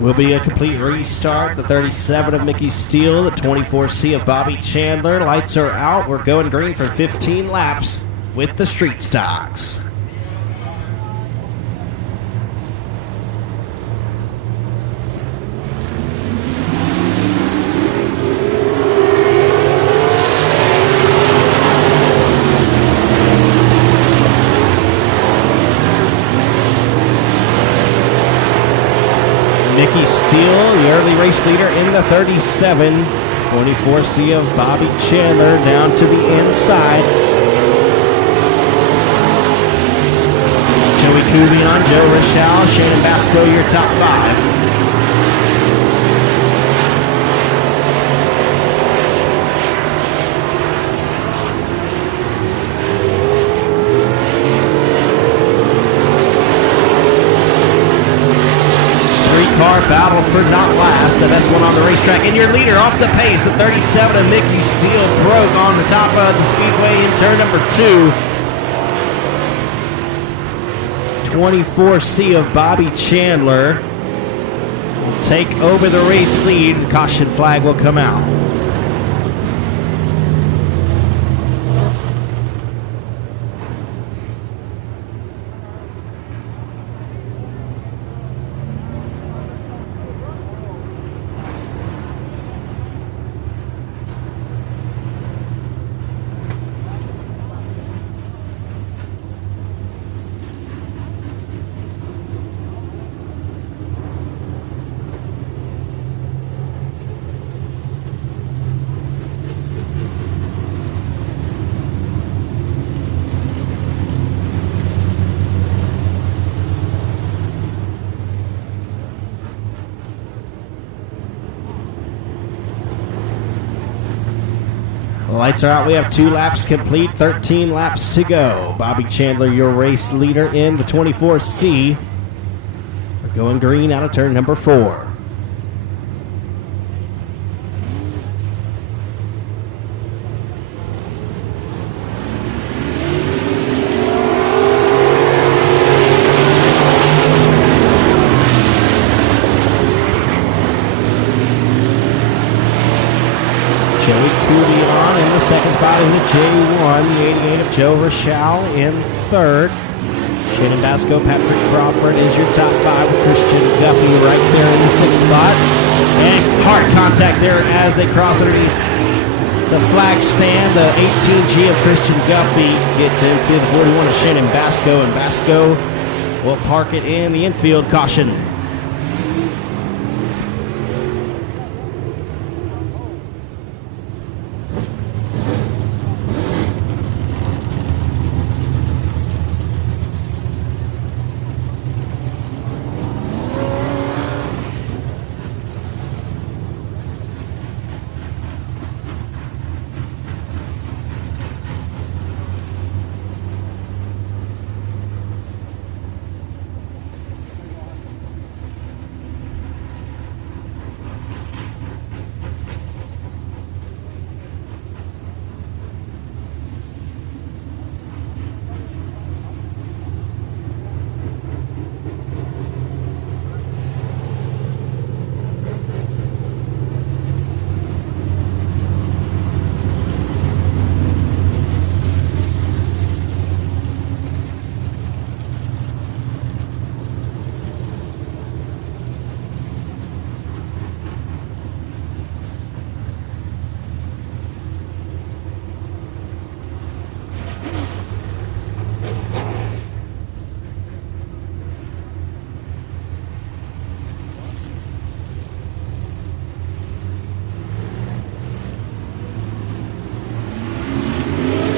Will be a complete restart. The 37 of Mickey Steele, the 24C of Bobby Chandler. Lights are out. We're going green for 15 laps with the street stocks. Mickey Steele, the early race leader in the 37. 24C of Bobby Chandler down to the inside. Joey Cubion, Joe Rochelle, Shannon Basco, your top 5. Car battle for not last, the best one on the racetrack, and your leader off the pace. The 37 of Mickey Steele broke on the top of the Speedway in turn number 2. 24C of Bobby Chandler will take over the race lead. Caution flag will come out. The lights are out. We have 2 laps complete, 13 laps to go. Bobby Chandler, your race leader in the 24C. We're going green out of turn number 4. Joey Cubion in the second spot in the J1. The 88 of Joe Rochelle in third. Shannon Basco, Patrick Crawford is your top 5 with Christian Guffey right there in the 6th spot. And hard contact there as they cross underneath the flag stand. The 18G of Christian Guffey gets into the 41 of Shannon Basco, and Basco will park it in the infield. Caution.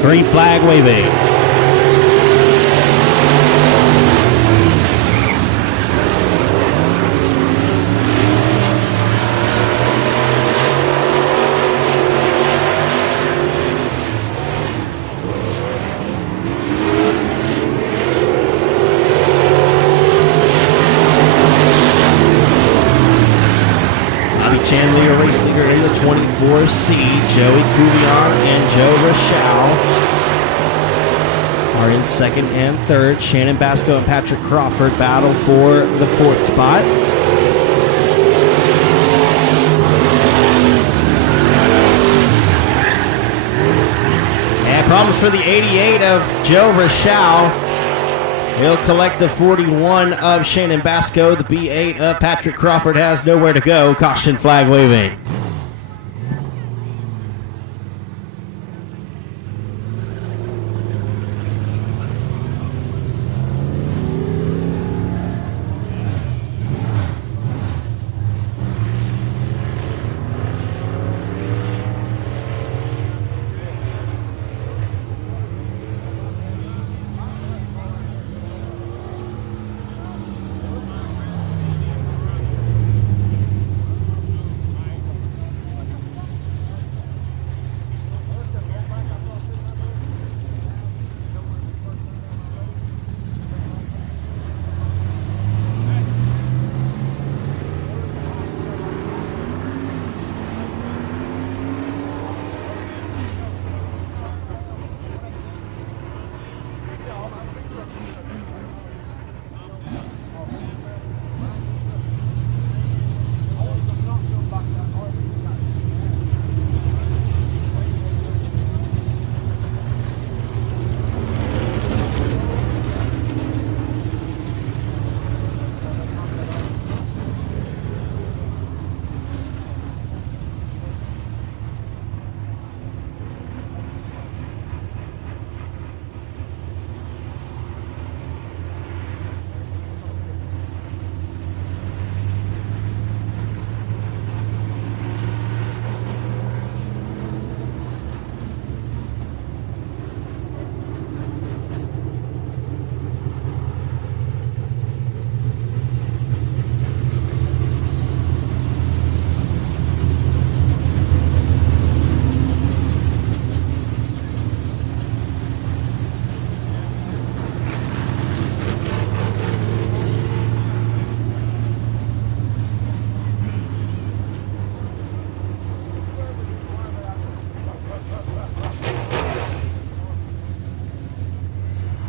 Green flag waving. Chandler, your race leader in the 24C. Joey Cuvion and Joe Rochelle are in second and third. Shannon Basco and Patrick Crawford battle for the fourth spot. And problems for the 88 of Joe Rochelle. He'll collect the 41 of Shannon Basco. The B8 of Patrick Crawford has nowhere to go. Caution flag waving.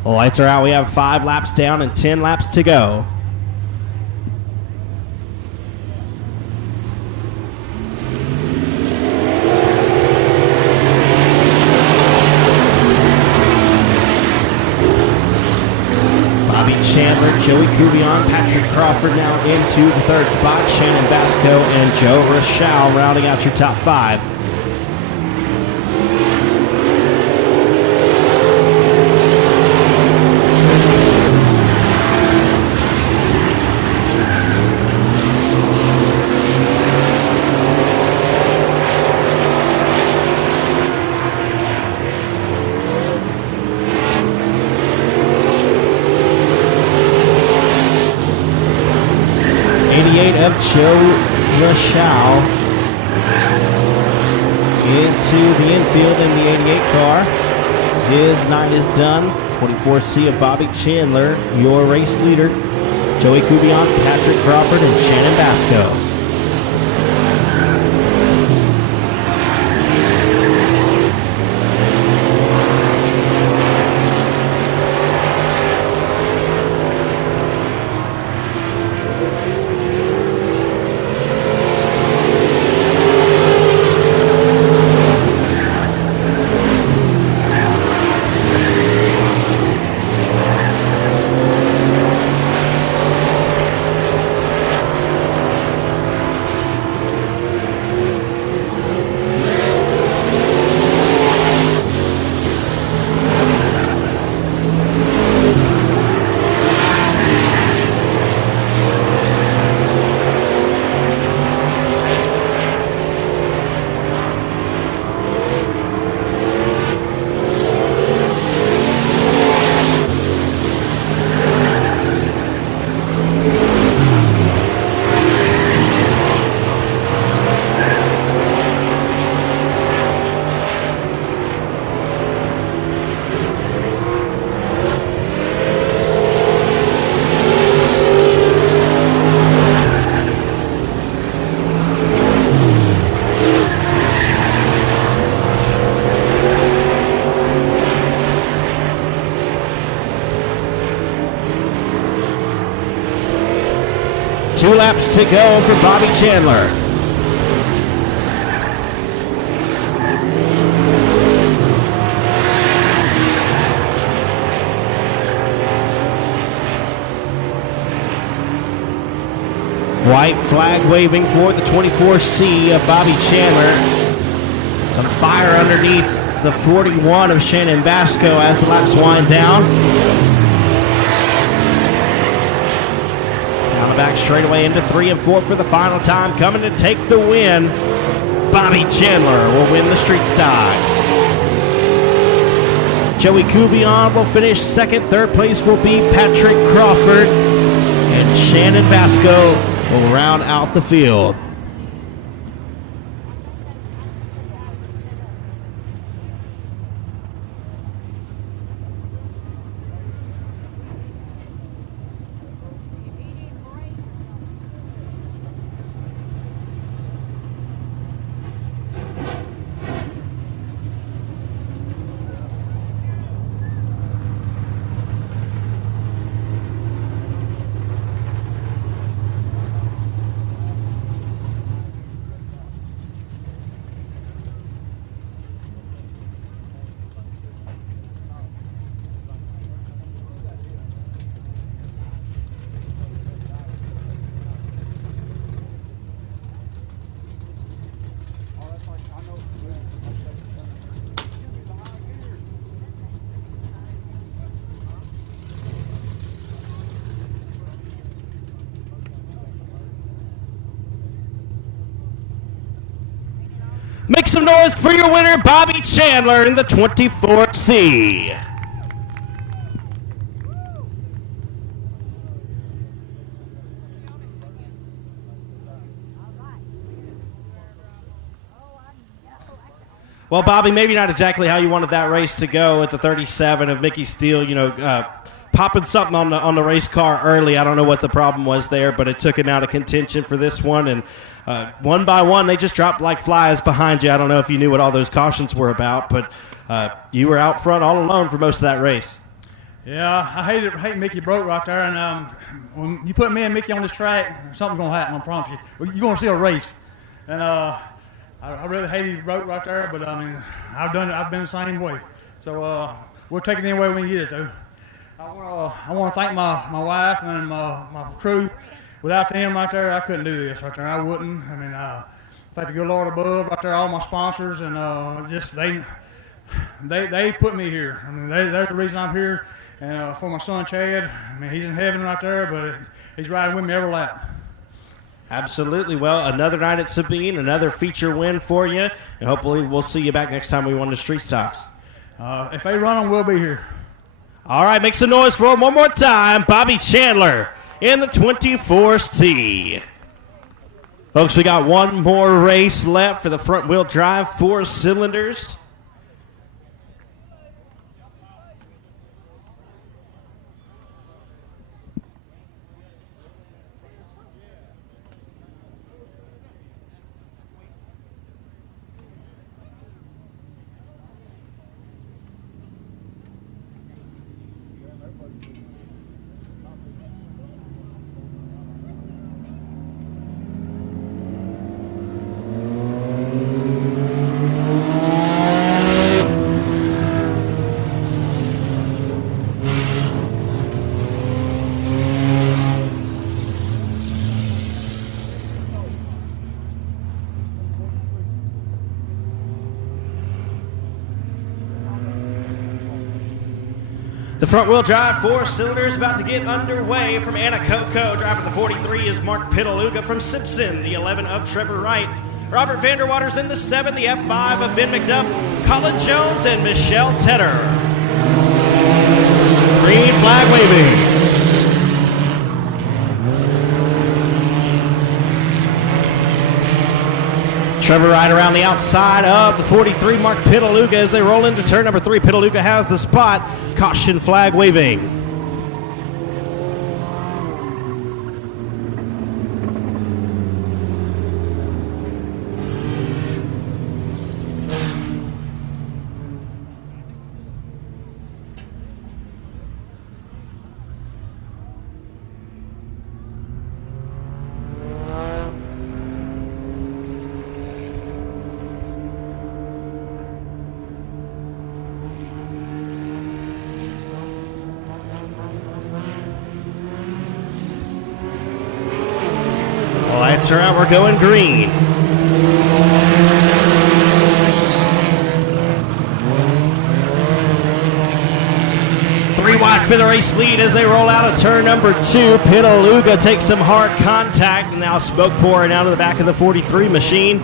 The lights are out. We have 5 laps down and 10 laps to go. Bobby Chandler, Joey Cuvion, Patrick Crawford now into the third spot. Shannon Basco and Joe Rochelle rounding out your top 5. Of Joe Rochelle into the infield in the 88 car. His night is done. 24C of Bobby Chandler, your race leader. Joey Cuvion, Patrick Crawford, and Shannon Basco. 2 laps to go for Bobby Chandler. White flag waving for the 24C of Bobby Chandler. Some fire underneath the 41 of Shannon Basco as the laps wind down. Down the back straightaway into 3 and 4 for the final time. Coming to take the win, Bobby Chandler will win the Street Stocks. Joey Cuvion will finish second. Third place will be Patrick Crawford. And Shannon Basco will round out the field. Make some noise for your winner, Bobby Chandler in the 24C. Well, Bobby, maybe not exactly how you wanted that race to go at the 37 of Mickey Steele, popping something on the race car early. I don't know what the problem was there, but it took him out of contention for this one. And one by one, they just dropped like flies behind you. I don't know if you knew what all those cautions were about, but you were out front all alone for most of that race. Yeah, I hate Mickey broke right there. And when you put me and Mickey on this track, something's going to happen, I promise you. You're going to see a race. And I really hate he broke right there, but I mean, I've been the same way. So we'll take it any way we can get it to. I want to thank my wife and my crew. Without them right there, I couldn't do this right there. I wouldn't. I mean, thank the good Lord above right there, all my sponsors, and just they put me here. I mean, they're the reason I'm here. And for my son Chad, I mean, he's in heaven right there, but he's riding with me every lap. Absolutely. Well, another night at Sabine, another feature win for you, and hopefully we'll see you back next time we won the Street Stocks. If they run them, we'll be here. All right, make some noise for him one more time. Bobby Chandler in the 24C. Folks, we got one more race left for the front-wheel drive 4 cylinders. The front-wheel drive 4 cylinders about to get underway. From Anacoco, driving the 43 is Mark Pitaluga. From Simpson, the 11 of Trevor Wright. Robert Vanderwaters in the 7, the F5 of Ben McDuff, Colin Jones, and Michelle Tedder. Green flag waving. Trevor Wright around the outside of the 43, Mark Pitaluga, as they roll into turn number 3. Pitaluga has the spot. Caution flag waving. Lights are out. We're going green. Three wide for the race lead as they roll out of turn number 2. Pitaluga takes some hard contact. Now smoke pouring out of the back of the 43 machine.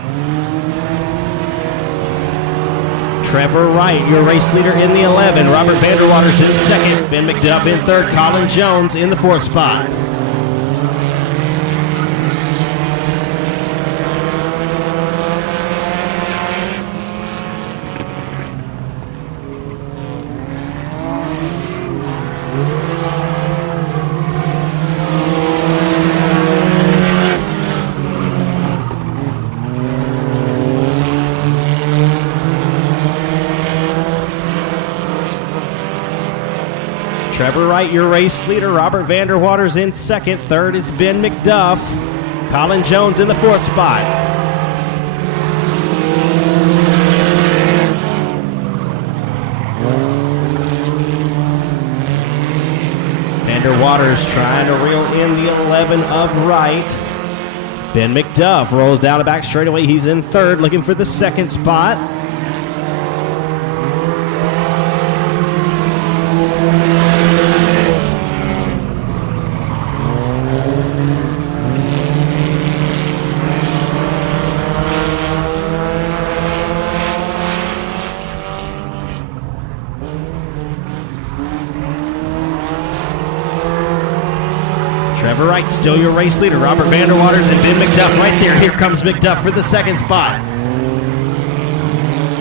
Trevor Wright, your race leader in the 11. Robert Vanderwaters in second. Ben McDuff in third. Colin Jones in the 4th spot. Trevor Wright, your race leader. Robert Vanderwaters in second. Third is Ben McDuff. Colin Jones in the 4th spot. Vanderwaters trying to reel in the 11 of Wright. Ben McDuff rolls down the back straightaway. He's in third, looking for the 2nd spot. Trevor Wright, still your race leader. Robert Vanderwaters and Ben McDuff right there. Here comes McDuff for the 2nd spot.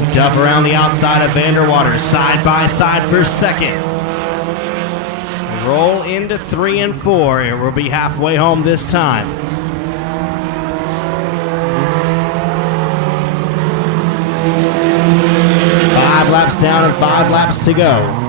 McDuff around the outside of Vanderwaters, side by side for 2nd. Roll into 3 and 4. It will be halfway home this time. Five laps down and 5 laps to go.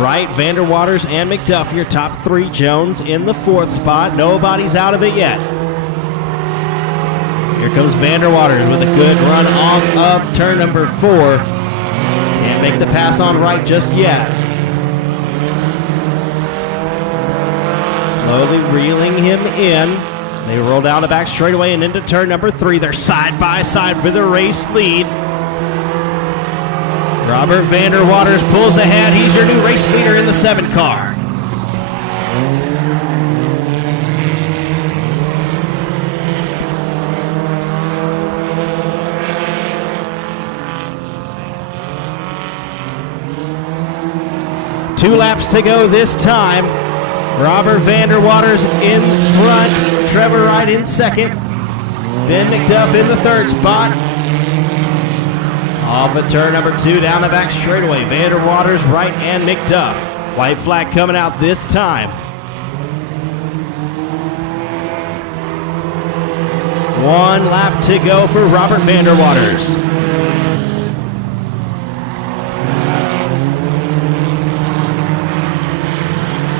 Wright, Vanderwaters, and McDuff, your top 3. Jones in the 4th spot. Nobody's out of it yet. Here comes Vanderwaters with a good run off of turn number 4. Can't make the pass on Wright just yet. Slowly reeling him in. They roll down the back straightaway and into turn number 3. They're side by side for the race lead. Robert Vanderwaters pulls ahead. He's your new race leader in the 7 car. Two laps to go this time. Robert Vanderwaters in front. Trevor Wright in second. Ben McDuff in the 3rd spot. Off of turn number 2, down the back straightaway. Vanderwaters, Wright, and McDuff. White flag coming out this time. 1 lap to go for Robert Vanderwaters.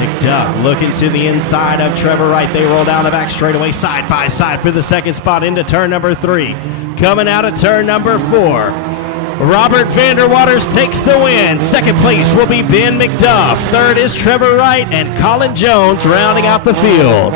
McDuff looking to the inside of Trevor Wright. They roll down the back straightaway, side by side for the 2nd spot into turn number 3. Coming out of turn number 4. Robert Vanderwaters takes the win. 2nd place will be Ben McDuff. 3rd is Trevor Wright and Colin Jones rounding out the field.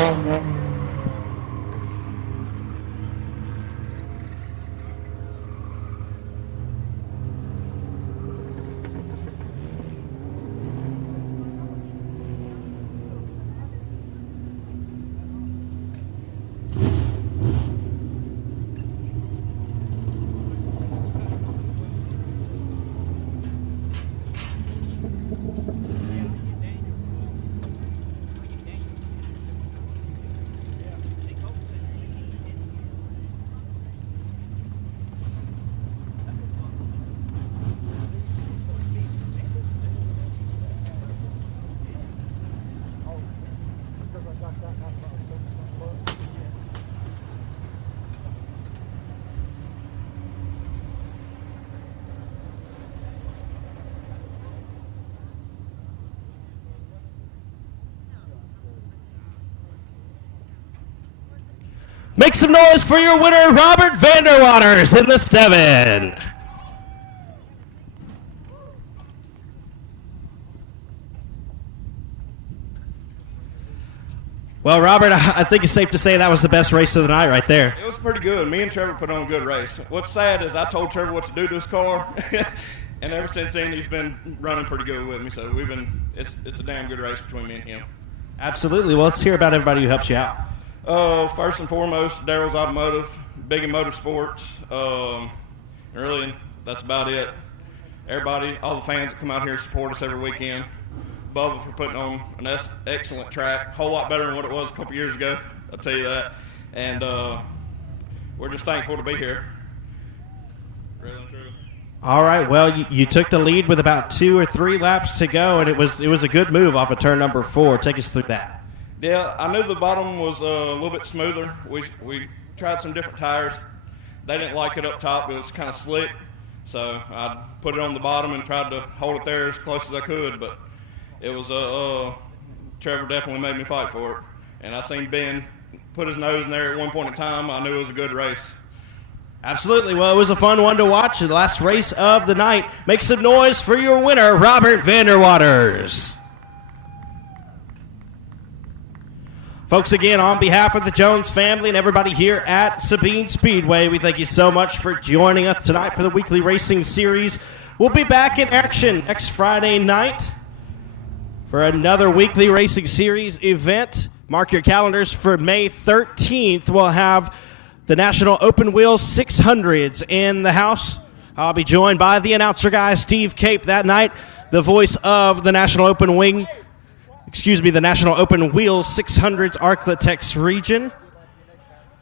Make some noise for your winner, Robert Vanderwaters, in the 7. Well, Robert, I think it's safe to say that was the best race of the night right there. It was pretty good. Me and Trevor put on a good race. What's sad is I told Trevor what to do to his car, and ever since then he's been running pretty good with me. So it's a damn good race between me and him. Absolutely. Well, let's hear about everybody who helps you out. First and foremost, Daryl's Automotive, Big in Motorsports. Really, that's about it. Everybody, all the fans that come out here and support us every weekend. Bubba for putting on an excellent track, a whole lot better than what it was a couple years ago, I'll tell you that. And we're just thankful to be here. Really and truly. All right, well, you took the lead with about 2 or 3 laps to go, and it was a good move off of turn number 4. Take us through that. Yeah, I knew the bottom was a little bit smoother. We tried some different tires. They didn't like it up top. It was kind of slick. So I put it on the bottom and tried to hold it there as close as I could, but it was Trevor definitely made me fight for it. And I seen Ben put his nose in there at one point in time. I knew it was a good race. Absolutely. Well, it was a fun one to watch. The last race of the night. Make some noise for your winner, Robert Vanderwaters. Folks, again, on behalf of the Jones family and everybody here at Sabine Speedway, we thank you so much for joining us tonight for the weekly racing series. We'll be back in action next Friday night for another weekly racing series event. Mark your calendars for May 13th. We'll have the National Open Wheel 600s in the house. I'll be joined by the announcer guy, Steve Cape, that night, the voice of the National Open Wheel 600s Arklatex region.